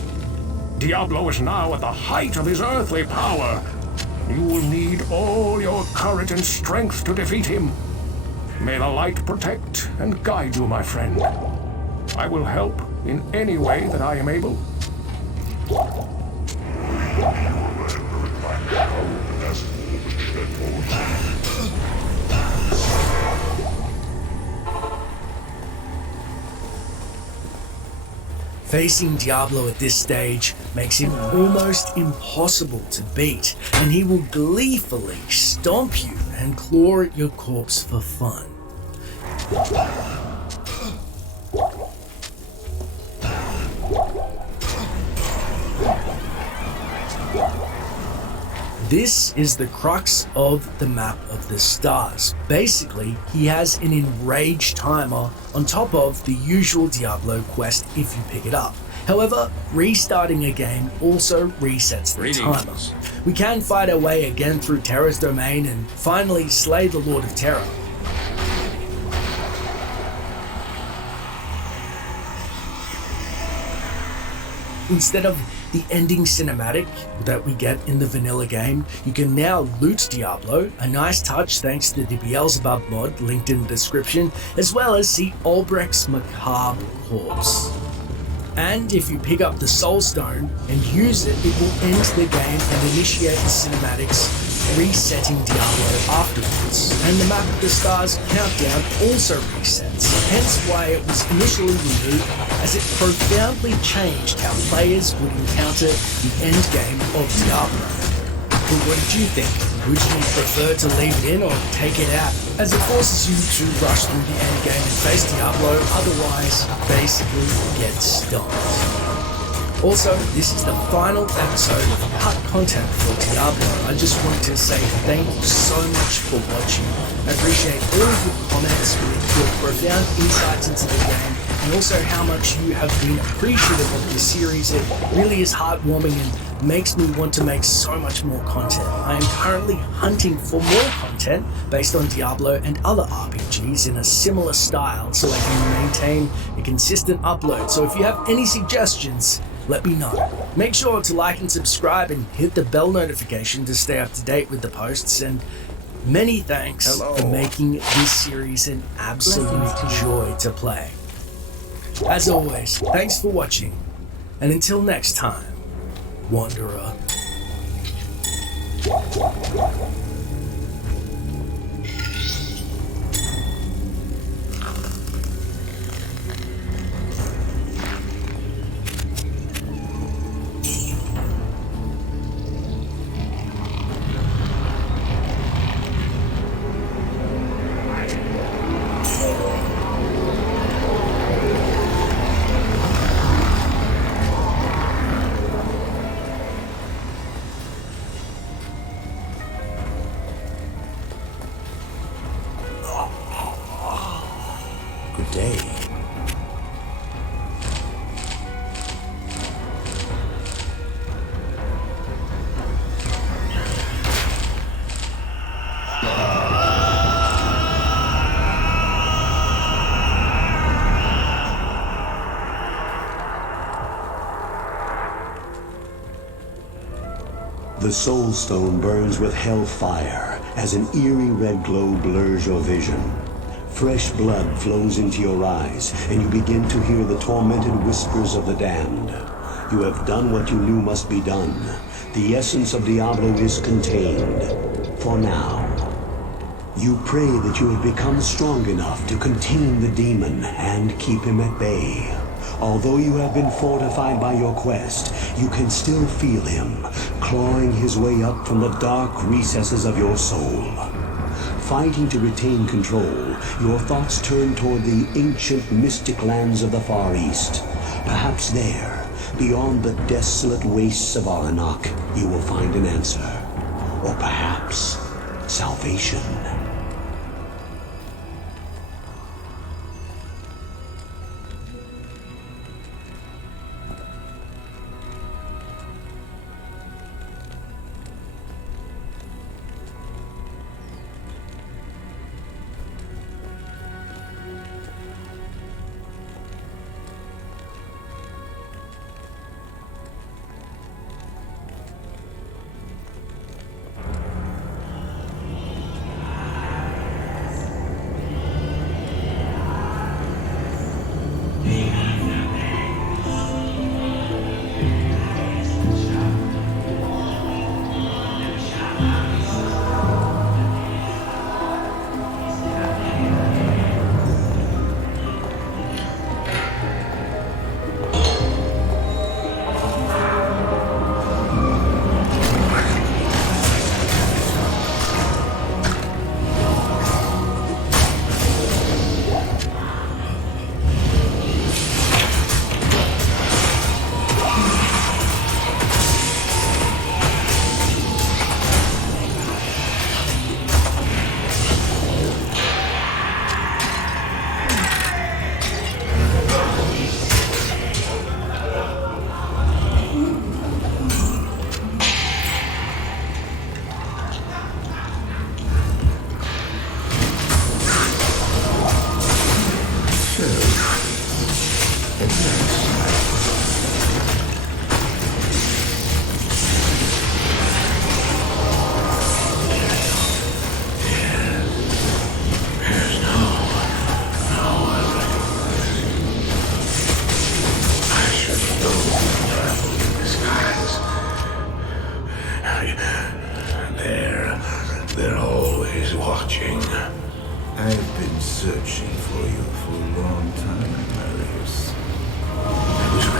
Diablo is now at the height of his earthly power. You will need all your courage and strength to defeat him. May the light protect and guide you, my friend. I will help in any way that I am able. Facing Diablo at this stage makes him almost impossible to beat, and he will gleefully stomp you and claw at your corpse for fun. This is the crux of the map of the stars. Basically, he has an enrage timer on top of the usual Diablo quest if you pick it up. However, restarting a game also resets the timer. We can fight our way again through Terra's Domain and finally slay the Lord of Terror. instead of the ending cinematic that we get in the vanilla game, you can now loot Diablo, a nice touch thanks to the Beelzebub mod linked in the description, as well as see Ulbrecht's macabre corpse. And if you pick up the Soul Stone and use it, it will end the game and initiate the cinematics, resetting Diablo afterwards. And the Map of the Stars countdown also resets, hence why it was initially removed, as it profoundly changed how players would encounter the end game of Diablo. But what did you think? Would you prefer to leave it in or take it out, as it forces you to rush through the end game and face Diablo, otherwise basically get stomped. Also, this is the final episode of cut content for Diablo. I just wanted to say thank you so much for watching. I appreciate all of your comments with your profound insights into the game, and also how much you have been appreciative of this series. It really is heartwarming and makes me want to make so much more content. I am currently hunting for more content based on Diablo and other RPGs in a similar style, so I can maintain a consistent upload. So if you have any suggestions, let me know. Make sure to like and subscribe and hit the bell notification to stay up to date with the posts, and many thanks for making this series an absolute joy to play. As always, thanks for watching, and until next time, Wanderer. Good day. The Soul Stone burns with hellfire as an eerie red glow blurs your vision. Fresh blood flows into your eyes, and you begin to hear the tormented whispers of the damned. You have done what you knew must be done. The essence of Diablo is contained. For now. You pray that you have become strong enough to contain the demon and keep him at bay. Although you have been fortified by your quest, you can still feel him, clawing his way up from the dark recesses of your soul. Fighting to retain control, your thoughts turn toward the ancient mystic lands of the Far East. Perhaps there, beyond the desolate wastes of Aranok, you will find an answer. Or perhaps salvation.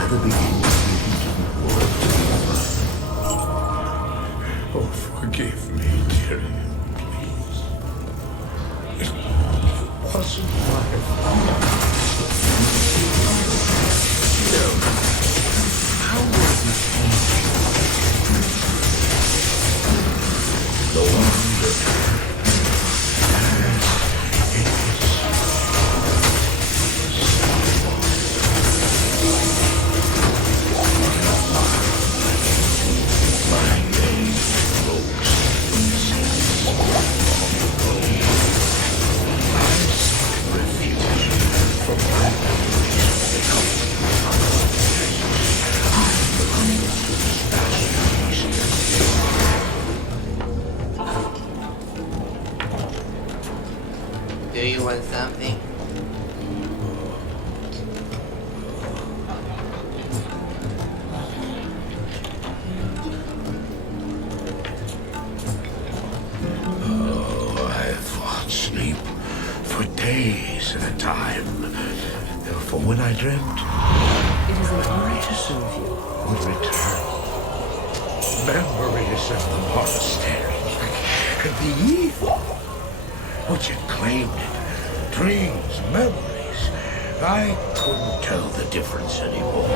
the beginning into the world together. Oh, forgive me, dearie, please. It wasn't my fault. Still, how was it the wonder? Do you want something? Oh, I thought sleep for days at a time. For when I dreamt, It is an honor to serve you. would return. Memories of the monastery, the evil, which had claimed it, dreams, memories. I couldn't tell the difference anymore.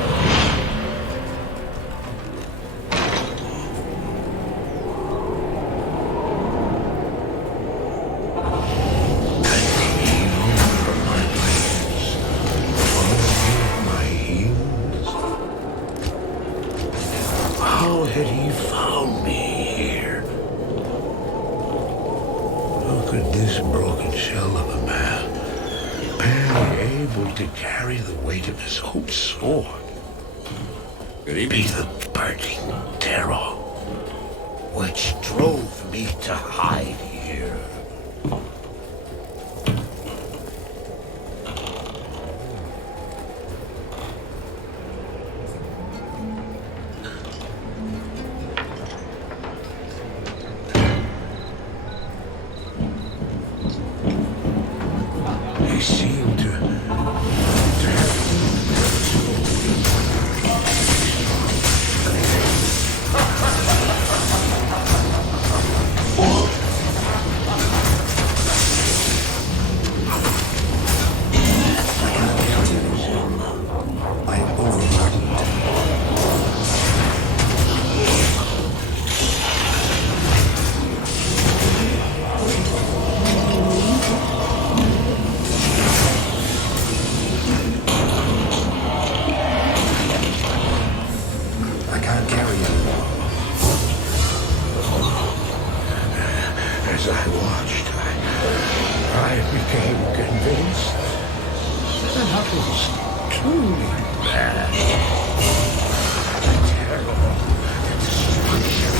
How had he found me here? How could this broken shell of a man, barely able to carry the weight of his own sword, be the burning terror which drove me to hide here? He seemed to have I am overburdened. I can't carry anymore. As I watched, I became convinced that I was truly mad. The terror, the destruction,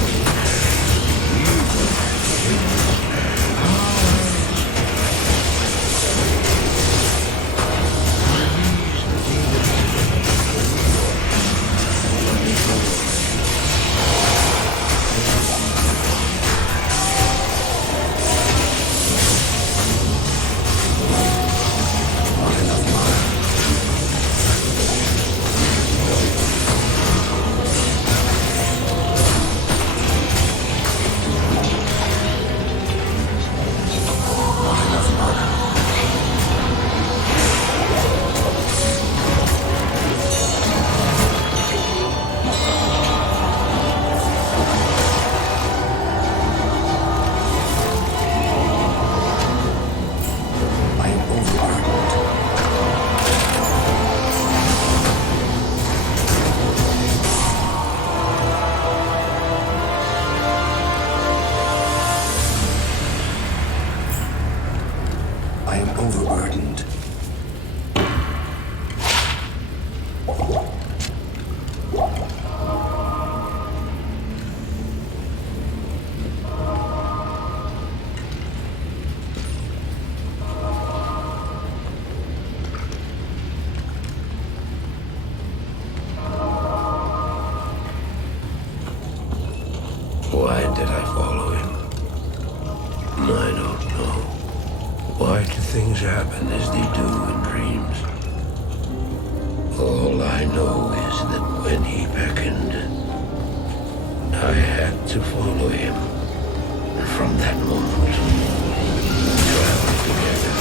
I am overburdened. Why did I follow him? I don't know. Why do things happen as they do in dreams? All I know is that when he beckoned, I had to follow him. And from that moment, we traveled together.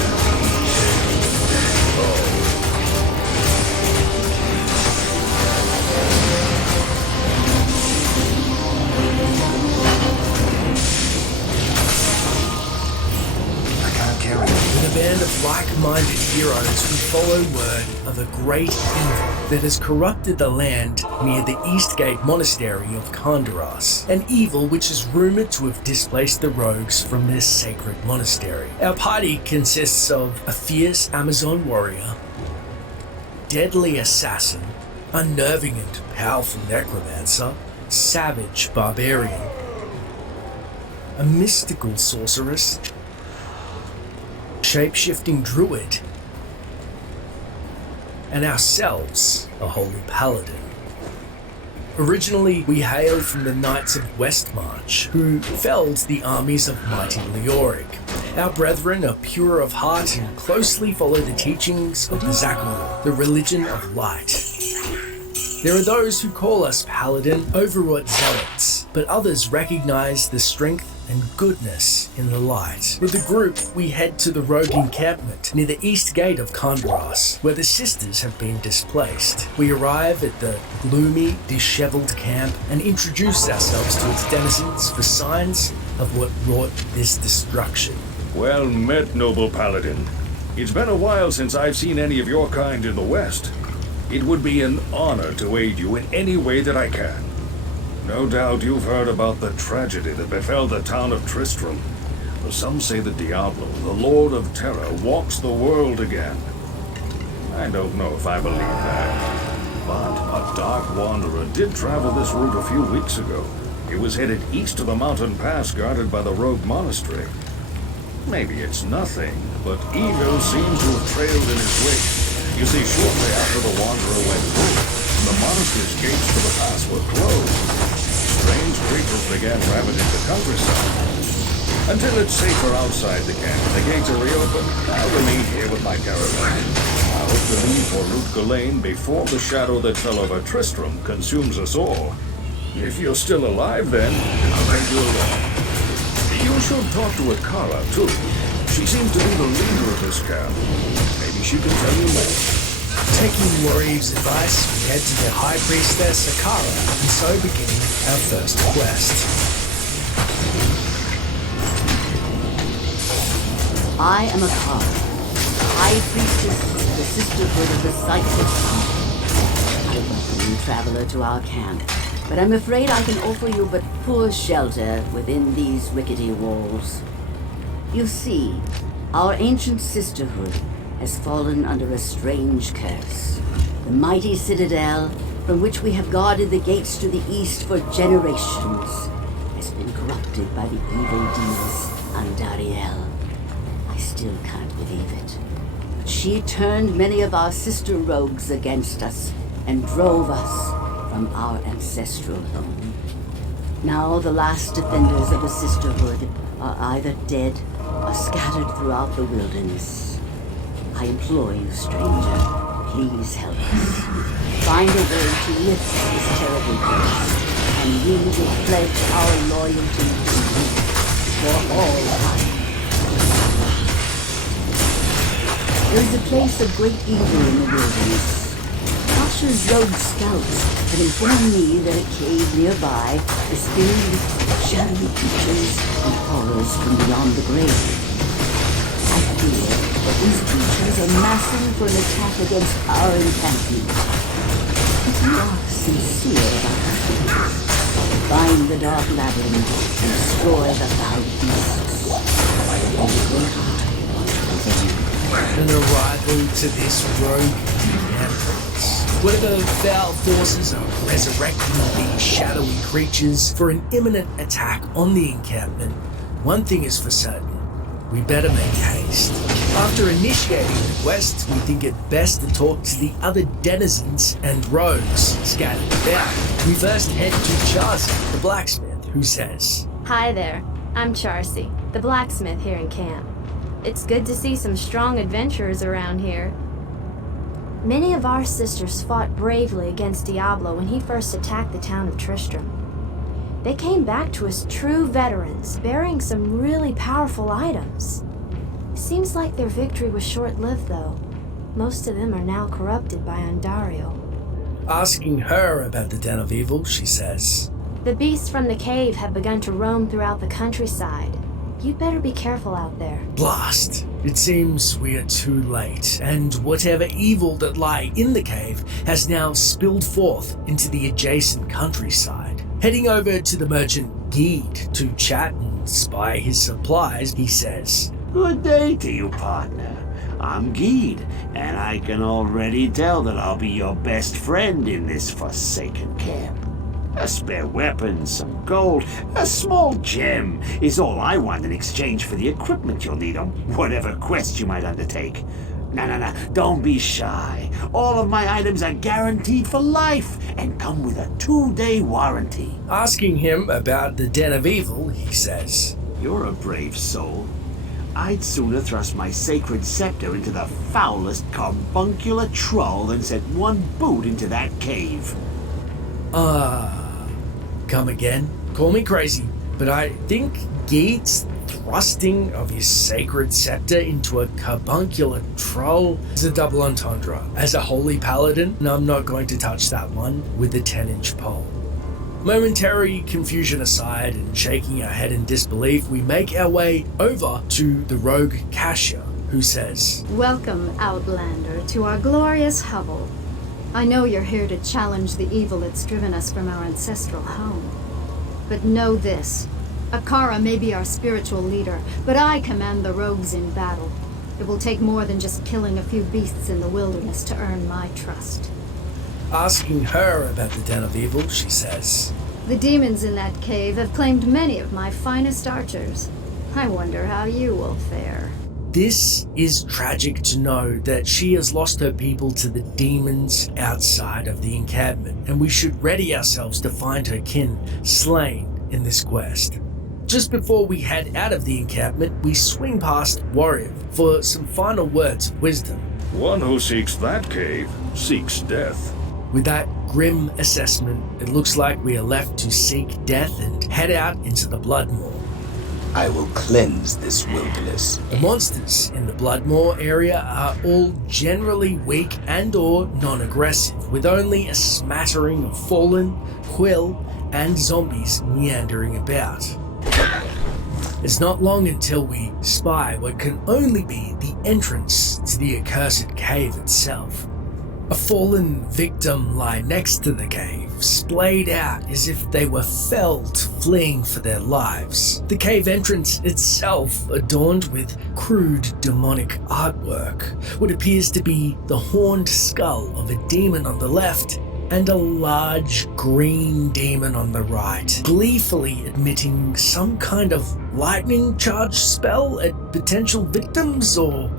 With a band of like-minded heroes who follow word of a great evil that has corrupted the land near the Eastgate Monastery of Kandaras, an evil which is rumoured to have displaced the rogues from their sacred monastery. Our party consists of a fierce Amazon warrior, deadly assassin, unnerving and powerful necromancer, savage barbarian, a mystical sorceress, shape-shifting druid, and ourselves, a holy paladin. Originally, we hail from the Knights of Westmarch, who felled the armies of mighty Leoric. Our brethren are pure of heart and closely follow the teachings of the Zakulur, the religion of light. There are those who call us paladin overwrought zealots, but others recognize the strength and goodness in the light. With the group, we head to the rogue encampment near the east gate of Kandaras, where the sisters have been displaced. We arrive at the gloomy, disheveled camp and introduce ourselves to its denizens for signs of what wrought this destruction. Well met, noble paladin. It's been a while since I've seen any of your kind in the West. It would be an honor to aid you in any way that I can. No doubt you've heard about the tragedy that befell the town of Tristram. Some say that Diablo, the Lord of Terror, walks the world again. I don't know if I believe that. But a dark wanderer did travel this route a few weeks ago. He was headed east of the mountain pass guarded by the rogue monastery. Maybe it's nothing, but evil seems to have trailed in his wake. You see, shortly after the wanderer went through, the monastery's gates to the pass were closed. Strange creatures began ravaging the countryside. Until it's safer outside the camp and the gates are reopened, I'll remain here with my caravan. I hope to leave for Route Ghislaine before the shadow that fell over Tristram consumes us all. If you're still alive then, I'll take you along. You should talk to Akara too. She seems to be the leader of this camp. Maybe she can tell you more. Taking Warrior's advice, we head to the High Priestess Akara, and so begin our first quest. I am Akara, High Priestess of the Sisterhood of the Cyclic Sun. I welcome you, traveler, to our camp, but I'm afraid I can offer you but poor shelter within these rickety walls. You see, our ancient sisterhood has fallen under a strange curse. The mighty citadel, from which we have guarded the gates to the east for generations, has been corrupted by the evil demoness Andariel. I still can't believe it. But she turned many of our sister rogues against us and drove us from our ancestral home. Now the last defenders of the sisterhood are either dead or scattered throughout the wilderness. I implore you, stranger, please help us. Find a way to lift this terrible curse, and we will pledge our loyalty to you for all time. There is a place of great evil in the wilderness. Tasha's rogue scouts had informed me that a cave nearby is filled with shadowy creatures and horrors from beyond the grave. I fear that these creatures are massing for an attack against our encampment. If you are sincere about this, find the dark labyrinth and destroy the foul beasts. An arrival to this rogue encampment, where the foul forces are resurrecting these shadowy creatures for an imminent attack on the encampment. One thing is for certain. We better make haste. After initiating the quest, we think it best to talk to the other denizens and rogues scattered about. We first head to Charsi, the blacksmith, who says, Hi there, I'm Charsi, the blacksmith here in camp. It's good to see some strong adventurers around here. Many of our sisters fought bravely against Diablo when he first attacked the town of Tristram. They came back to us true veterans, bearing some really powerful items. Seems like their victory was short-lived, though. Most of them are now corrupted by Andario. Asking her about the Den of Evil, she says, The beasts from the cave have begun to roam throughout the countryside. You'd better be careful out there. Blast! It seems we are too late, and whatever evil that lie in the cave has now spilled forth into the adjacent countryside. Heading over to the merchant Geed to chat and spy his supplies, he says, Good day to you, partner. I'm Geed, and I can already tell that I'll be your best friend in this forsaken camp. A spare weapon, some gold, a small gem is all I want in exchange for the equipment you'll need on whatever quest you might undertake. No, don't be shy. All of my items are guaranteed for life and come with a 2-day warranty. Asking him about the Den of Evil, he says, You're a brave soul. I'd sooner thrust my sacred scepter into the foulest carbuncular troll than set one boot into that cave. Come again? Call me crazy, but I think Geed's thrusting of his sacred scepter into a carbuncular troll is a double entendre. As a holy paladin, I'm not going to touch that one with a 10-inch pole. Momentary confusion aside and shaking our head in disbelief, we make our way over to the rogue Cassia, who says, Welcome, Outlander, to our glorious hovel. I know you're here to challenge the evil that's driven us from our ancestral home. But know this. Akara may be our spiritual leader, but I command the rogues in battle. It will take more than just killing a few beasts in the wilderness to earn my trust. Asking her about the Den of Evil, she says, The demons in that cave have claimed many of my finest archers. I wonder how you will fare. This is tragic to know that she has lost her people to the demons outside of the encampment, and we should ready ourselves to find her kin slain in this quest. Just before we head out of the encampment, we swing past Warrior for some final words of wisdom. One who seeks that cave seeks death. With that grim assessment, it looks like we are left to seek death and head out into the Bloodmoor. I will cleanse this wilderness. The monsters in the Bloodmoor area are all generally weak and or non-aggressive, with only a smattering of fallen, quill, and zombies meandering about. It's not long until we spy what can only be the entrance to the accursed cave itself. A fallen victim lie next to the cave, splayed out as if they were felled fleeing for their lives. The cave entrance itself adorned with crude demonic artwork, what appears to be the horned skull of a demon on the left and a large green demon on the right, gleefully emitting some kind of lightning charge spell at potential victims or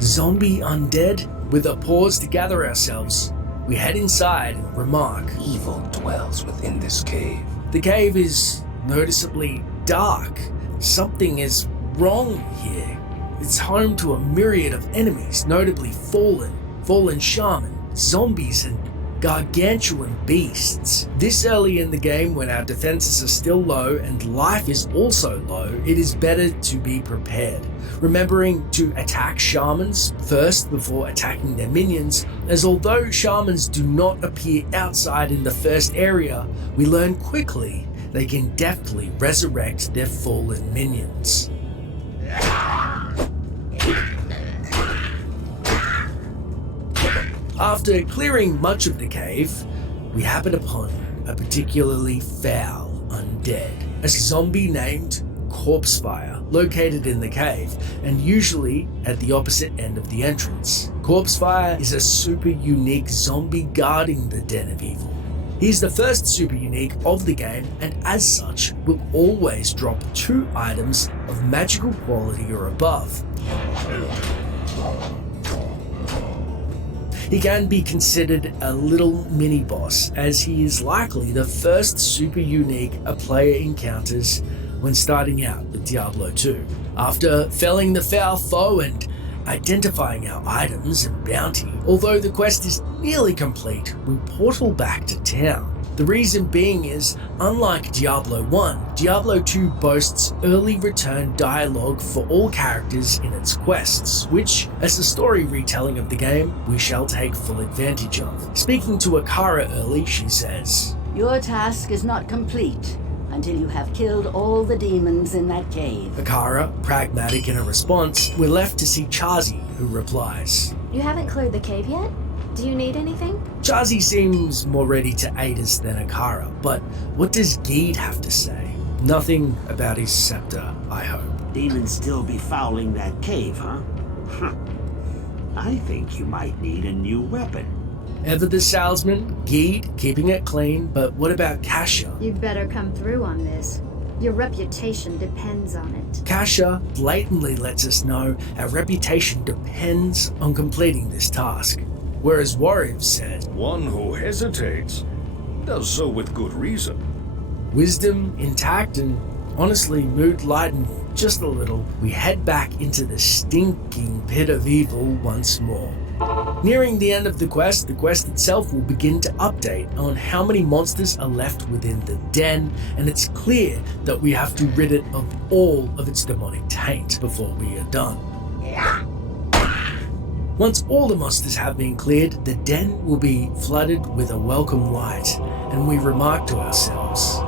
zombie undead. With a pause to gather ourselves, we head inside and remark, Evil dwells within this cave. The cave is noticeably dark. Something is wrong here. It's home to a myriad of enemies, notably fallen shaman, zombies, and gargantuan beasts. This early in the game, when our defenses are still low and life is also low, it is better to be prepared. Remembering to attack shamans first before attacking their minions, as although shamans do not appear outside in the first area, we learn quickly they can deftly resurrect their fallen minions. After clearing much of the cave, we happen upon a particularly foul undead, a zombie named Corpsefire, located in the cave, and usually at the opposite end of the entrance. Corpsefire is a super unique zombie guarding the Den of Evil. He's the first super unique of the game, and as such, will always drop 2 items of magical quality or above. He can be considered a little mini-boss, as he is likely the first super unique a player encounters when starting out with Diablo 2. After felling the foul foe and identifying our items and bounty. Although the quest is nearly complete, we portal back to town. The reason being is, unlike Diablo 1, Diablo 2 boasts early return dialogue for all characters in its quests, which, as a story retelling of the game, we shall take full advantage of. Speaking to Akara early, she says, "Your task is not complete until you have killed all the demons in that cave." Akara, pragmatic in her response, we're left to see Chazi, who replies, "You haven't cleared the cave yet? Do you need anything?" Chazi seems more ready to aid us than Akara, but what does Geed have to say? Nothing about his scepter, I hope. Demons still be fouling that cave, huh? I think you might need a new weapon. Ever the salesman, Geed keeping it clean, but what about Kasha? You'd better come through on this. Your reputation depends on it. Kasha blatantly lets us know our reputation depends on completing this task. Whereas Warriv said, "One who hesitates does so with good reason." Wisdom intact and honestly mood lightened just a little, we head back into the stinking pit of evil once more. Nearing the end of the quest itself will begin to update on how many monsters are left within the den, and it's clear that we have to rid it of all of its demonic taint before we are done. Once all the monsters have been cleared, the den will be flooded with a welcome light, and we remark to ourselves,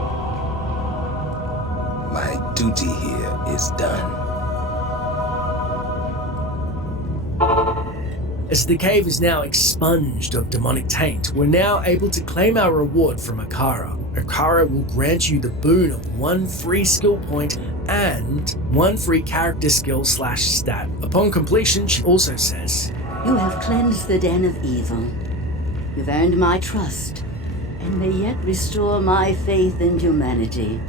"My duty here is done." As the cave is now expunged of demonic taint, we're now able to claim our reward from Akara. Akara will grant you the boon of 1 free skill point and 1 free character skill / stat. Upon completion, she also says, "You have cleansed the den of evil. You've earned my trust, and may yet restore my faith in humanity.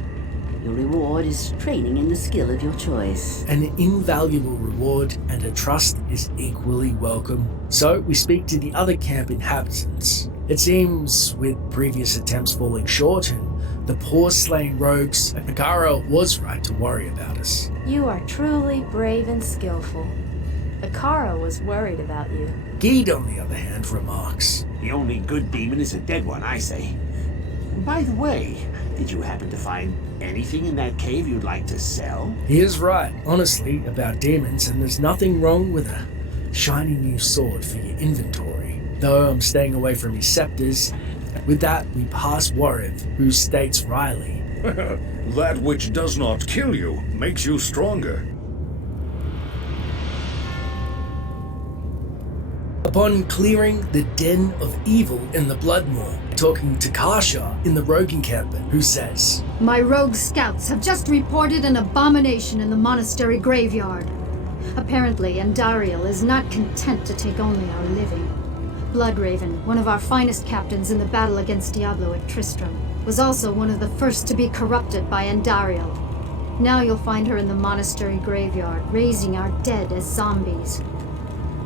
Your reward is training in the skill of your choice." An invaluable reward and a trust is equally welcome. So we speak to the other camp inhabitants. It seems, with previous attempts falling short and the poor slain rogues, Akara was right to worry about us. "You are truly brave and skillful. Akara was worried about you." Geed, on the other hand, remarks, "The only good demon is a dead one, I say. By the way, did you happen to find anything in that cave you'd like to sell?" He is right, honestly, about demons, and there's nothing wrong with a shiny new sword for your inventory. Though I'm staying away from his scepters. With that, we pass Warriv, who states wryly, "That which does not kill you makes you stronger." Upon clearing the den of evil in the Bloodmoor, talking to Kasha in the rogue encampment, who says, My rogue scouts have just reported an abomination in the monastery graveyard. Apparently, Andariel is not content to take only our living. Bloodraven, one of our finest captains in the battle against Diablo at Tristram, was also one of the first to be corrupted by Andariel. Now you'll find her in the monastery graveyard, raising our dead as zombies.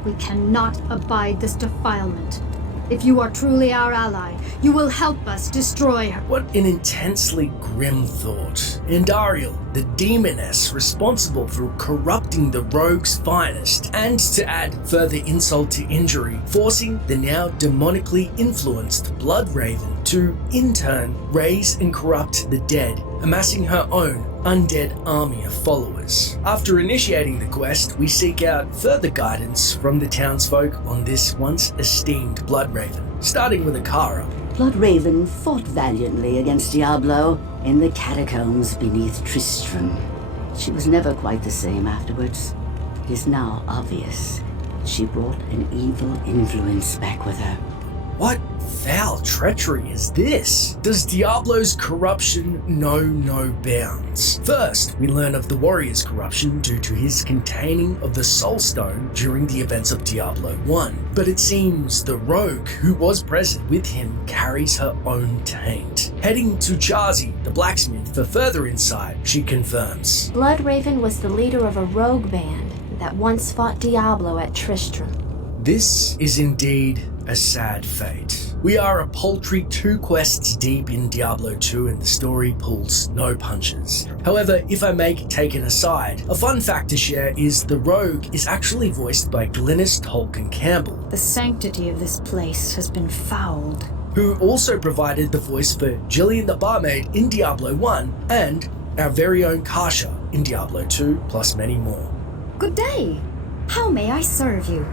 We cannot abide this defilement. If you are truly our ally, you will help us destroy her. What an intensely grim thought. Andariel, the demoness responsible for corrupting the rogue's finest, and to add further insult to injury, forcing the now demonically influenced Bloodraven to, in turn, raise and corrupt the dead, amassing her own undead army of followers. After initiating the quest, we seek out further guidance from the townsfolk on this once esteemed Bloodraven, starting with Akara. Bloodraven fought valiantly against Diablo in the catacombs beneath Tristram. She was never quite the same afterwards. It is now obvious she brought an evil influence back with her. What foul treachery is this? Does Diablo's corruption know no bounds? First, we learn of the warrior's corruption due to his containing of the Soul Stone during the events of Diablo 1. But it seems the rogue who was present with him carries her own taint. Heading to Chazi, the blacksmith, for further insight, she confirms. Bloodraven was the leader of a rogue band that once fought Diablo at Tristram. This is indeed a sad fate. We are a paltry 2 quests deep in Diablo 2 and the story pulls no punches. However, if I may take an aside, a fun fact to share is the rogue is actually voiced by Glynis Tolkien Campbell, The sanctity of this place has been fouled. who also provided the voice for Jillian the Barmaid in Diablo 1 and our very own Kasha in Diablo 2, plus many more. Good day. How may I serve you?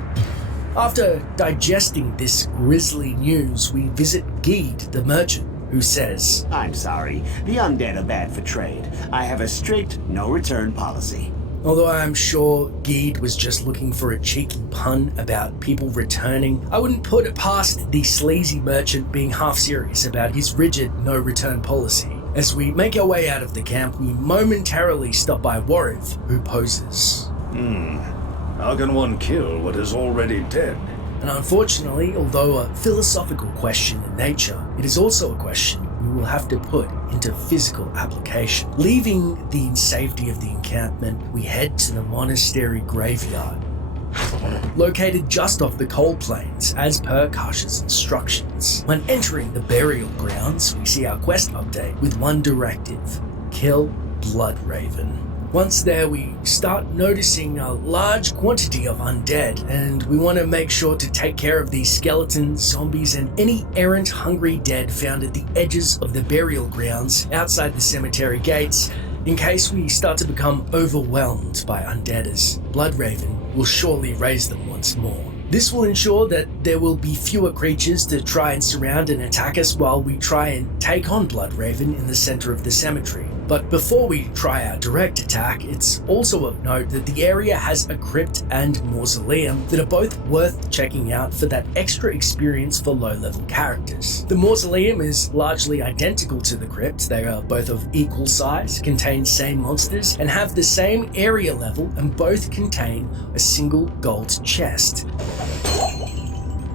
After digesting this grisly news, we visit Geed, the merchant, who says, I'm sorry, the undead are bad for trade. I have a strict no-return policy. Although I'm sure Geed was just looking for a cheeky pun about people returning, I wouldn't put it past the sleazy merchant being half serious about his rigid no-return policy. As we make our way out of the camp, we momentarily stop by Warriv, who poses. How can one kill what is already dead? And unfortunately, although a philosophical question in nature, it is also a question we will have to put into physical application. Leaving the safety of the encampment, we head to the monastery graveyard, located just off the cold plains as per Kasha's instructions. When entering the burial grounds, we see our quest update with one directive: kill Bloodraven. Once there, we start noticing a large quantity of undead, and we want to make sure to take care of these skeletons, zombies, and any errant hungry dead found at the edges of the burial grounds outside the cemetery gates, in case we start to become overwhelmed by undeaders. Bloodraven will surely raise them once more. This will ensure that there will be fewer creatures to try and surround and attack us while we try and take on Bloodraven in the center of the cemetery. But before we try our direct attack, it's also of note that the area has a crypt and mausoleum that are both worth checking out for that extra experience for low-level characters. The mausoleum is largely identical to the crypt. They are both of equal size, contain same monsters, and have the same area level, and both contain a single gold chest.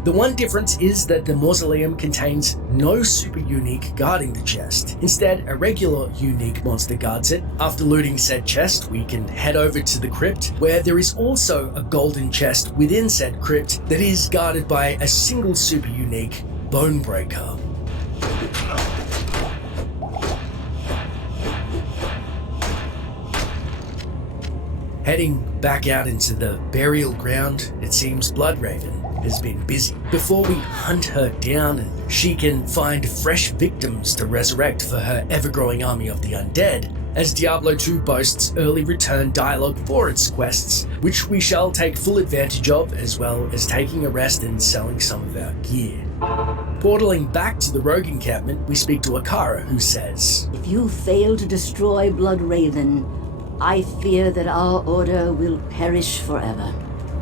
The one difference is that the mausoleum contains no super unique guarding the chest. Instead, a regular unique monster guards it. After looting said chest, we can head over to the crypt, where there is also a golden chest within said crypt that is guarded by a single super unique Bonebreaker. Heading back out into the burial ground, it seems Bloodraven has been busy. Before we hunt her down and she can find fresh victims to resurrect for her ever-growing army of the undead, as Diablo 2 boasts early return dialogue for its quests, which we shall take full advantage of, as well as taking a rest and selling some of our gear. Portaling back to the rogue encampment, we speak to Akara, who says, If you fail to destroy Bloodraven, I fear that our order will perish forever.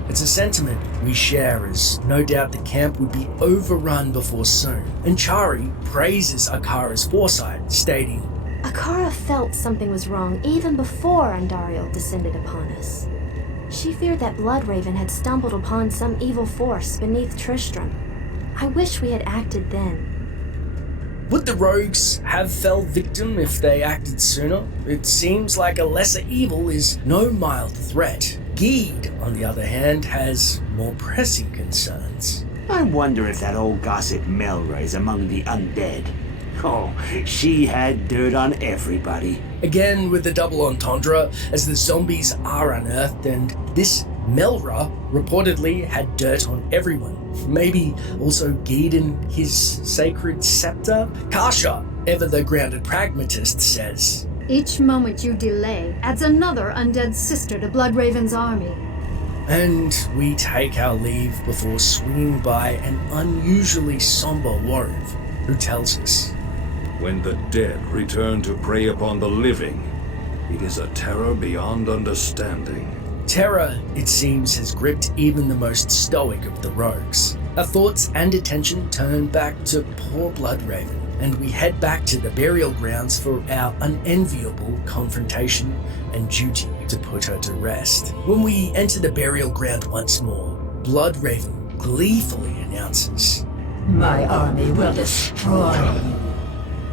It's a sentiment we share, as no doubt the camp would be overrun before soon. And Chari praises Akara's foresight, stating, Akara felt something was wrong even before Andariel descended upon us. She feared that Bloodraven had stumbled upon some evil force beneath Tristram. I wish we had acted then. Would the rogues have fell victim if they acted sooner? It seems like a lesser evil is no mild threat. Geed, on the other hand, has more pressing concerns. I wonder if that old gossip Melra is among the undead. Oh, she had dirt on everybody. Again with the double entendre, as the zombies are unearthed, and this Melra reportedly had dirt on everyone. Maybe also Geed and his sacred scepter? Kasha, ever the grounded pragmatist, says, Each moment you delay adds another undead sister to Bloodraven's army. And we take our leave before swinging by an unusually somber Warriv, who tells us, When the dead return to prey upon the living, it is a terror beyond understanding. Terror, it seems, has gripped even the most stoic of the rogues. Our thoughts and attention turn back to poor Bloodraven, and we head back to the burial grounds for our unenviable confrontation and duty to put her to rest. When we enter the burial ground once more, Bloodraven gleefully announces, My army will destroy you.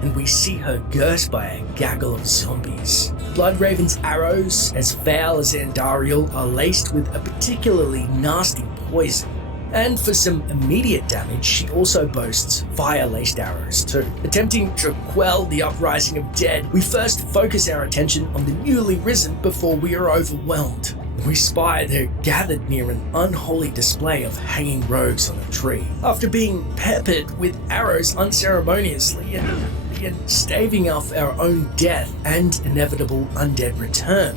And we see her girt by a gaggle of zombies. Bloodraven's arrows, as foul as Andariel, are laced with a particularly nasty poison. And for some immediate damage, she also boasts fire-laced arrows too. Attempting to quell the uprising of dead, we first focus our attention on the newly risen before we are overwhelmed. We spy they're gathered near an unholy display of hanging rogues on a tree. After being peppered with arrows unceremoniously and staving off our own death and inevitable undead return,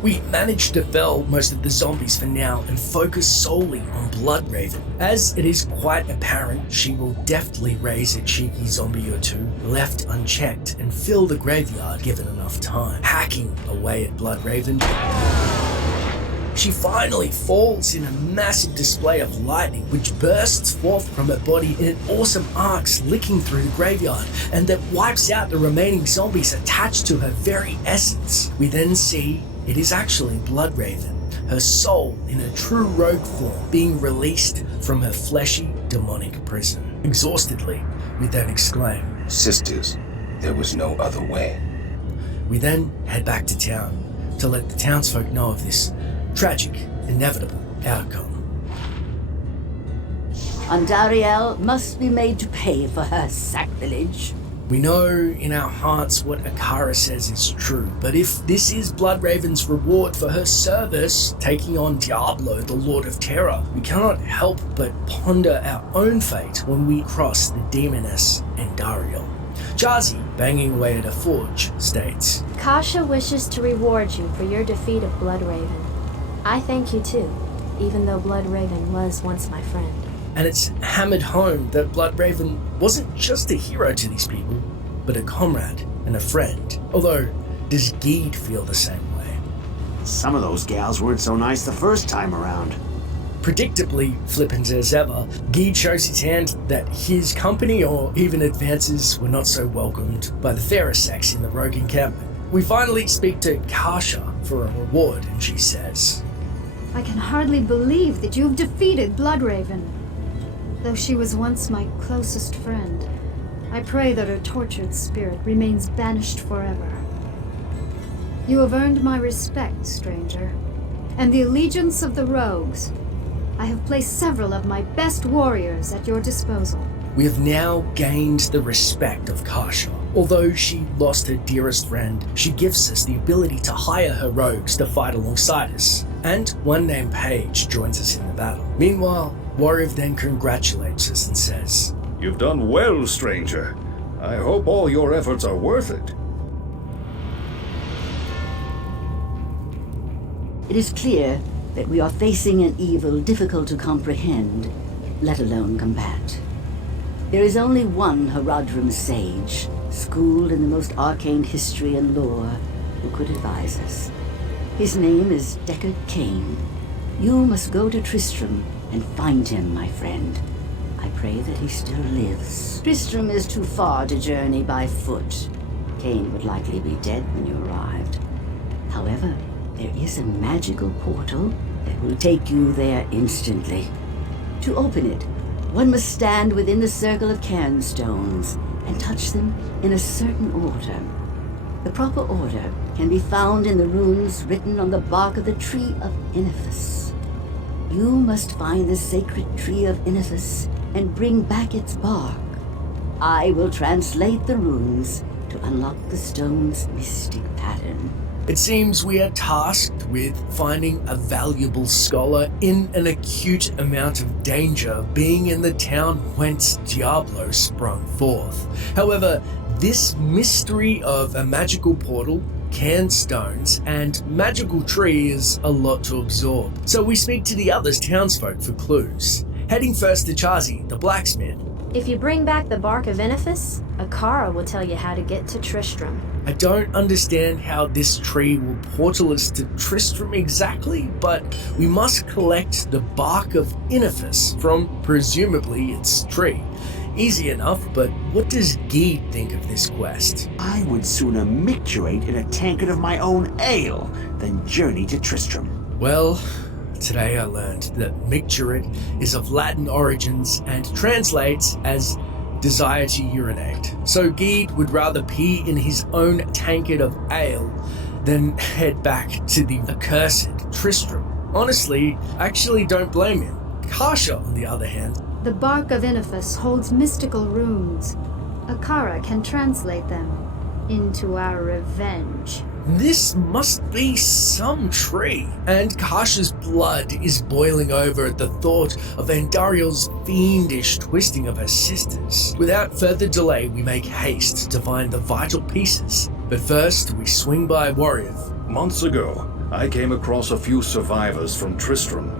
we managed to fell most of the zombies for now and focus solely on Bloodraven. As it is quite apparent, she will deftly raise a cheeky zombie or two left unchecked and fill the graveyard given enough time. Hacking away at Bloodraven, she finally falls in a massive display of lightning which bursts forth from her body in an awesome arcs licking through the graveyard and that wipes out the remaining zombies attached to her very essence. We then see it is actually Bloodraven, her soul in a true rogue form being released from her fleshy, demonic prison. Exhaustedly, we then exclaim, "Sisters, there was no other way." We then head back to town to let the townsfolk know of this tragic, inevitable outcome. Andariel must be made to pay for her sacrilege. We know in our hearts what Akara says is true, but if this is Bloodraven's reward for her service, taking on Diablo, the Lord of Terror, we cannot help but ponder our own fate when we cross the demoness Andariel. Jazi, banging away at a forge, states, Kasha wishes to reward you for your defeat of Bloodraven. I thank you too, even though Bloodraven was once my friend. And it's hammered home that Bloodraven wasn't just a hero to these people, but a comrade and a friend. Although, does Geed feel the same way? Some of those gals weren't so nice the first time around. Predictably flippant as ever, Geed shows his hand that his company or even advances were not so welcomed by the fairer sex in the rogue encampment. We finally speak to Kasha for a reward, and she says, I can hardly believe that you've defeated Bloodraven. Though she was once my closest friend, I pray that her tortured spirit remains banished forever. You have earned my respect, stranger, and the allegiance of the rogues. I have placed several of my best warriors at your disposal. We have now gained the respect of Kasha. Although she lost her dearest friend, she gives us the ability to hire her rogues to fight alongside us. And one named Paige joins us in the battle. Meanwhile, Warrior then congratulates us and says, "You've done well, stranger. I hope all your efforts are worth it." It is clear that we are facing an evil difficult to comprehend, let alone combat. There is only one Haradrim sage, schooled in the most arcane history and lore, who could advise us. His name is Deckard Cain. You must go to Tristram and find him, my friend. I pray that he still lives. Tristram is too far to journey by foot. Cain would likely be dead when you arrived. However, there is a magical portal that will take you there instantly. To open it, one must stand within the circle of cairnstones and touch them in a certain order. The proper order can be found in the runes written on the bark of the tree of Inifis. You must find the sacred tree of Inifis and bring back its bark. I will translate the runes to unlock the stone's mystic pattern. It seems we are tasked with finding a valuable scholar in an acute amount of danger, being in the town whence Diablo sprung forth. However, this mystery of a magical portal, cairnstones, and magical tree is a lot to absorb. So we speak to the others townsfolk for clues. Heading first to Chazi, the blacksmith. If you bring back the bark of Inifis, Akara will tell you how to get to Tristram. I don't understand how this tree will portal us to Tristram exactly, but we must collect the bark of Inifis from presumably its tree. Easy enough, but what does Geed think of this quest? I would sooner micturate in a tankard of my own ale than journey to Tristram. Well, today I learned that micturate is of Latin origins and translates as desire to urinate. So Geed would rather pee in his own tankard of ale than head back to the accursed Tristram. Honestly, I actually don't blame him. Kasha, on the other hand, The bark of Inifus holds mystical runes. Akara can translate them into our revenge. this must be some tree. And Kasha's blood is boiling over at the thought of Andariel's fiendish twisting of her sisters. Without further delay, we make haste to find the vital pieces. But first, we swing by Warrior. Months ago, I came across a few survivors from Tristram.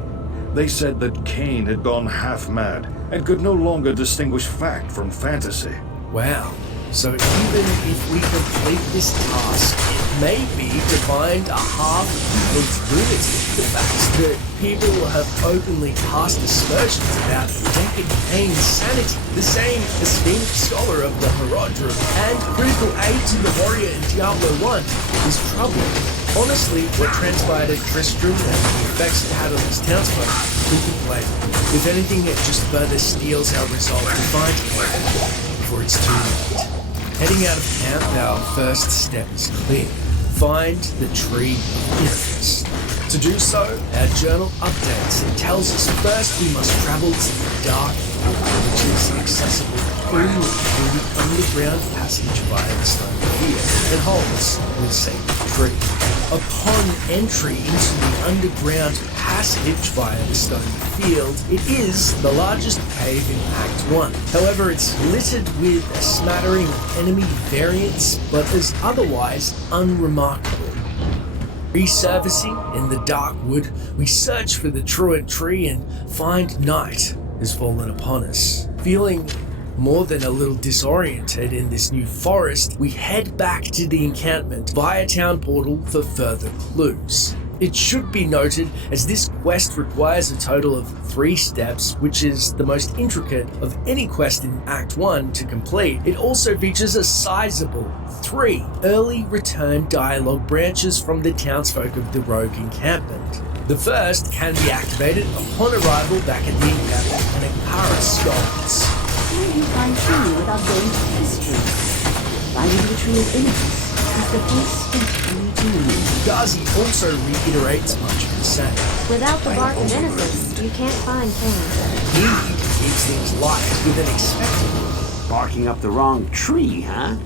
They said that Cain had gone half mad and could no longer distinguish fact from fantasy. Wow. So even if we complete this task, it may be to find a half-healed lunatic. The fact that people have openly cast aspersions about Deckard Cain's sanity, the same esteemed scholar of the Herodrum and critical aid to the warrior in Diablo 1 is troubling. Honestly, what transpired at Tristram and the effects it had on his townsfolk could be played. If anything, it just further steals our resolve to find him before it's too late. Heading out of camp, our first step is clear. Find the Tree of Inifus. To do so, our journal updates and tells us first we must travel to the Dark Wood, which is accessible only through the underground passage via the stone pier that holds the sacred tree. Upon entry into the underground passage via the stone field, it is the largest cave in Act 1. However, it's littered with a smattering of enemy variants, but is otherwise unremarkable. Resurfacing in the dark wood, we search for the truant tree and find night has fallen upon us. Feeling more than a little disoriented in this new forest, we head back to the encampment via town portal for further clues. It should be noted, as this quest requires a total of 3 steps, which is the most intricate of any quest in Act 1 to complete, it also features a sizable 3 early return dialogue branches from the townsfolk of the rogue encampment. The first can be activated upon arrival back at the encampment when Akara scolds. How do you find tree without going to history? Finding the Tree of Inifus is the first step in routine. Gazi also reiterates much of the same. Without the bark of Inifus, you can't find things. He keeps things light with an expectant. Barking up the wrong tree, huh?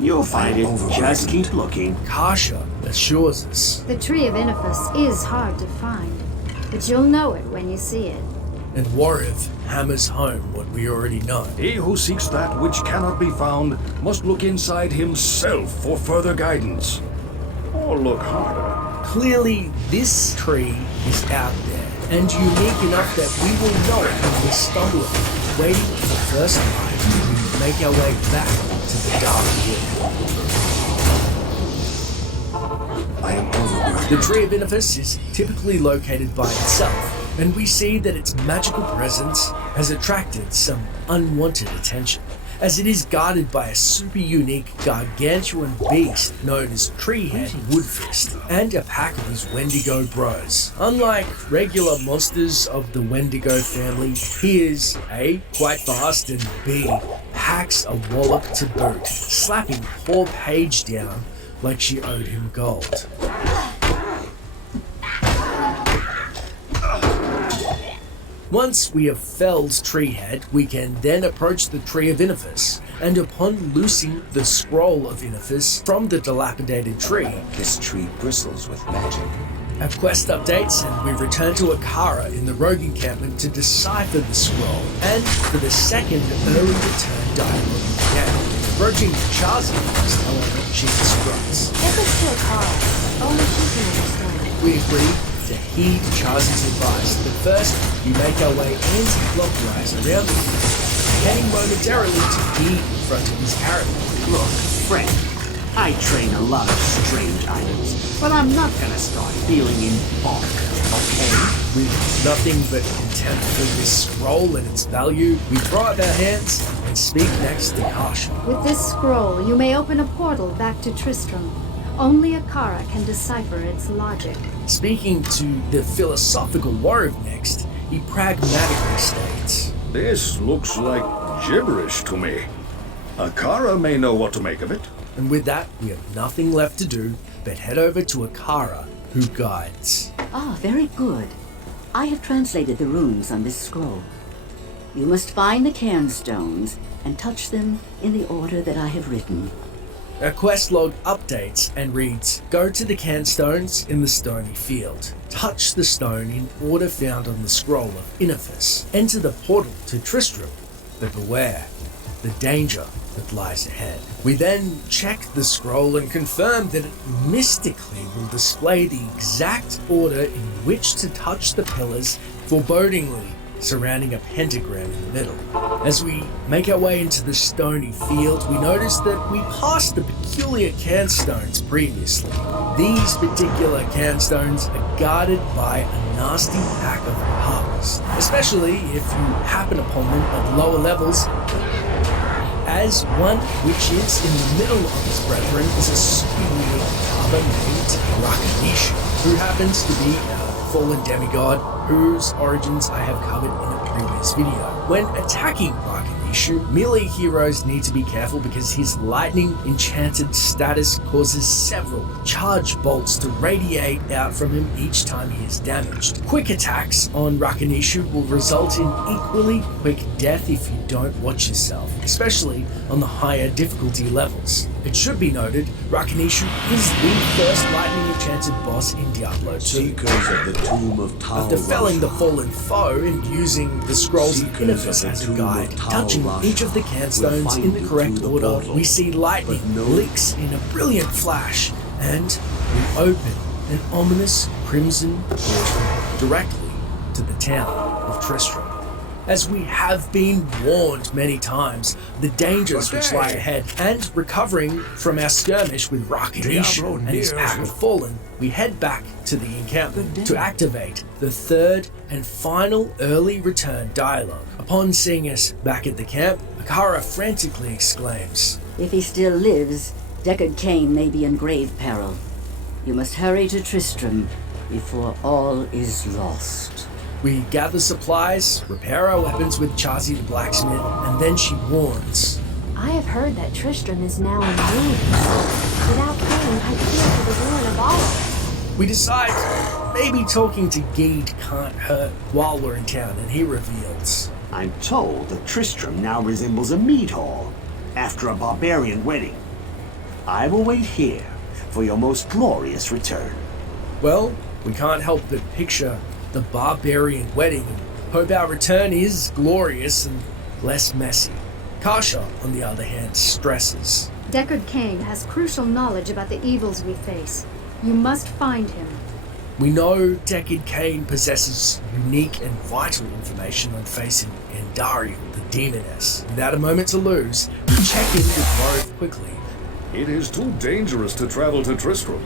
You'll find it. Just keep looking. Kasha assures us. The Tree of Inifus is hard to find, but you'll know it when you see it. And Warriv hammers home what we already know. He who seeks that which cannot be found must look inside himself for further guidance. Or look harder. Clearly, this tree is out there, and unique enough that we will know it when we stumble on it, waiting for the first time we make our way back to the dark wood. I am overgrown. The Tree of Inifus is typically located by itself, and we see that its magical presence has attracted some unwanted attention, as it is guarded by a super unique gargantuan beast known as Treehead Woodfist and a pack of his Wendigo bros. Unlike regular monsters of the Wendigo family, he is A, quite fast, and B, packs a wallop to boot, slapping poor Paige down like she owed him gold. Once we have felled Treehead, we can then approach the Tree of Inifus, and upon loosing the Scroll of Inifus from the dilapidated tree, This tree bristles with magic. our quest updates and we return to Akara in the rogue encampment to decipher the scroll, and for the second early return dialogue again. Approaching Chazi first, however, she instructs. Get us to Akara. Only she can understand. We agree to heed Chazi's advice, but first we make our way anti-clockwise around the camp, heading momentarily to be in front of his caravan. Look, friend, I train a lot of strange items, but I'm not gonna start dealing in bulk, okay? With nothing but contempt for this scroll and its value, we throw up our hands and speak next to Kasha. With this scroll, you may open a portal back to Tristram. Only Akara can decipher its logic. Speaking to the philosophical Warrior next, he pragmatically states, This looks like gibberish to me. Akara may know what to make of it. and with that, we have nothing left to do but head over to Akara, who guides. Ah, very good. I have translated the runes on this scroll. You must find the cairnstones and touch them in the order that I have written. Our quest log updates and reads, go to the cairnstones in the stony field. Touch the stone in order found on the scroll of Inifis. Enter the portal to Tristram, but beware the danger that lies ahead. We then check the scroll and confirm that it mystically will display the exact order in which to touch the pillars, forebodingly surrounding a pentagram in the middle. As we make our way into the stony field, we notice that we passed the peculiar cairnstones previously. These particular cairnstones are guarded by a nasty pack of harpies, especially if you happen upon them at lower levels, as one which is in the middle of his brethren is a squealing carver named Rakanishu, who happens to be a fallen demigod whose origins I have covered in a previous video. When attacking Rakanishu, melee heroes need to be careful because his lightning enchanted status causes several charge bolts to radiate out from him each time he is damaged. Quick attacks on Rakanishu will result in equally quick death if you don't watch yourself, especially on the higher difficulty levels. It should be noted, Rakanishu is the first lightning enchanted boss in Diablo 2. Seekers of the Tomb of Tal After felling the fallen foe and using the scrolls of Inifis as a guide, touching each of the cairnstones in the correct order, we see lightning leaks in a brilliant flash, and we open an ominous crimson portal directly to the town of Tristram. As we have been warned many times, the dangers which lie ahead, and recovering from our skirmish with Rakanishu and his pack of fallen, we head back to the encampment to activate the third and final early return dialogue. Upon seeing us back at the camp, Akara frantically exclaims, If he still lives, Deckard Cain may be in grave peril. You must hurry to Tristram before all is lost. We gather supplies, repair our weapons with Chazi the blacksmith, and then she warns. I have heard that Tristram is now in ruins. Without Cain, I fear for the ruin of all. We decide maybe talking to Geed can't hurt while we're in town, and he reveals. I'm told that Tristram now resembles a mead hall after a barbarian wedding. I will wait here for your most glorious return. Well, we can't help but picture the barbarian wedding and hope our return is glorious and less messy. Kasha, on the other hand, stresses. Deckard Cain has crucial knowledge about the evils we face. You must find him. We know Deckard Cain possesses unique and vital information on facing Andariel, the demoness. Without a moment to lose, we check in with Rove quickly. It is too dangerous to travel to Tristram.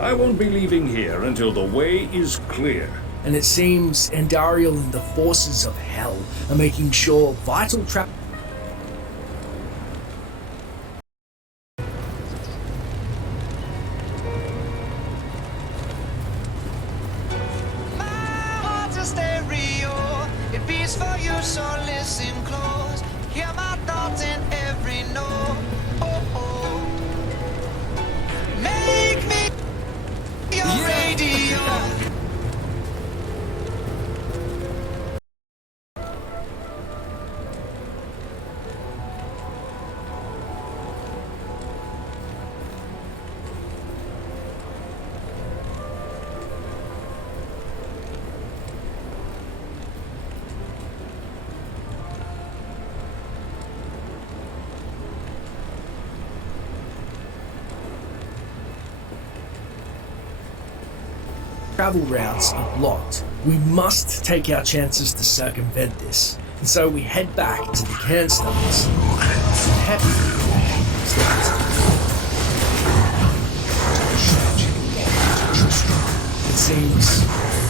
I won't be leaving here until the way is clear. And it seems Andariel and the forces of hell are making sure vital trap. It beats for you, so listen close. Hear my thoughts in every note. Make me your radio. Travel routes are blocked. We must take our chances to circumvent this. And so we head back to the cairnstones. Happy It seems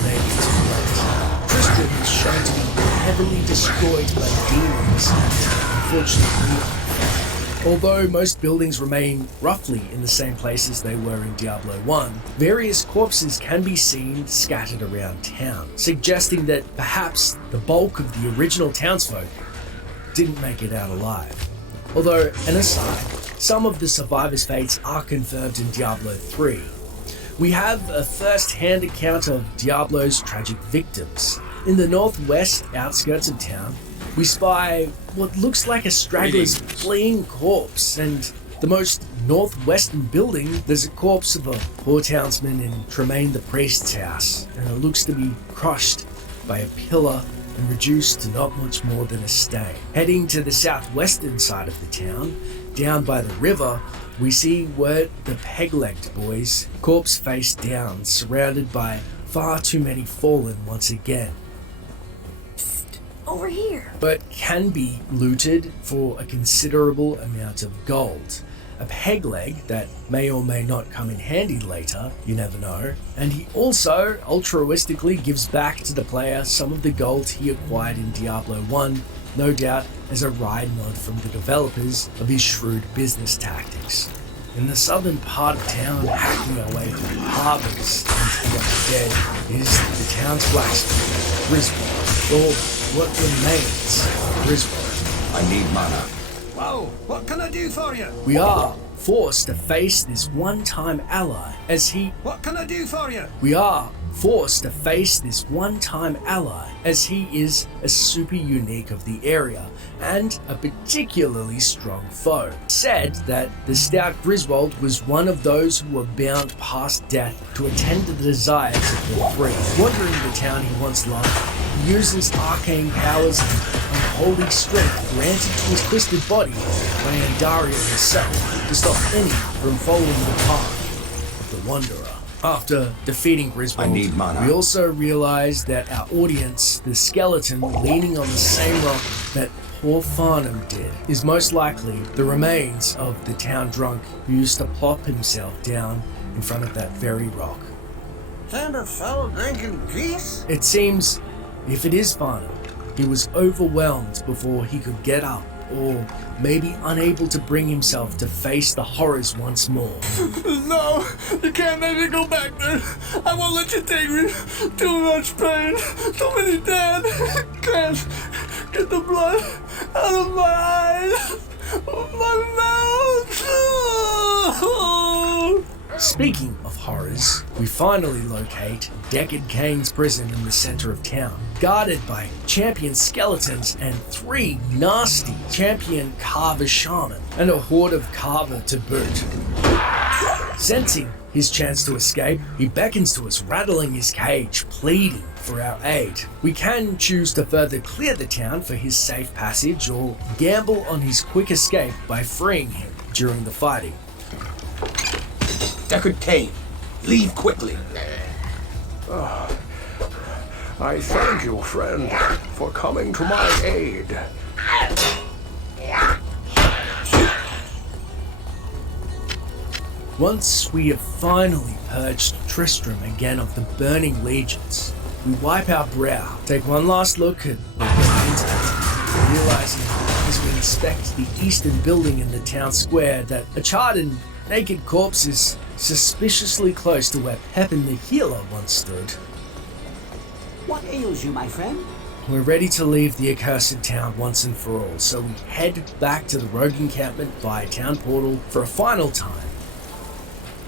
maybe too late. Tristram is shown to be heavily destroyed by demons. Unfortunately, although most buildings remain roughly in the same places they were in Diablo 1, various corpses can be seen scattered around town, suggesting that perhaps the bulk of the original townsfolk didn't make it out alive. Although, an aside, some of the survivors' fates are confirmed in Diablo 3. we have a first-hand account of Diablo's tragic victims. In the northwest outskirts of town, we spy what looks like a straggler's fleeing corpse, and the most northwestern building, there's a corpse of a poor townsman in Tremaine the priest's house, and it looks to be crushed by a pillar and reduced to not much more than a stain. Heading to the southwestern side of the town, down by the river, we see where the peg-legged boys, corpse face down, surrounded by far too many fallen once again. Over here. But can be looted for a considerable amount of gold. A peg leg that may or may not come in handy later, you never know. And he also altruistically gives back to the player some of the gold he acquired in Diablo 1, no doubt as a wry nod from the developers of his shrewd business tactics. In the southern part of town, hacking away through harbors into the undead, is the town's blacksmith, Griswold, or what remains of Griswold. I need mana. Whoa, what can I do for you? We are forced to face this one-time ally as he... What can I do for you? We are forced to face this one-time ally as he is a super unique of the area and a particularly strong foe. Said that the stout Griswold was one of those who were bound past death to attend to the desires of the free. Wandering the town he once loved, he uses arcane powers and unholy strength granted to his twisted body by Andariel himself to stop any from following the path of the Wanderer. After defeating Griswold, we also realize that our audience, the skeleton leaning on the same rock that poor Farnham did, is most likely the remains of the town drunk who used to plop himself down in front of that very rock. Found a fellow drinking peace? It seems, if it is Farnham, he was overwhelmed before he could get up, or maybe unable to bring himself to face the horrors once more. No, you can't make me go back there. I won't let you take me. Too much pain, too many dead. Can't get the blood out of my eyes, my mouth. Speaking of horrors, we finally locate Deckard Cain's prison in the center of town, guarded by champion skeletons and 3 nasty champion Carver shaman, and a horde of Carver to boot. Sensing his chance to escape, he beckons to us, rattling his cage, pleading for our aid. We can choose to further clear the town for his safe passage, or gamble on his quick escape by freeing him during the fighting. Deckard Cain, leave quickly. I thank you, friend, for coming to my aid. Once we have finally purged Tristram again of the burning legions, we wipe our brow, take one last look at the remains, realizing as we inspect the eastern building in the town square that a charred and naked corpse is suspiciously close to where Pepin the Healer once stood. What ails you, my friend? We're ready to leave the accursed town once and for all, so we head back to the rogue encampment via town portal for a final time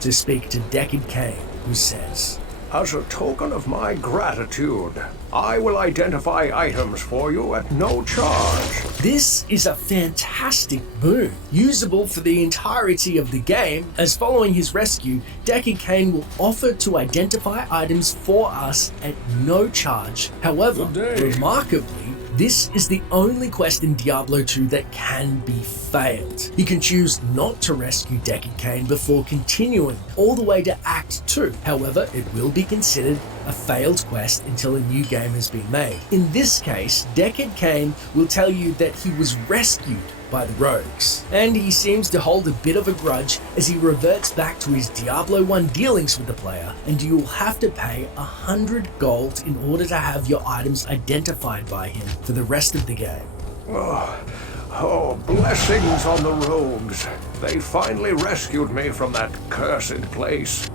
to speak to Deckard Cain, who says, As a token of my gratitude, I will identify items for you at no charge. This is a fantastic boon, usable for the entirety of the game, as following his rescue, Deckard Cain will offer to identify items for us at no charge. However, remarkably, this is the only quest in Diablo 2 that can be failed. You can choose not to rescue Deckard Cain before continuing all the way to Act 2. However, it will be considered a failed quest until a new game has been made. In this case, Deckard Cain will tell you that he was rescued by the rogues, and he seems to hold a bit of a grudge as he reverts back to his Diablo 1 dealings with the player, and you'll have to pay 100 gold in order to have your items identified by him for the rest of the game. Oh, blessings on the rogues. They finally rescued me from that cursed place.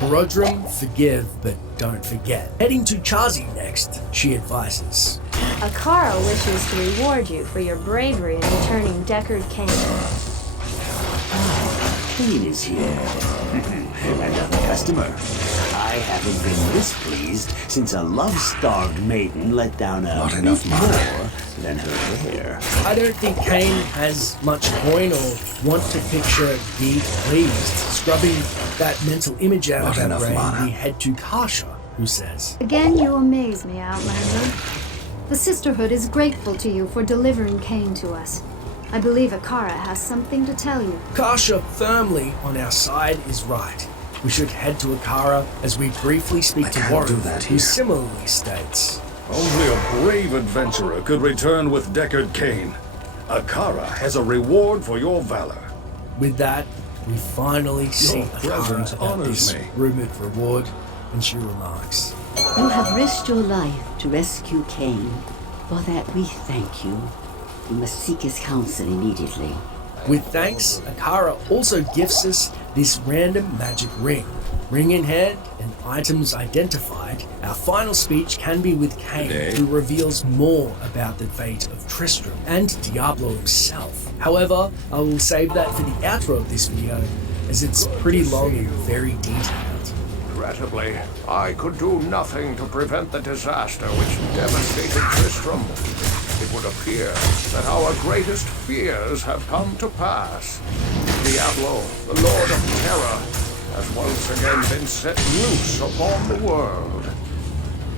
Horodrim, forgive, but don't forget. Heading to Chazi next, she advises. Akara wishes to reward you for your bravery in returning Deckard Cain. Kane is here. Another customer. I haven't been displeased since a love-starved maiden let down a bit more than her hair. I don't think Kane has much point or want to picture being pleased. Scrubbing that mental image out of our brain, we head to Kasha, who says, Again, you amaze me, Outlander. The Sisterhood is grateful to you for delivering Kane to us. I believe Akara has something to tell you. Kasha, firmly on our side, is right. We should head to Akara as we briefly speak to Warren, who similarly states, Only a brave adventurer could return with Deckard Cain. Akara has a reward for your valor. With that, we finally see presence Akara about honors this me. rumored reward, and she remarks, You have risked your life to rescue Cain. For that we thank you. You must seek his counsel immediately. With thanks, Akara also gifts us this random magic ring. Ring in hand and items identified, our final speech can be with Cain, who reveals more about the fate of Tristram and Diablo himself. However, I will save that for the outro of this video, as it's pretty long and very detailed. Regrettably, I could do nothing to prevent the disaster which devastated Tristram. It would appear that our greatest fears have come to pass. Diablo, the Lord of Terror, has once again been set loose upon the world.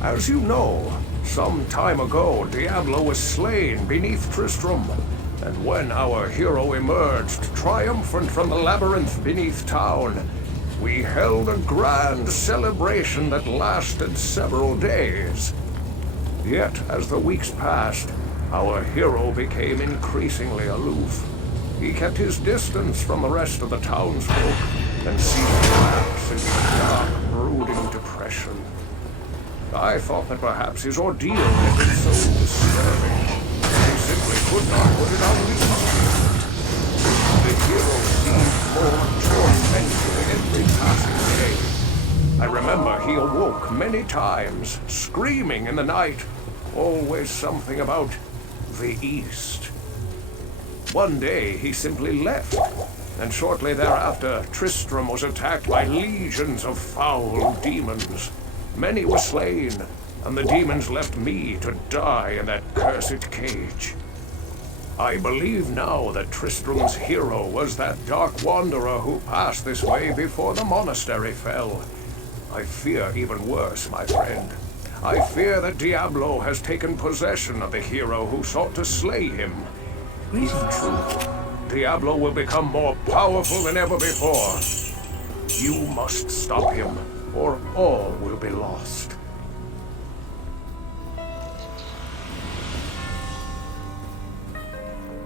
As you know, some time ago Diablo was slain beneath Tristram, and when our hero emerged triumphant from the labyrinth beneath town, we held a grand celebration that lasted several days. Yet, as the weeks passed, our hero became increasingly aloof. He kept his distance from the rest of the townsfolk and seemed to lapse into a dark, brooding depression. I thought that perhaps his ordeal had been so disturbing that he simply could not put it out of his mind. The hero seemed more tormented every passing day. I remember he awoke many times, screaming in the night, always something about the East. One day he simply left, and shortly thereafter Tristram was attacked by legions of foul demons. Many were slain, and the demons left me to die in that cursed cage. I believe now that Tristram's hero was that dark wanderer who passed this way before the monastery fell. I fear even worse, my friend. I fear that Diablo has taken possession of the hero who sought to slay him. If true, Diablo will become more powerful than ever before. You must stop him, or all will be lost.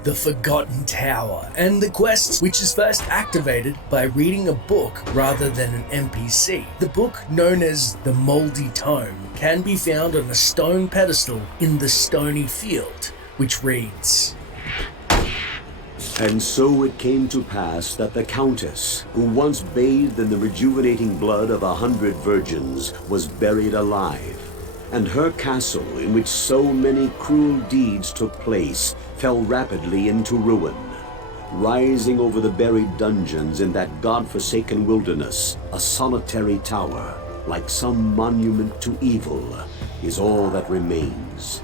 The Forgotten Tower, and the quest, which is first activated by reading a book rather than an NPC. The book, known as the Moldy Tome, can be found on a stone pedestal in the Stony Field, which reads, And so it came to pass that the Countess, who once bathed in the rejuvenating blood of 100 virgins, was buried alive, and her castle, in which so many cruel deeds took place, fell rapidly into ruin. Rising over the buried dungeons in that god-forsaken wilderness, a solitary tower, like some monument to evil, is all that remains.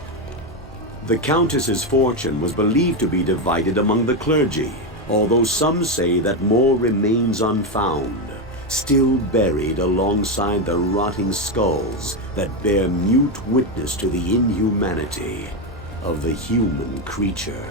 The Countess's fortune was believed to be divided among the clergy, although some say that more remains unfound, still buried alongside the rotting skulls that bear mute witness to the inhumanity of the human creature.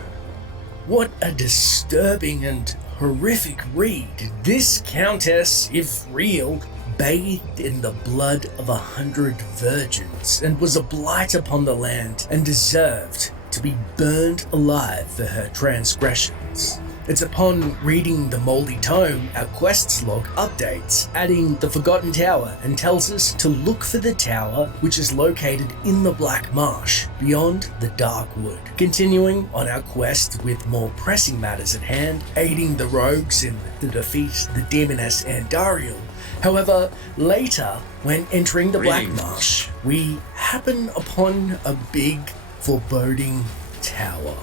What a disturbing and horrific read. This Countess, if real, bathed in the blood of 100 virgins and was a blight upon the land and deserved to be burned alive for her transgressions. It's upon reading the Moldy Tome, our quests log updates, adding the Forgotten Tower, and tells us to look for the tower, which is located in the Black Marsh, beyond the Dark Wood. Continuing on our quest with more pressing matters at hand, aiding the rogues in the defeat the demoness Andariel. However, later, when entering the Black Marsh, we happen upon a big, foreboding tower.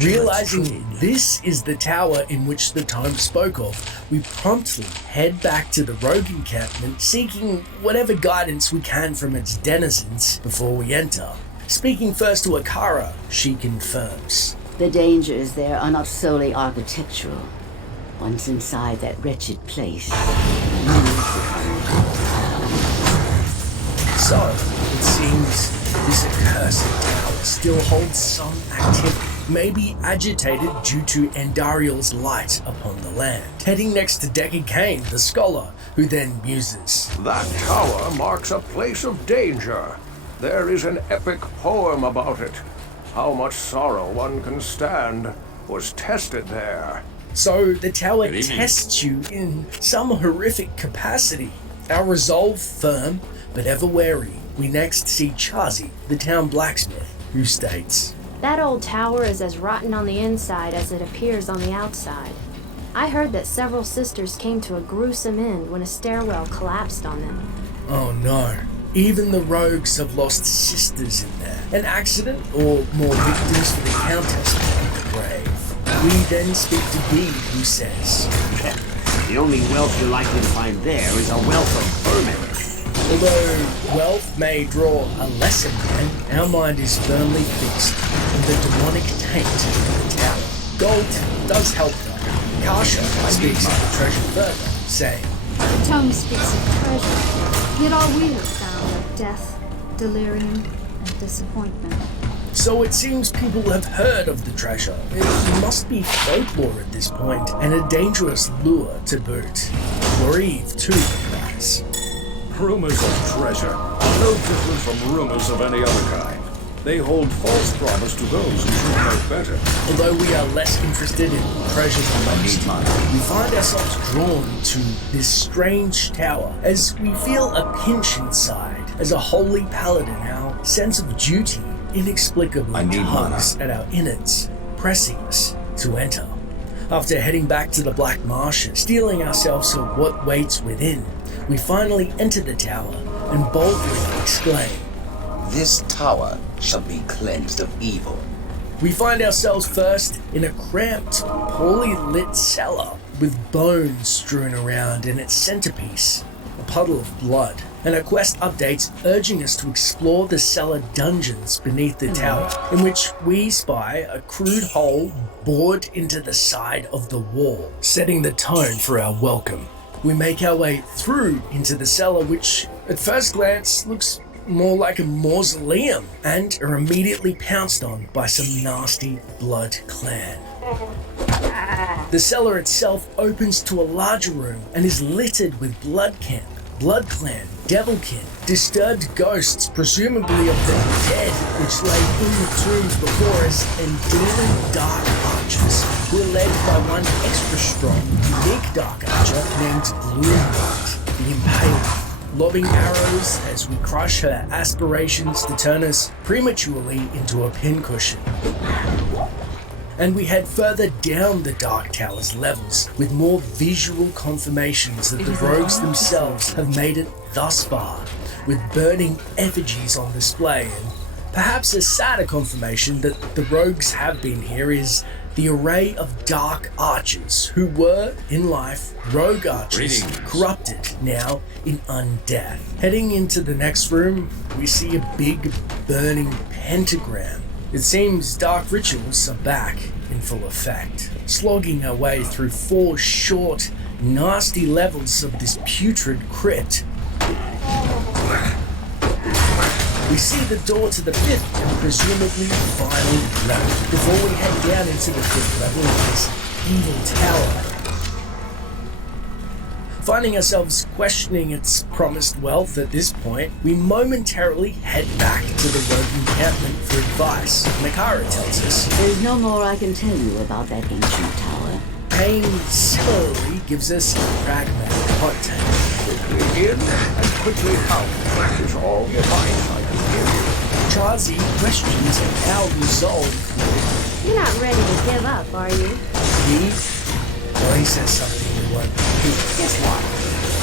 Realizing this is the tower in which the tome spoke of, we promptly head back to the rogue encampment, seeking whatever guidance we can from its denizens before we enter. Speaking first to Akara, she confirms. The dangers there are not solely architectural. Once inside that wretched place, so, it seems this accursed tower still holds some activity, maybe agitated due to Andariel's light upon the land. Heading next to Deckard Cain, the scholar, who then muses. That tower marks a place of danger. There is an epic poem about it. How much sorrow one can stand was tested there. So the tower tests you in some horrific capacity. Our resolve firm, but ever wary, we next see Chazi, the town blacksmith, who states, That old tower is as rotten on the inside as it appears on the outside. I heard that several sisters came to a gruesome end when a stairwell collapsed on them. Oh no. Even the rogues have lost sisters in there. An accident, or more victims for the Countess of the grave. We then speak to Bede, who says, The only wealth you're likely to find there is a wealth of vermin. Although wealth may draw a lesser man, our mind is firmly fixed in the demonic taint of the tower. Gold does help though. Kasha speaks of the treasure further, saying, The tome speaks of treasure, yet all we have found are death, delirium, and disappointment. So it seems people have heard of the treasure. It must be folklore at this point, and a dangerous lure to boot. Grieve too, perhaps. Rumors of treasure are no different from rumors of any other kind. They hold false promise to those who should know better. Although we are less interested in treasure than most, we find ourselves drawn to this strange tower as we feel a pinch inside. As a holy paladin, our sense of duty inexplicably tugs at our innards, pressing us to enter. After heading back to the Black Marshes, steeling ourselves of what waits within, we finally enter the tower and boldly exclaim, This tower shall be cleansed of evil. We find ourselves first in a cramped, poorly lit cellar with bones strewn around in its centerpiece, a puddle of blood, and a quest updates urging us to explore the cellar dungeons beneath the tower, in which we spy a crude hole bored into the side of the wall, setting the tone for our welcome. We make our way through into the cellar, which at first glance looks more like a mausoleum, and are immediately pounced on by some nasty blood clan. The cellar itself opens to a larger room and is littered with blood clan, devilkin, disturbed ghosts, presumably of the dead, which lay in the tombs before us, and demon dark archers, who are led by one extra strong, unique dark archer named Gloomlight, the Impaler, lobbing arrows as we crush her aspirations to turn us prematurely into a pincushion. And we head further down the Dark Tower's levels, with more visual confirmations that the rogues themselves have made it thus far, with burning effigies on display, and perhaps a sadder confirmation that the rogues have been here is the array of dark archers who were, in life, rogue archers, corrupted now in undeath. Heading into the next room, we see a big burning pentagram. It seems dark rituals are back in full effect, slogging our way through 4 short, nasty levels of this putrid crypt. We see the door to the 5th and presumably final level before we head down into the 5th level of this evil tower. Finding ourselves questioning its promised wealth at this point, we momentarily head back to the rogue encampment for advice. Nakara tells us, There's no more I can tell you about that ancient tower. Cain similarly gives us a pragmatic hot take. Quickly in and quickly out. That is all the advice I can give you. Chazi questions our resolve. You're not ready to give up, are you? Well, he says something we won't repeat. Guess what?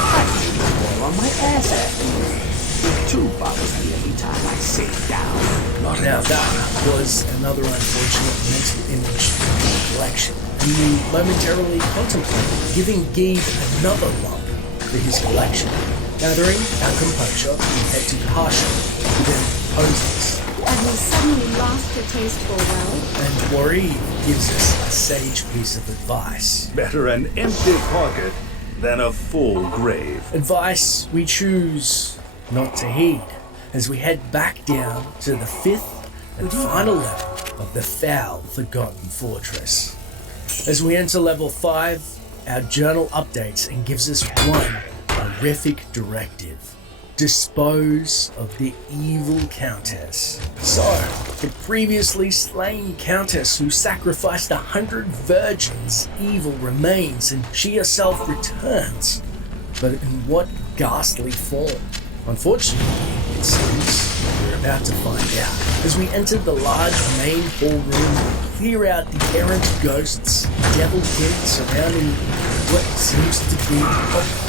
I can roll on my ass afterwards. It too bothers me every time I sit down. Now that was another unfortunate mental image in the collection. We momentarily contemplated giving Geed another lump for his collection. Gathering our composure, we head to Kasha, who then poses. Have you suddenly lost your taste for well? And Warif gives us a sage piece of advice. Better an empty pocket than a full grave. Advice we choose not to heed as we head back down to the 5th and final level of the foul Forgotten Fortress. As we enter level 5, our journal updates and gives us one horrific directive. Dispose of the evil Countess. So, the previously slain Countess who sacrificed 100 virgins' evil remains and she herself returns. But in what ghastly form? Unfortunately, it seems we're about to find out. As we enter the large main hall room, clear out the errant ghosts, devil kin surrounding what seems to be a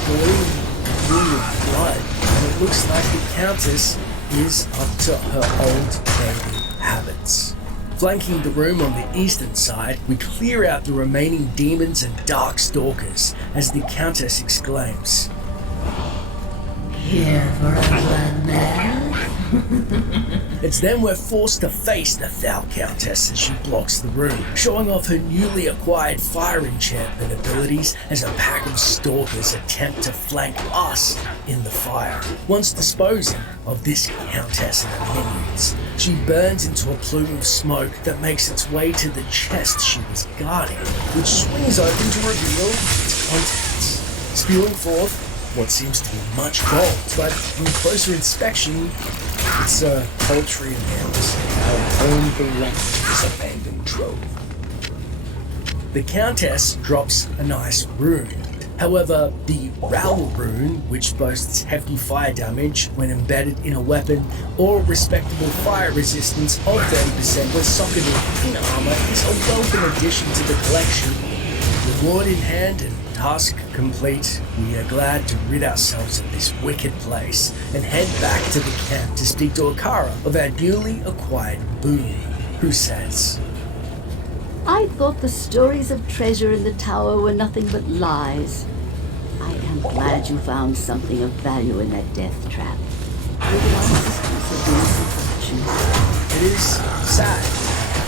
boiling pool of blood, and it looks like the Countess is up to her old baby habits. Flanking the room on the eastern side, we clear out the remaining demons and dark stalkers as the Countess exclaims, "Here for a blood bath?" It's then we're forced to face the foul Countess as she blocks the room, showing off her newly acquired fire enchantment abilities as a pack of stalkers attempt to flank us in the fire. Once disposing of this Countess and her minions, she burns into a plume of smoke that makes its way to the chest she was guarding, which swings open to reveal its contents, spewing forth what seems to be much gold, but on closer inspection, it's a paltry amount. Our own beloved is abandoned trove. The Countess drops a nice rune. However, the Rowl rune, which boasts hefty fire damage when embedded in a weapon, or respectable fire resistance of 30% when socketed in armor, is a welcome addition to the collection. Reward in hand and task complete, we are glad to rid ourselves of this wicked place and head back to the camp to speak to Akara of our newly acquired boon, who says, I thought the stories of treasure in the tower were nothing but lies. I am glad you found something of value in that death trap. It is sad,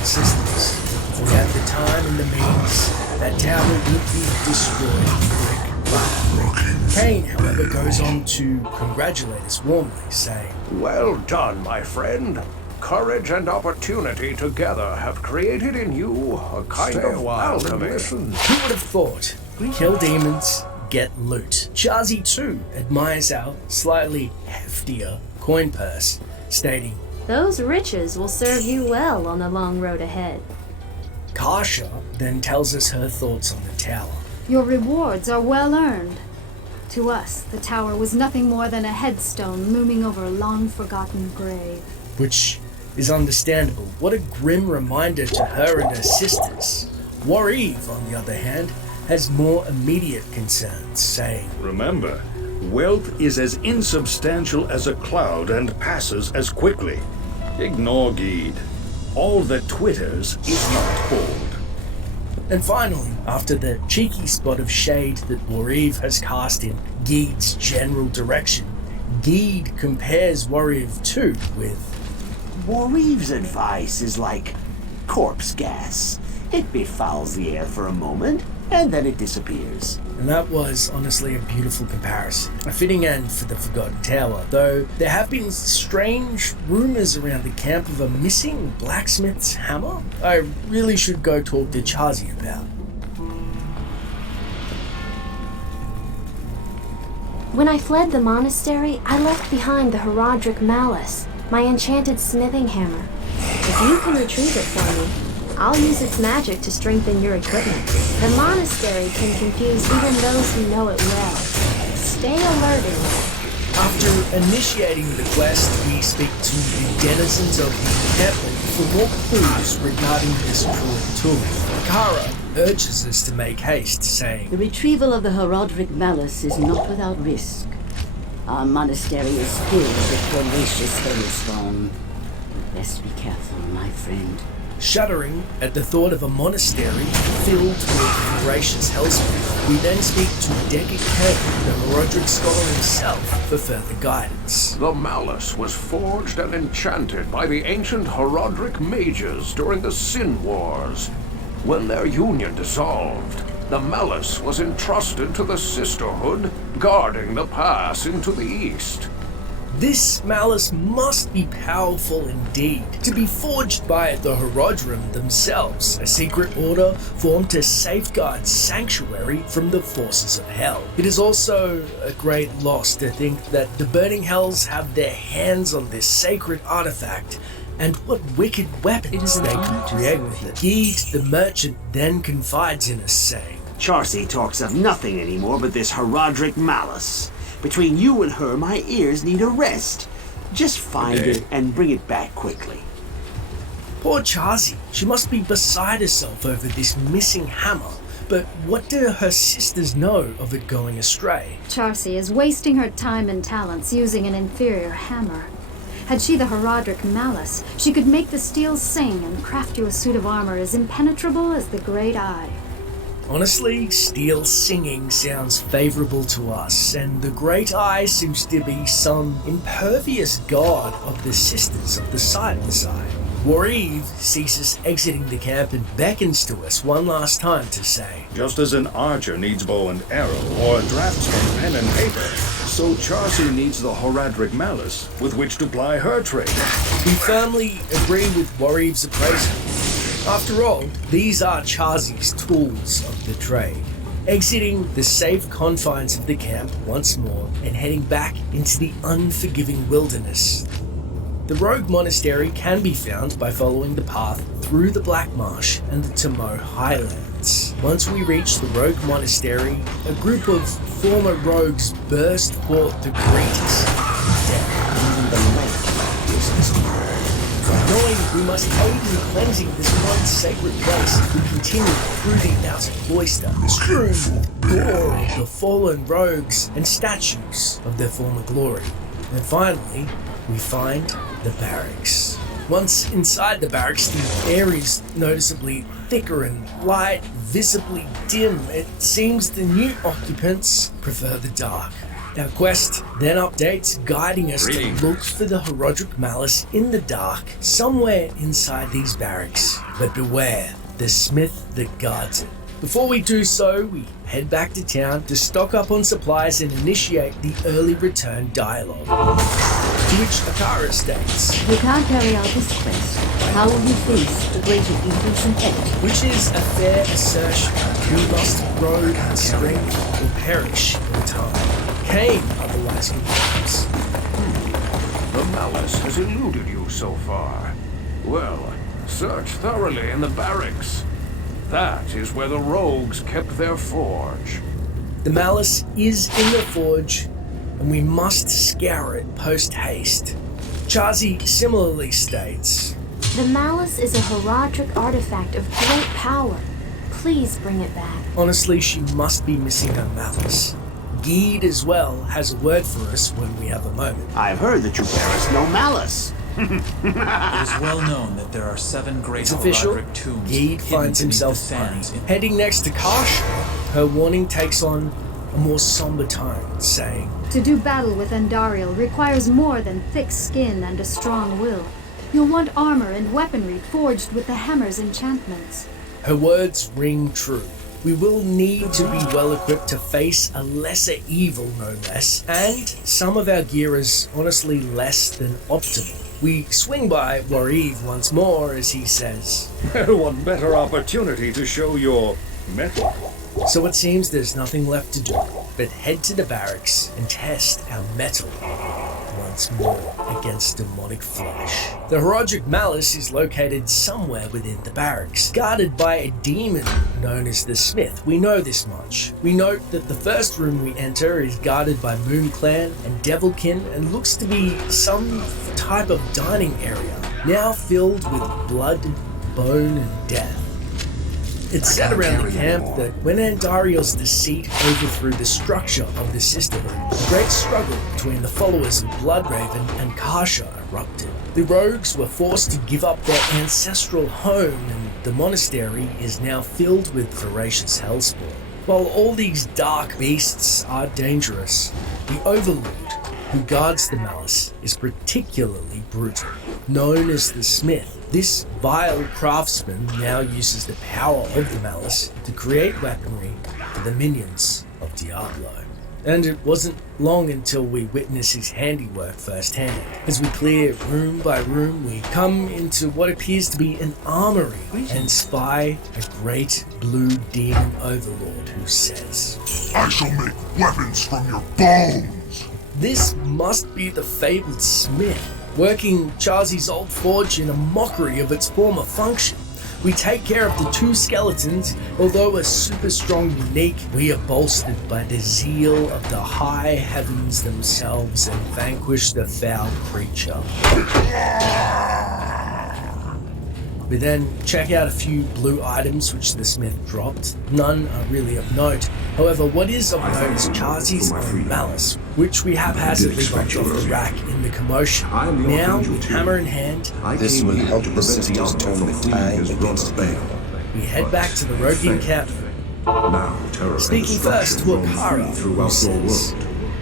sisters. If we had the time and the means, that tower would be destroyed brick by brick. Kane, however, goes on to congratulate us warmly, saying, Well done, my friend. Courage and opportunity together have created in you a kind of alchemy. Who would have thought? Kill demons, get loot. Chazi too admires our slightly heftier coin purse, stating, Those riches will serve you well on the long road ahead. Kasha then tells us her thoughts on the tower. Your rewards are well earned. To us, the tower was nothing more than a headstone looming over a long-forgotten grave. Which is understandable. What a grim reminder to her and her sisters. Warif, on the other hand, has more immediate concerns, saying, Remember, wealth is as insubstantial as a cloud and passes as quickly. Ignore Geed. All that twitters is not gold. And finally, after the cheeky spot of shade that Warif has cast in Geed's general direction, Geed compares Warif too with Warif's advice is like corpse gas. It befouls the air for a moment, and then it disappears. And that was honestly a beautiful comparison. A fitting end for the Forgotten Tower, though there have been strange rumors around the camp of a missing blacksmith's hammer I really should go talk to Chazi about. When I fled the monastery, I left behind the Herodric Malus, my enchanted smithing hammer. If you can retrieve it for me, I'll use its magic to strengthen your equipment. The monastery can confuse even those who know it well. Stay alerted. After initiating the quest, we speak to the denizens of the encampment for more clues regarding this cruel tool. Kara urges us to make haste, saying, The retrieval of the Herodric Malus is not without risk. Our monastery is filled with voracious hellspawn. You best be careful, my friend. Shuddering at the thought of a monastery filled with voracious hellspawn, we then speak to Deckard Cain, the Horodric scholar himself, for further guidance. The Malice was forged and enchanted by the ancient Horodric mages during the Sin Wars. When their union dissolved, the Malice was entrusted to the Sisterhood, guarding the pass into the east. This malice must be powerful indeed, to be forged by the Horodrim themselves, a secret order formed to safeguard sanctuary from the forces of hell. It is also a great loss to think that the Burning Hells have their hands on this sacred artifact, and what wicked weapons they can create with it. Geed, the merchant, then confides in us, saying, Charcy talks of nothing anymore but this Horodric malice. Between you and her, my ears need a rest. Just find it and bring it back quickly. Poor Charcy, she must be beside herself over this missing hammer. But what do her sisters know of it going astray? Charcy is wasting her time and talents using an inferior hammer. Had she the Horodric malice, she could make the steel sing and craft you a suit of armor as impenetrable as the Great Eye. Honestly, steel singing sounds favorable to us, and the Great Eye seems to be some impervious god of the Sisters of the Silent Eye. Wareve sees us exiting the camp and beckons to us one last time to say, Just as an archer needs bow and arrow, or a draftsman pen and paper, so Charcy needs the Horodric malice with which to ply her trade. We firmly agree with Wareve's appraisal. After all, these are Charzy's tools of the trade. Exiting the safe confines of the camp once more and heading back into the unforgiving wilderness. The Rogue Monastery can be found by following the path through the Black Marsh and the Tomo Highlands. Once we reach the Rogue Monastery, a group of former rogues burst forth to greet us. Even the lake is his word. Knowing we must aid in cleansing this once sacred place, we continue through the outer cloister, strewn with gore of the fallen rogues and statues of their former glory. And finally, we find the barracks. Once inside the barracks, the air is noticeably thicker and light, visibly dim. It seems the new occupants prefer the dark. Our quest then updates, guiding us to look for the Horodric malice in the dark, somewhere inside these barracks. But beware, the smith that guards it. Before we do so, we head back to town to stock up on supplies and initiate the early return dialogue. To which Akara states, You can't carry out this quest. How will you face the greater evils from heaven? Which is a fair assertion. We must grow in strength or perish in time. Cain otherwise confirms. The malice has eluded you so far. Well, search thoroughly in the barracks. That is where the rogues kept their forge. The malice is in the forge, and we must scour it post-haste. Charzy similarly states, The malice is a Horodric artifact of great power. Please bring it back. Honestly, she must be missing her malice. Geed as well has a word for us when we have a moment. I've heard that you bear us no malice. It is well known that there are 7 great It's official. Horodric tombs Geed finds hidden beneath himself the sands in heading next to Karsh. Her warning takes on a more somber tone, saying, To do battle with Andariel requires more than thick skin and a strong will. You'll want armor and weaponry forged with the hammer's enchantments. Her words ring true. We will need to be well equipped to face a lesser evil, no less, and some of our gear is honestly less than optimal. We swing by Wareve once more as he says, What better opportunity to show your mettle? So it seems there's nothing left to do but head to the barracks and test our mettle once more against demonic flesh. The Horodric malice is located somewhere within the barracks, guarded by a demon known as the Smith. We know this much. We note that the first room we enter is guarded by Moon Clan and Devilkin and looks to be some type of dining area, now filled with blood, bone, and death. It's said around the camp that when Andariel's deceit overthrew the structure of the sisterhood, a great struggle between the followers of Bloodraven and Kasha erupted. The rogues were forced to give up their ancestral home, and the monastery is now filled with voracious hellspawn. While all these dark beasts are dangerous, the Overlord who guards the malice is particularly brutal. Known as the Smith, this vile craftsman now uses the power of the malice to create weaponry for the minions of Diablo. And it wasn't long until we witness his handiwork firsthand. As we clear room by room, we come into what appears to be an armory and spy a great blue demon overlord who says, "I shall make weapons from your bones." This must be the fabled Smith, working Chazi's old forge in a mockery of its former function. We take care of the two skeletons. Although a super strong unique, we are bolstered by the zeal of the high heavens themselves and vanquish the foul creature. We then check out a few blue items which the smith dropped. None are really of note. However, what is of note is Chazi's own malice, which we haphazardly bumped off the rack in the commotion. Now, with hammer in hand, This will help the sisters turn the tide against evil. we head back to the Rogan camp. Speaking first to Akara, who says,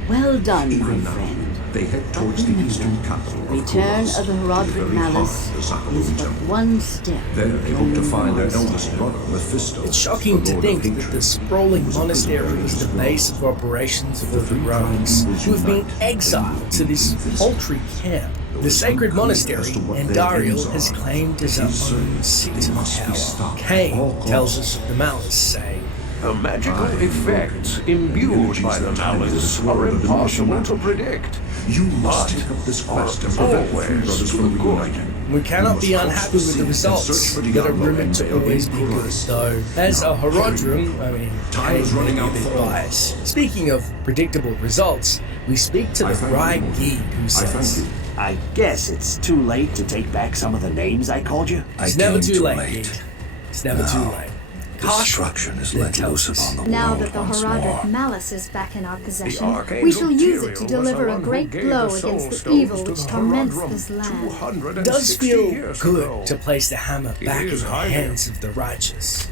Well done, my friend. They head towards the eastern capital. Return of the Herodric Malice is but one step. There they hope to find their eldest brother, Mephisto. It's shocking to think that the sprawling monastery was the base of operations for the rogues, who have been exiled to this paltry camp. The sacred monastery, Andariel has claimed as her own seat of power. Cain tells us of the malice, saying, The magical effects imbued by the malice are impossible to predict. You must take up this quest and prevent the three brothers from reuniting. We cannot be unhappy with the results that are rumored to always be good, though. As a Herodrum, Cain may be a bit biased. Speaking of predictable results, we speak to the Rye Geed, who says, I guess it's too late to take back some of the names I called you. It's never too late, Geed. It's never too late. Destruction is let loose upon the Now world that the once Herodric more. malice is back in our possession, Archangel we shall use it to Tyrael deliver was a the one great who gave blow the soul against the stones evil to which the torments Herodrum this land. 260 It does feel years good ago. to place the hammer back in is the hiding. hands of the righteous.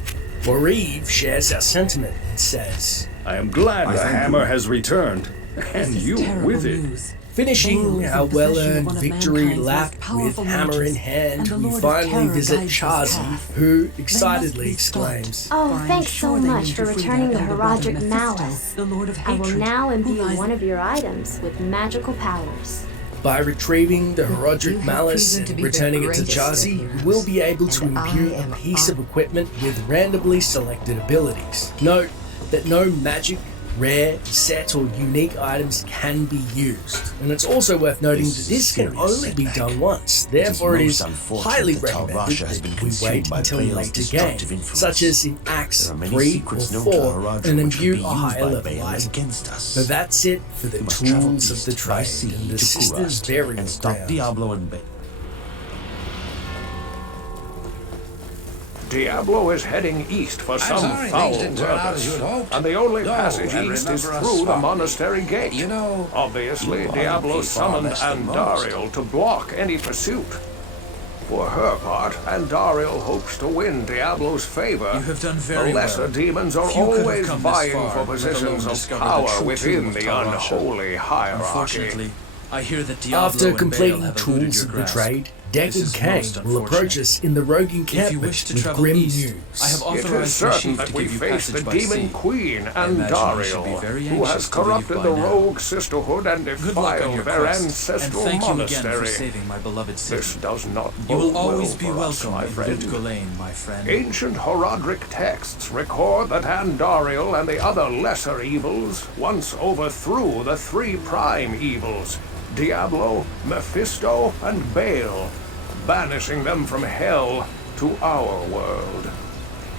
Eve shares our sentiment and says, I am glad the hammer has returned, and you with it. Finishing our well-earned victory lap with hammer in hand, we finally visit Chazi, who excitedly exclaims, Oh, thanks so much for returning the Herodric Malice. I will now imbue one of your items with magical powers. By retrieving the Herodric Malice and returning it to Chazi, you will be able to imbue a piece of equipment with randomly selected abilities. Note that no magic, rare, set, or unique items can be used. And it's also worth noting that this can only be done once. Therefore, it is highly recommended that we wait until a later game, such as in Acts 3 or 4, and imbue a higher level item. So that's it for the tools of the trade and the Sisters' Burial Ground. Diablo is heading east for some foul purpose, and the only passage east is through the monastery gate. Obviously, Diablo summoned Andariel to block any pursuit. For her part, Andariel hopes to win Diablo's favor. You have done very the lesser well. demons are Few could have always come this vying far, for let positions alone of discover the power true within tomb of the Tarasha. unholy hierarchy. Unfortunately, I hear that Diablo After and completing Baal have eluded tools your of the grasp. trade, This Deckard is Cain most will approach us in the rogue If you encampment wish to with travel grim east, news. I have It authorized is certain Rashid that to we give you face the passage by demon sea. queen, I imagine you should be Andariel, very who has anxious to leave corrupted by the now. rogue sisterhood and Good luck on defiled your their quest, and ancestral thank you again for monastery. saving my beloved city. This does not You bode will always well be for us, welcome my in friend. Dutgolain, my friend. Ancient Herodric texts record that Andariel and the other lesser evils once overthrew the three prime evils, Diablo, Mephisto, and Baal, banishing them from hell to our world.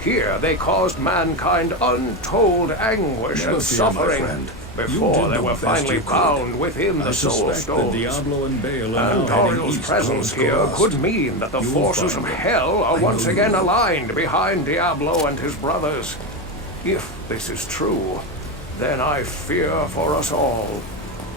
Here they caused mankind untold anguish Never and fear, my suffering friend. before You did they the were best finally you could. bound within I the Soul suspect that Stones. Diablo and Baal are And now heading Dariel's east presence towards here Korast. could mean that the You will forces of find them. hell are I once know you again will. aligned behind Diablo and his brothers. If this is true, then I fear for us all.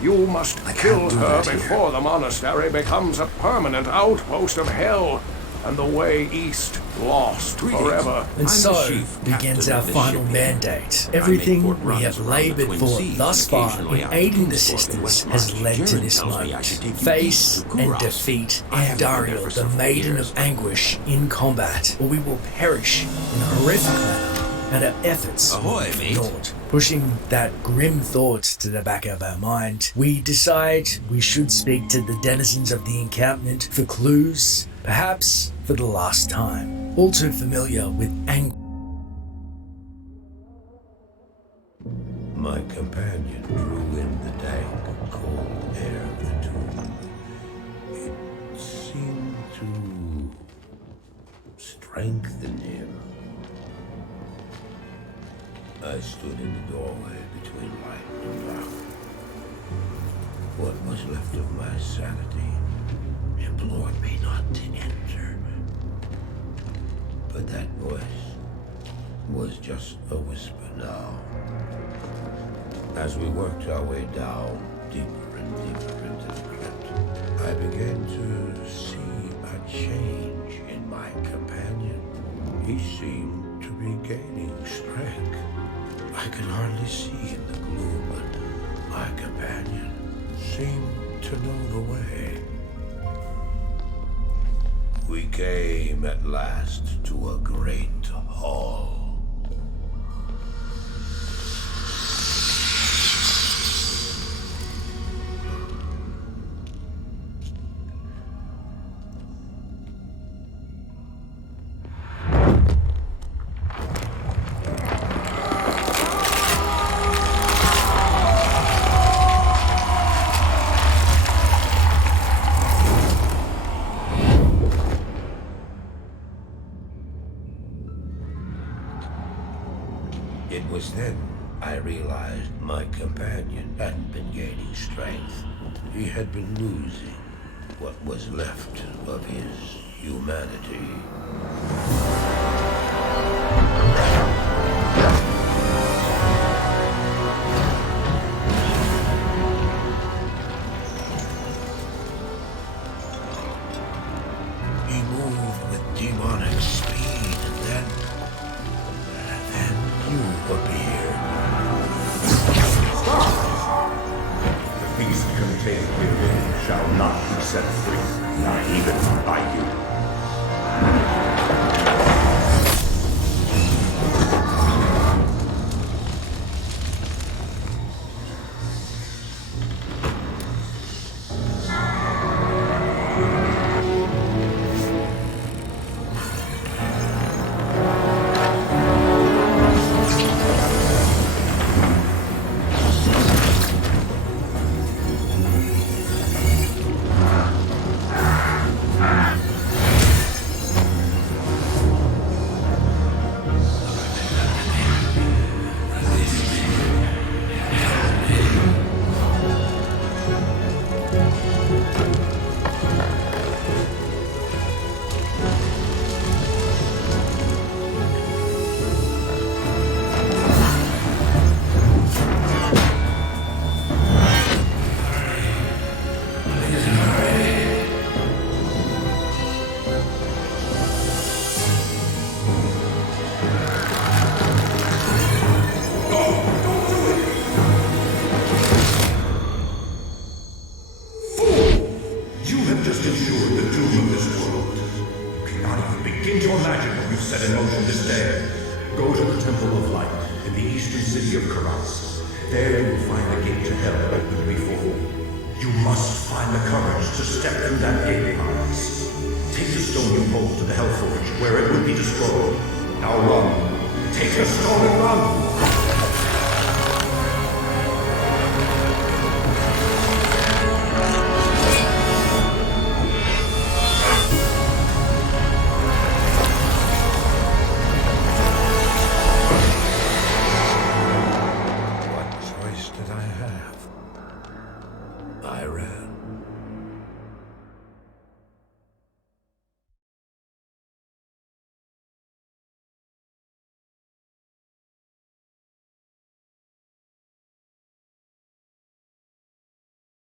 You must kill do her that here. before the monastery becomes a permanent outpost of hell, and the way east lost forever. And so begins our final mandate. Everything we have laboured for thus far in aiding the sisters has led to this moment. Face and defeat Andariel, the Maiden of Anguish, in combat, or we will perish in a horrific manner. And our efforts ignored. Pushing that grim thought to the back of our mind, we decide we should speak to the denizens of the encampment for clues, perhaps for the last time. All too familiar with anguish. My companion drew in the dank, cold air of the tomb. It seemed to strengthen him. I stood in the doorway between light and dark. What was left of my sanity implored me not to enter. But that voice was just a whisper now. As we worked our way down, deeper and deeper into the crypt, I began to see a change in my companion. He seemed to be gaining strength. I could hardly see in the gloom, but my companion seemed to know the way. We came at last to a great hall. It was then I realized my companion hadn't been gaining strength. He had been losing what was left of his humanity. He moved with demonic speed, and then you appeared. The beast contained within shall not be set free, not even by you.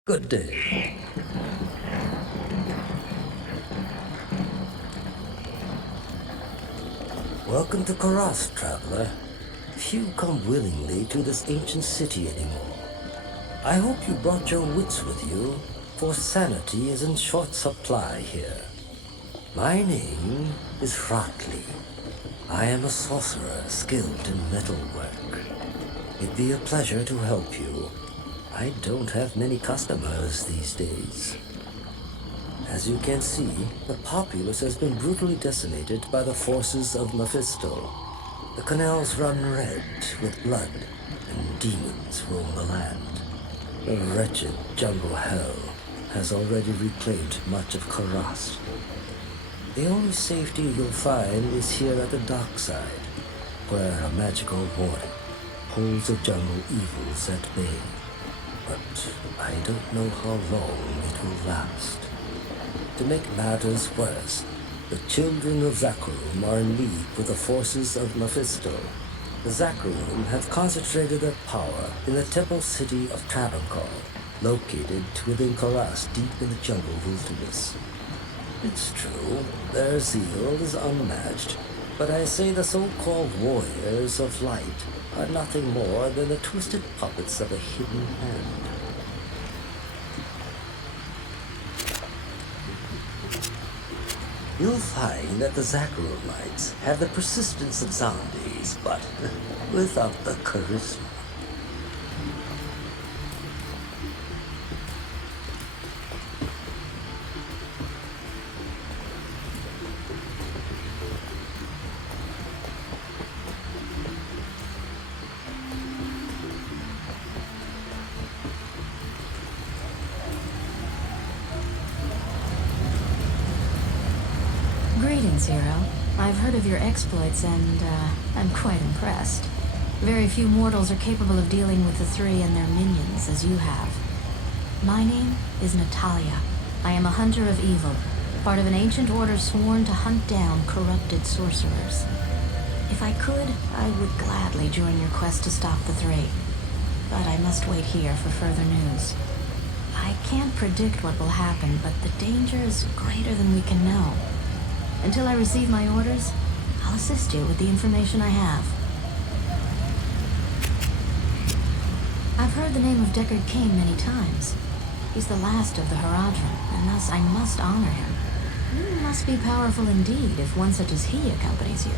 Good day. Welcome to Karas, traveler. Few come willingly to this ancient city anymore. I hope you brought your wits with you, for sanity is in short supply here. My name is Ratley. I am a sorcerer skilled in metalwork. It'd be a pleasure to help you. I don't have many customers these days. As you can see, the populace has been brutally decimated by the forces of Mephisto. The canals run red with blood, and demons roam the land. The wretched jungle hell has already reclaimed much of Karas. The only safety you'll find is here at the dark side, where a magical warden holds the jungle evils at bay. But I don't know how long it will last. To make matters worse, the children of Zakharum are in league with the forces of Mephisto. The Zakharum have concentrated their power in the temple city of Travancore, located within Karas deep in the jungle wilderness. It's true, their zeal is unmatched, but I say the so-called warriors of light are nothing more than the twisted puppets of a hidden hand. You'll find that the Zakharumites have the persistence of zombies, but without the charisma. Greetings, hero. I've heard of your exploits and, I'm quite impressed. Very few mortals are capable of dealing with the three and their minions as you have. My name is Natalia. I am a hunter of evil, part of an ancient order sworn to hunt down corrupted sorcerers. If I could, I would gladly join your quest to stop the three. But I must wait here for further news. I can't predict what will happen, but the danger is greater than we can know. Until I receive my orders, I'll assist you with the information I have. I've heard the name of Deckard Cain many times. He's the last of the Haradrim, and thus I must honor him. You must be powerful indeed if one such as he accompanies you.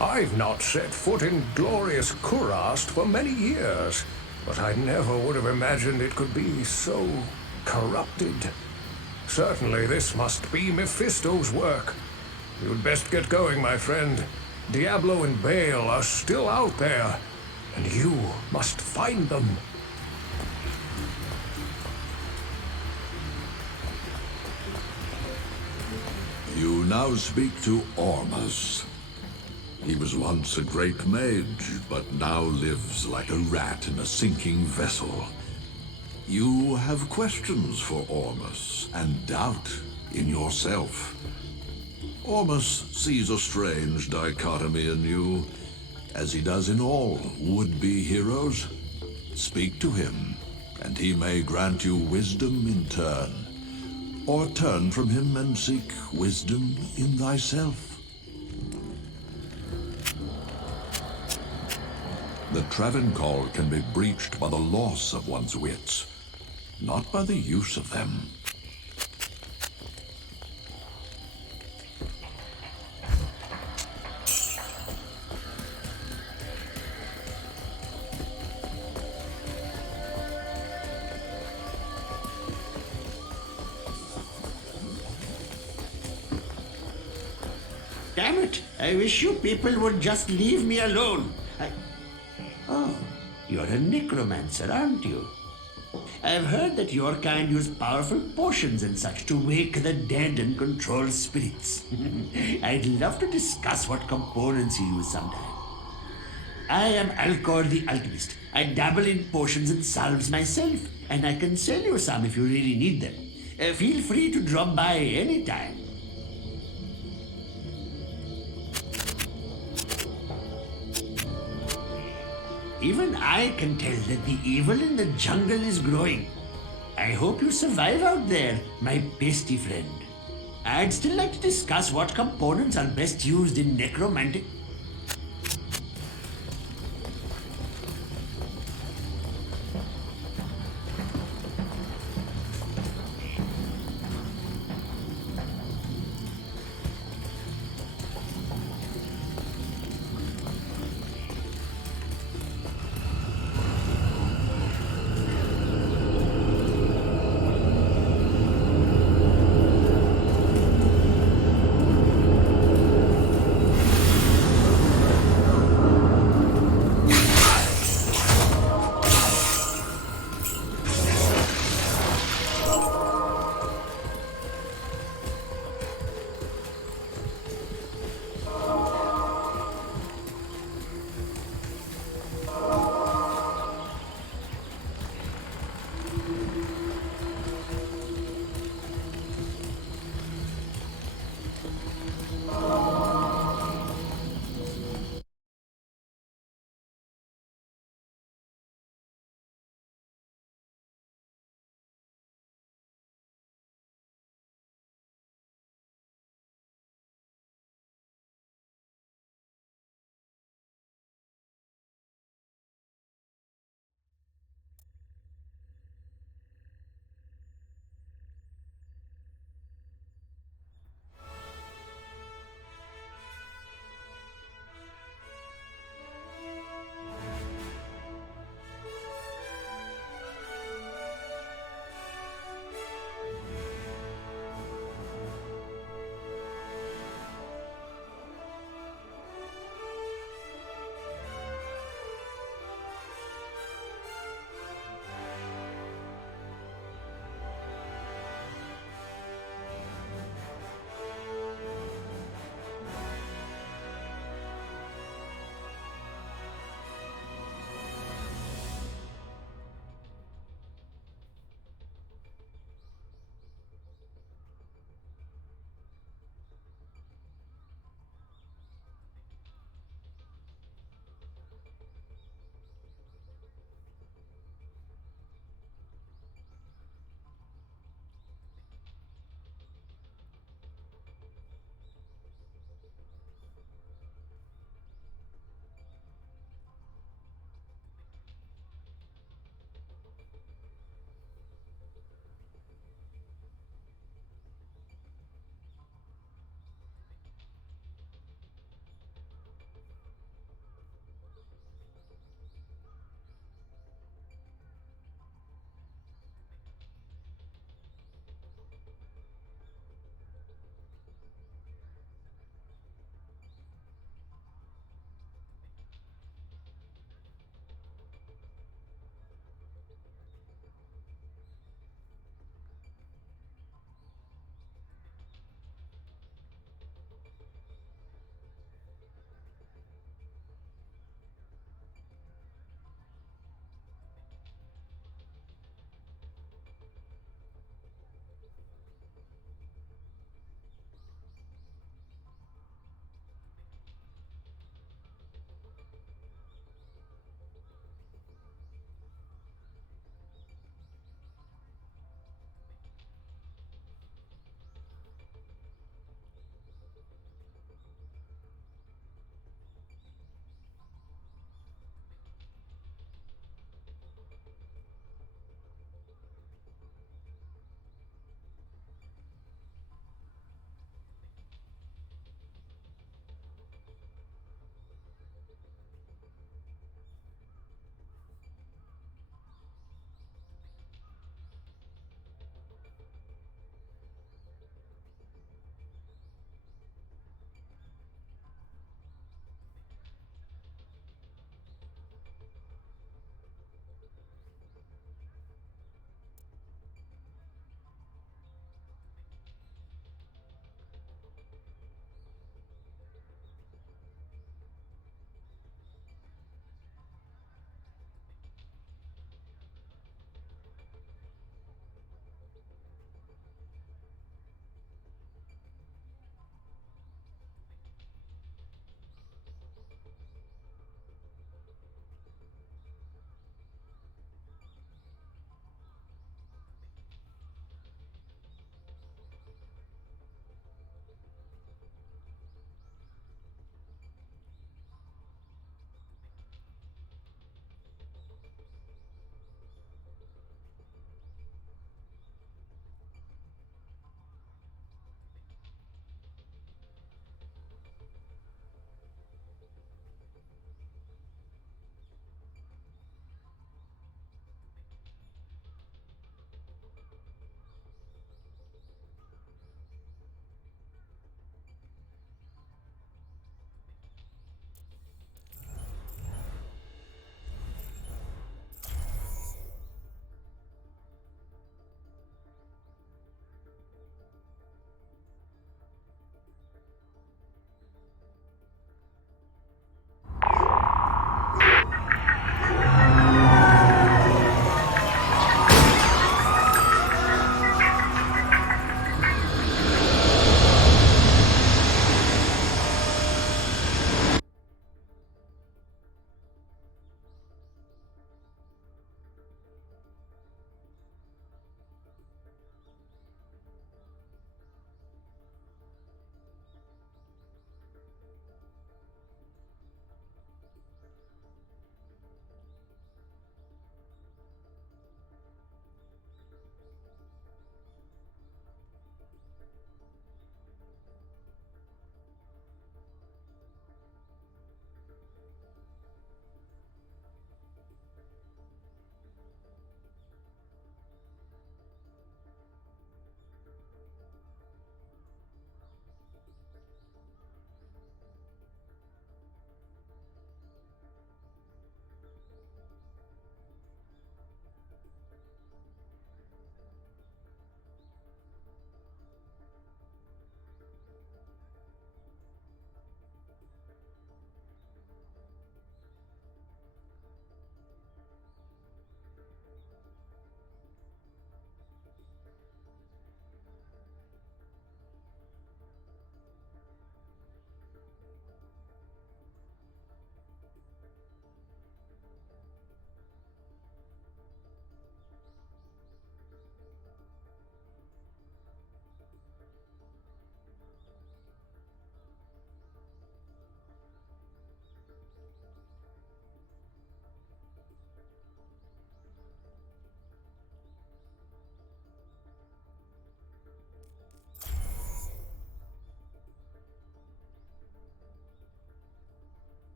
I've not set foot in glorious Kurast for many years, but I never would have imagined it could be so corrupted. Certainly this must be Mephisto's work. You'd best get going, my friend. Diablo and Baal are still out there, and you must find them. You now speak to Ormus. He was once a great mage, but now lives like a rat in a sinking vessel. You have questions for Ormus, and doubt in yourself. Ormus sees a strange dichotomy in you, as he does in all would-be heroes. Speak to him, and he may grant you wisdom in turn, or turn from him and seek wisdom in thyself. The Travancore can be breached by the loss of one's wits, not by the use of them. Damn it! I wish you people would just leave me alone. Oh, you're a necromancer, aren't you? I've heard that your kind use powerful potions and such to wake the dead and control spirits. I'd love to discuss what components you use sometime. I am Alcor the Alchemist. I dabble in potions and salves myself, and I can sell you some if you really need them. Feel free to drop by anytime. Even I can tell that the evil in the jungle is growing. I hope you survive out there, my pasty friend. I'd still like to discuss what components are best used in necromantic.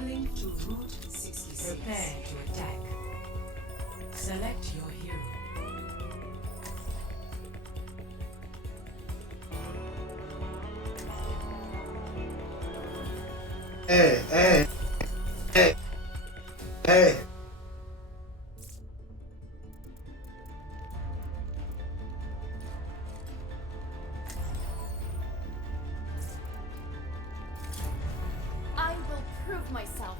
Traveling to Route 66. Prepare to attack. Select your hero. Hey, hey, hey, hey. I will prove myself.